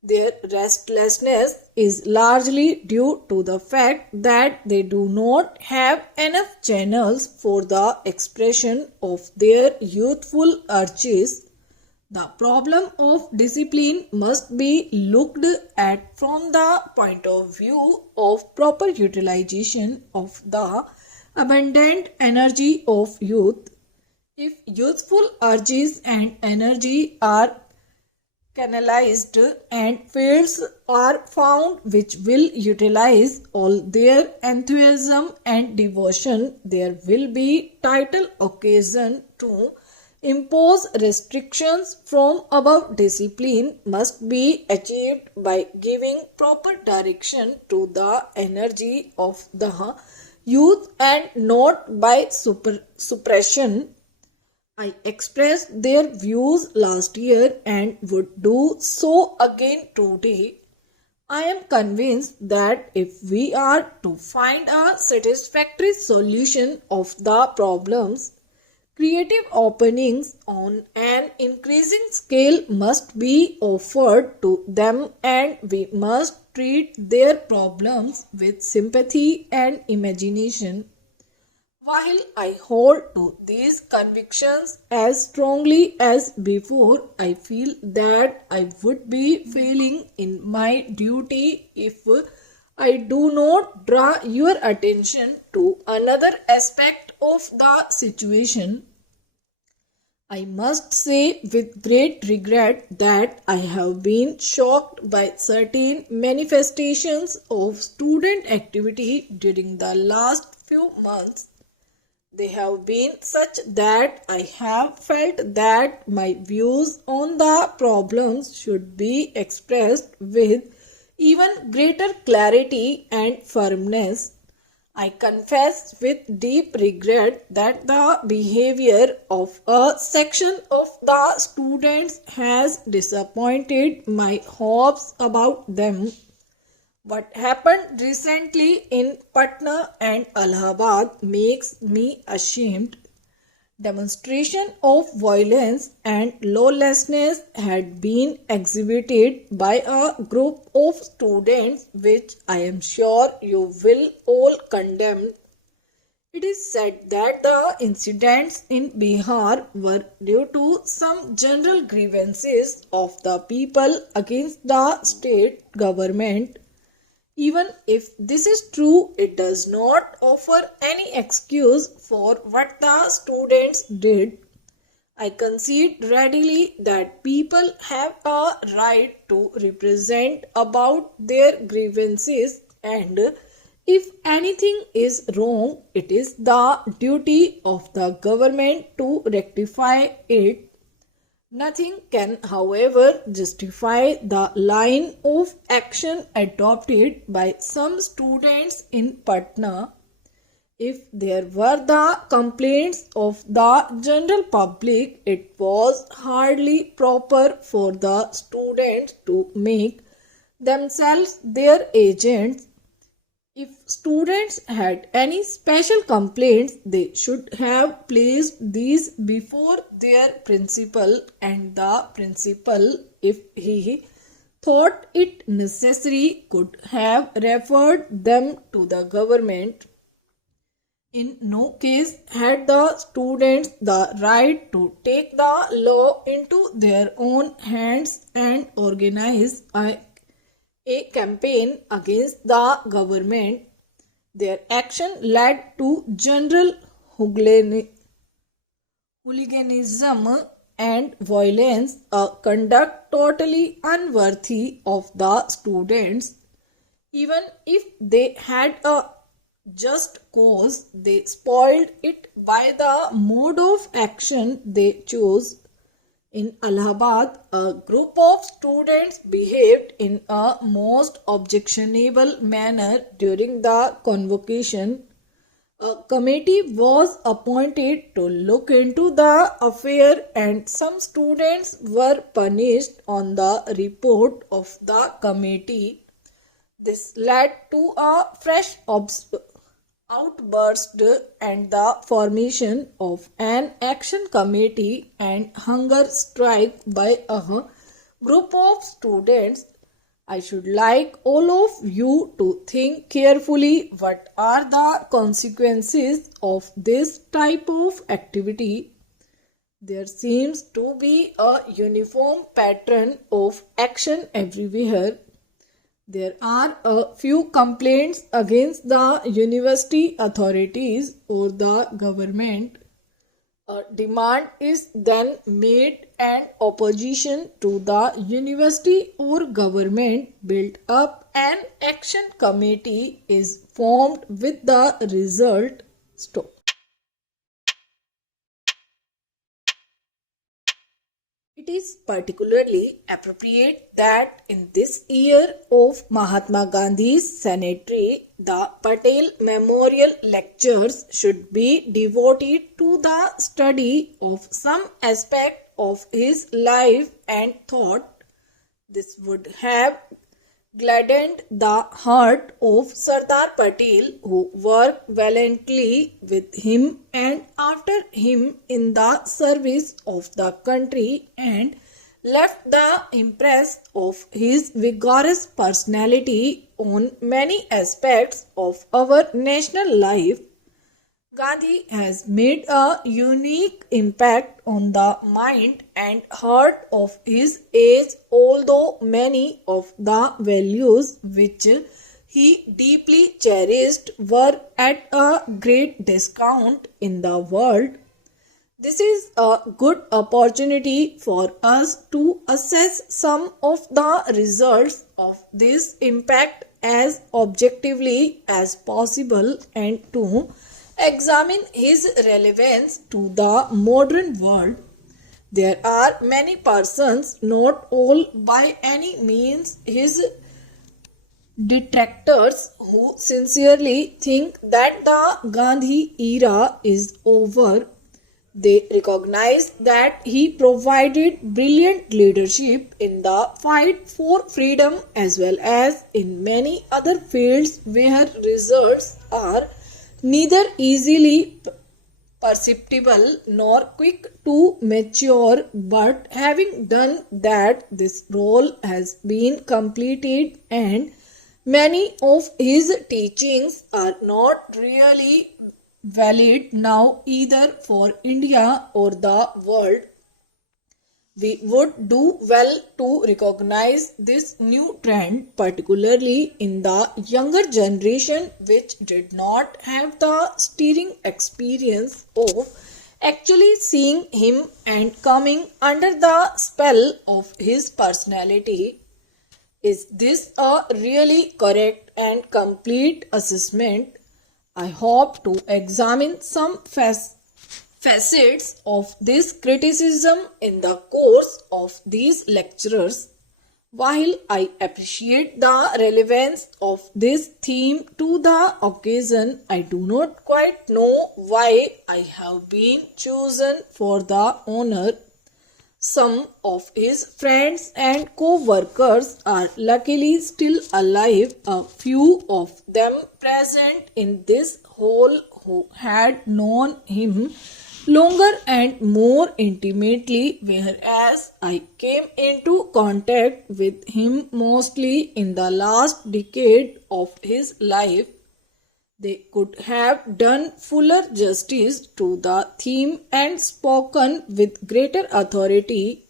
Their restlessness is largely due to the fact that they do not have enough channels for the expression of their youthful urges. The problem of discipline must be looked at from the point of view of proper utilization of the abundant energy of youth. If youthful urges and energy are canalized and fields are found which will utilize all their enthusiasm and devotion, there will be little occasion to impose restrictions from above. Discipline must be achieved by giving proper direction to the energy of the youth and not by suppression. I expressed their views last year and would do so again today. I am convinced that if we are to find a satisfactory solution of the problems, creative openings on an increasing scale must be offered to them, and we must treat their problems with sympathy and imagination. While I hold to these convictions as strongly as before, I feel that I would be failing in my duty if I do not draw your attention to another aspect of the situation. I must say with great regret that I have been shocked by certain manifestations of student activity during the last few months. They have been such that I have felt that my views on the problems should be expressed with even greater clarity and firmness. I confess with deep regret that the behavior of a section of the students has disappointed my hopes about them. What happened recently in Patna and Allahabad makes me ashamed. Demonstration of violence and lawlessness had been exhibited by a group of students which I am sure you will all condemn. It is said that the incidents in Bihar were due to some general grievances of the people against the state government. Even if this is true, it does not offer any excuse for what the students did. I concede readily that people have a right to represent about their grievances, and if anything is wrong, it is the duty of the government to rectify it. Nothing can, however, justify the line of action adopted by some students in Patna. If there were the complaints of the general public, it was hardly proper for the students to make themselves their agents. If students had any special complaints, they should have placed these before their principal, and the principal, if he thought it necessary, could have referred them to the government. In no case had the students the right to take the law into their own hands and organize a campaign against the government. Their action led to general hooliganism and violence, a conduct totally unworthy of the students. Even if they had a just cause, they spoiled it by the mode of action they chose. In Allahabad, a group of students behaved in a most objectionable manner during the convocation. A committee was appointed to look into the affair, and some students were punished on the report of the committee. This led to a fresh outburst and the formation of an action committee and hunger strike by a group of students. I should like all of you to think carefully what are the consequences of this type of activity. There seems to be a uniform pattern of action everywhere. There are a few complaints against the university authorities or the government. A demand is then made and opposition to the university or government built up. An action committee is formed with the result. Stop. It is particularly appropriate that in this year of Mahatma Gandhi's centenary, the Patel Memorial Lectures should be devoted to the study of some aspect of his life and thought. This would have gladdened the heart of Sardar Patel, who worked valiantly with him and after him in the service of the country and left the impress of his vigorous personality on many aspects of our national life. Gandhi has made a unique impact on the mind and heart of his age, although many of the values which he deeply cherished were at a great discount in the world. This is a good opportunity for us to assess some of the results of this impact as objectively as possible and to examine his relevance to the modern world. There are many persons, not all by any means his detractors, who sincerely think that the Gandhi era is over. They recognize that he provided brilliant leadership in the fight for freedom as well as in many other fields where results are neither easily perceptible nor quick to mature, but having done that, this role has been completed and many of his teachings are not really valid now either for India or the world. We would do well to recognize this new trend, particularly in the younger generation, which did not have the steering experience of actually seeing him and coming under the spell of his personality. Is this a really correct and complete assessment? I hope to examine some facets of this criticism in the course of these lectures. While I appreciate the relevance of this theme to the occasion, I do not quite know why I have been chosen for the honor. Some of his friends and co-workers are luckily still alive, a few of them present in this hall who had known him longer and more intimately, whereas I came into contact with him mostly in the last decade of his life. They could have done fuller justice to the theme and spoken with greater authority.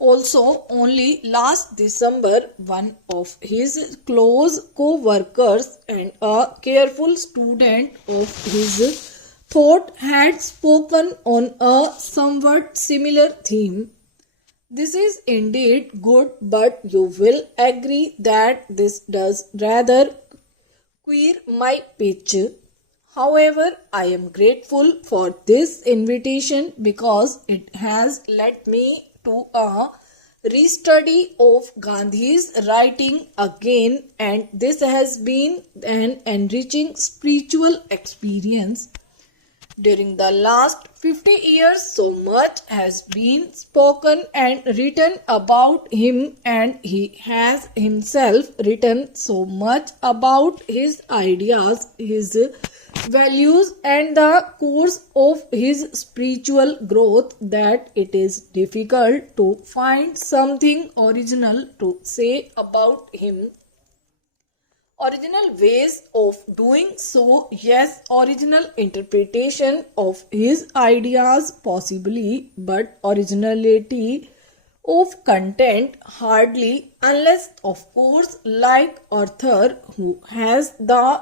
Also, only last December, one of his close co-workers and a careful student of his thought had spoken on a somewhat similar theme. This is indeed good, but you will agree that this does rather queer my pitch. However, I am grateful for this invitation because it has led me to a restudy of Gandhi's writing again, and this has been an enriching spiritual experience. During the last 50 years, so much has been spoken and written about him, and he has himself written so much about his ideas, his values, and the course of his spiritual growth that it is difficult to find something original to say about him. Original ways of doing so, yes, original interpretation of his ideas possibly, but originality of content hardly, unless of course like Arthur, who has the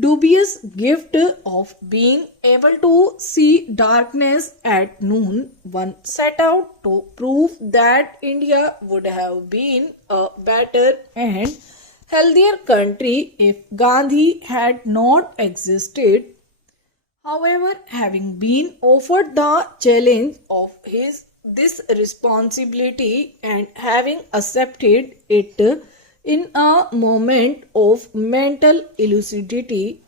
dubious gift of being able to see darkness at noon, one set out to prove that India would have been a better and healthier country if Gandhi had not existed. However, having been offered the challenge of this responsibility and having accepted it in a moment of mental lucidity,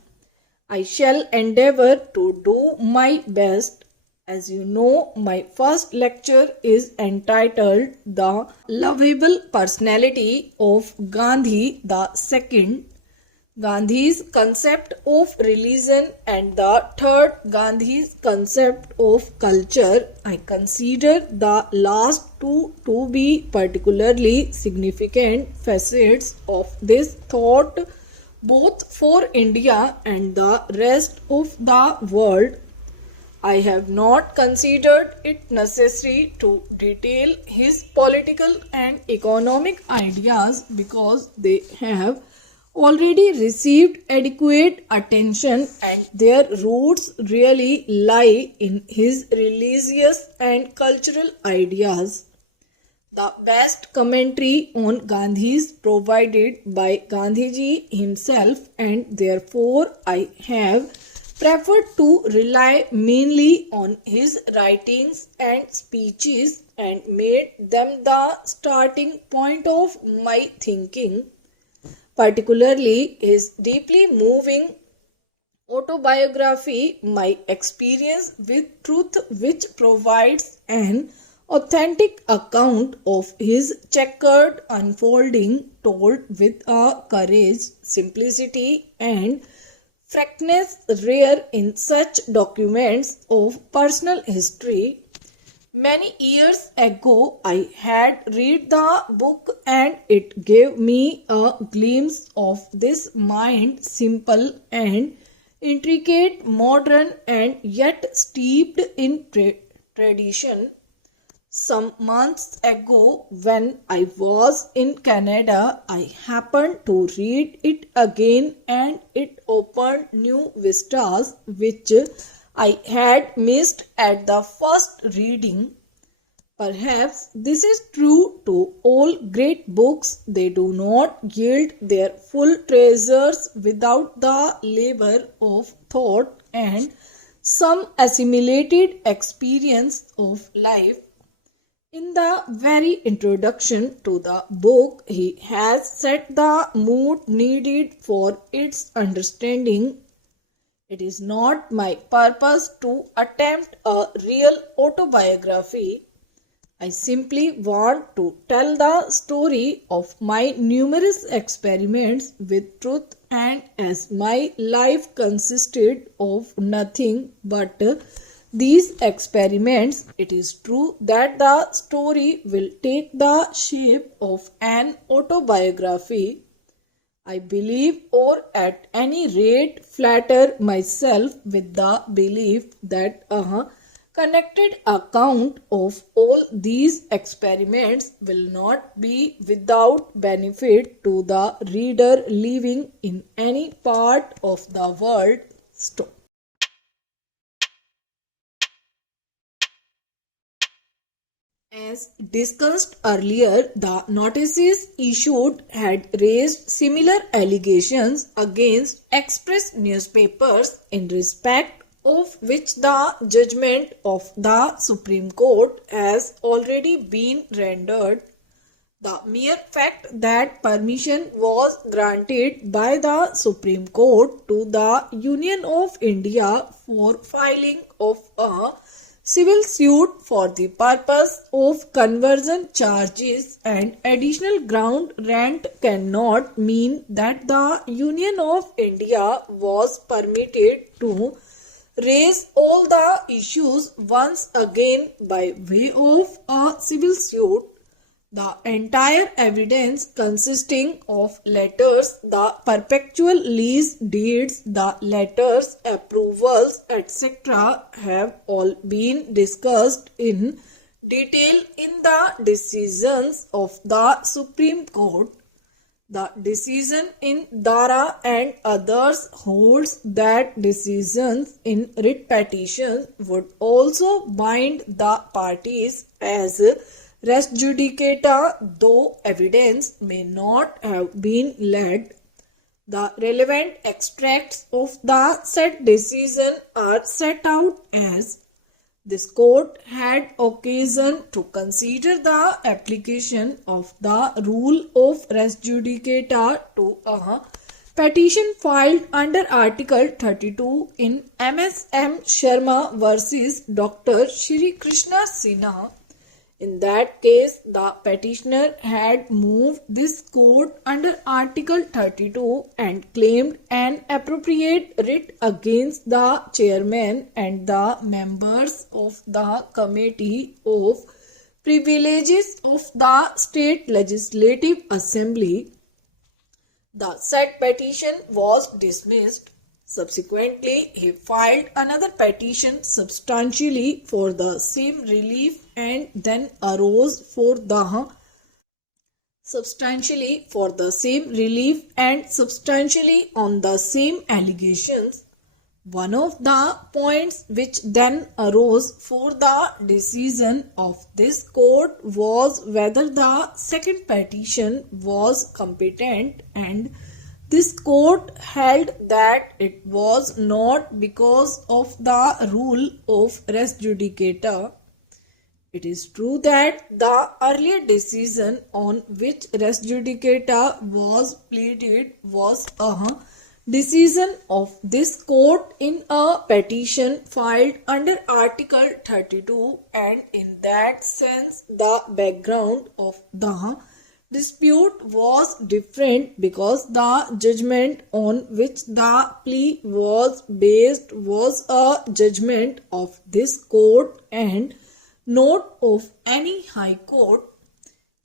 I shall endeavor to do my best. As you know, my first lecture is entitled The Lovable Personality of Gandhi II, Gandhi's Concept of Religion, and the third, Gandhi's Concept of Culture. I consider the last two to be particularly significant facets of this thought, both for India and the rest of the world. I have not considered it necessary to detail his political and economic ideas because they have already received adequate attention and their roots really lie in his religious and cultural ideas. The best commentary on Gandhi is provided by Gandhiji himself, and therefore I have preferred to rely mainly on his writings and speeches and made them the starting point of my thinking, particularly his deeply moving autobiography, My Experience with Truth, which provides an authentic account of his checkered unfolding, told with a courage, simplicity, and frankness rare in such documents of personal history. Many years ago, I had read the book and it gave me a glimpse of this mind, simple and intricate, modern, and yet steeped in tradition. Some months ago, when I was in Canada, I happened to read it again and it opened new vistas which I had missed at the first reading. Perhaps this is true to all great books. They do not yield their full treasures without the labor of thought and some assimilated experience of life. In the very introduction to the book, he has set the mood needed for its understanding. It is not my purpose to attempt a real autobiography. I simply want to tell the story of my numerous experiments with truth, and as my life consisted of nothing but these experiments, it is true that the story will take the shape of an autobiography. I believe, or at any rate flatter myself with the belief that a connected account of all these experiments will not be without benefit to the reader living in any part of the world. As discussed earlier, the notices issued had raised similar allegations against express newspapers, in respect of which the judgment of the Supreme Court has already been rendered. The mere fact that permission was granted by the Supreme Court to the Union of India for filing of a civil suit for the purpose of conversion charges and additional ground rent cannot mean that the Union of India was permitted to raise all the issues once again by way of a civil suit. The entire evidence, consisting of letters, the perpetual lease deeds, the letters, approvals, etc., have all been discussed in detail in the decisions of the Supreme Court. The decision in Dara and others holds that decisions in writ petitions would also bind the parties as res judicata, though evidence may not have been laid. The relevant extracts of the said decision are set out as: this court had occasion to consider the application of the rule of res judicata to a petition filed under Article 32 in MSM Sharma versus Dr. Shri Krishna Sinha. In that case, the petitioner had moved this court under Article 32 and claimed an appropriate writ against the chairman and the members of the Committee of Privileges of the State Legislative Assembly. The said petition was dismissed. Subsequently, he filed another petition substantially for the same relief and then arose for the substantially on the same allegations. One of the points which then arose for the decision of this court was whether the second petition was competent, and this court held that it was not because of the rule of res judicata. It is true that the earlier decision on which res judicata was pleaded was a decision of this court in a petition filed under Article 32, and in that sense the background of the dispute was different because the judgment on which the plea was based was a judgment of this court and not of any high court.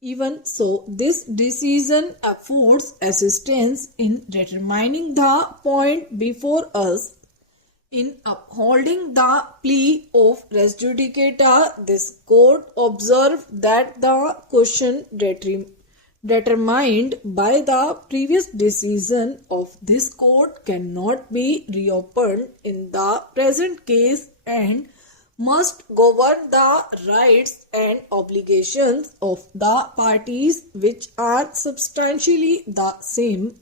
Even so, this decision affords assistance in determining the point before us. In upholding the plea of res judicata, this court observed that the question determined by the previous decision of this court cannot be reopened in the present case and must govern the rights and obligations of the parties, which are substantially the same.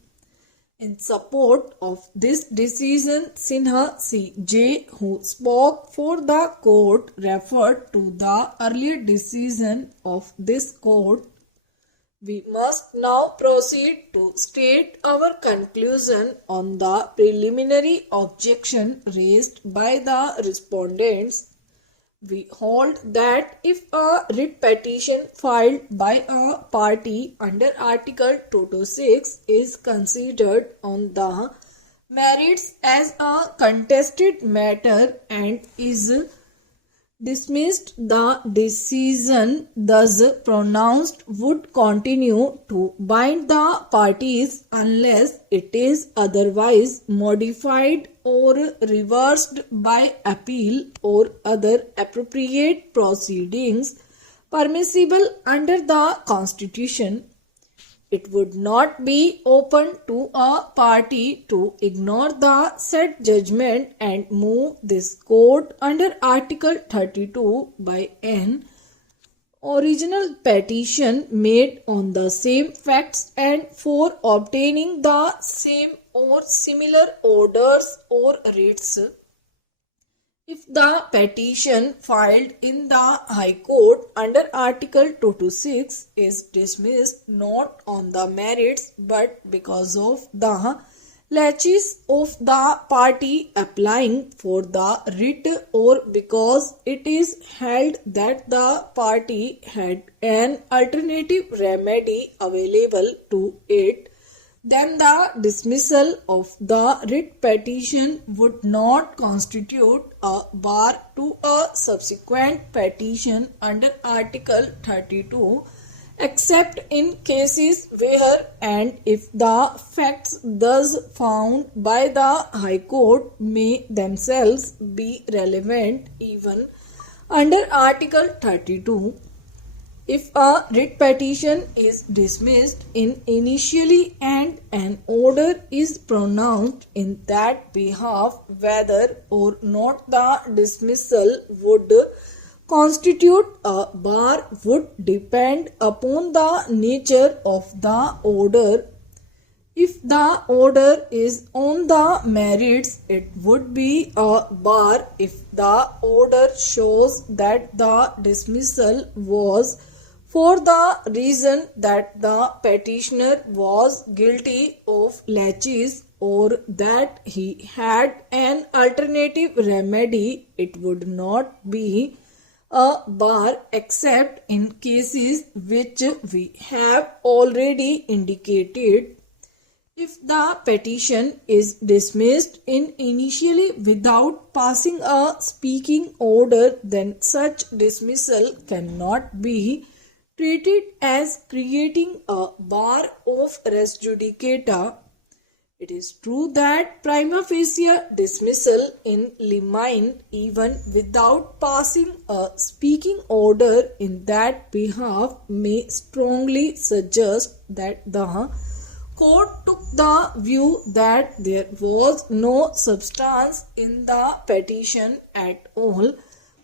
In support of this decision, Sinha C.J., who spoke for the court, referred to the earlier decision of this court. We must now proceed to state our conclusion on the preliminary objection raised by the respondents. We hold that if a writ petition filed by a party under Article 226 is considered on the merits as a contested matter and is dismissed, the decision thus pronounced would continue to bind the parties unless it is otherwise modified or reversed by appeal or other appropriate proceedings permissible under the Constitution. It would not be open to a party to ignore the said judgment and move this court under Article 32 by an original petition made on the same facts and for obtaining the same or similar orders or writs. If the petition filed in the High Court under Article 226 is dismissed not on the merits but because of the laches of the party applying for the writ or because it is held that the party had an alternative remedy available to it, then the dismissal of the writ petition would not constitute a bar to a subsequent petition under Article 32 except in cases where and if the facts thus found by the High Court may themselves be relevant even under Article 32. If a writ petition is dismissed in initially and an order is pronounced in that behalf, whether or not the dismissal would constitute a bar would depend upon the nature of the order. If the order is on the merits, it would be a bar if the order shows that the dismissal was for the reason that the petitioner was guilty of laches or that he had an alternative remedy. It would not be a bar except in cases which we have already indicated. If the petition is dismissed in initially without passing a speaking order, then such dismissal cannot be treated as creating a bar of res judicata. It is true that prima facie dismissal in limine even without passing a speaking order in that behalf may strongly suggest that the court took the view that there was no substance in the petition at all.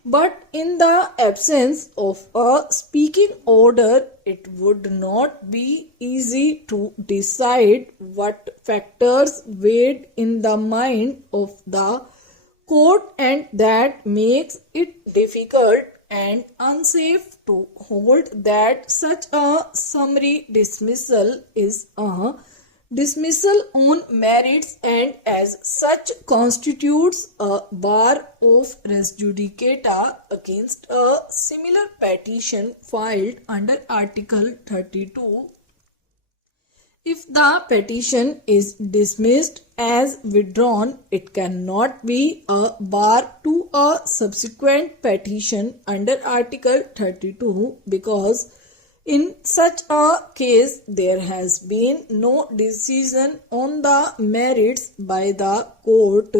But in the absence of a speaking order, it would not be easy to decide what factors weighed in the mind of the court, and that makes it difficult and unsafe to hold that such a summary dismissal is a dismissal on merits and as such constitutes a bar of res judicata against a similar petition filed under Article 32. If the petition is dismissed as withdrawn, it cannot be a bar to a subsequent petition under Article 32 because in such a case there has been no decision on the merits by the court.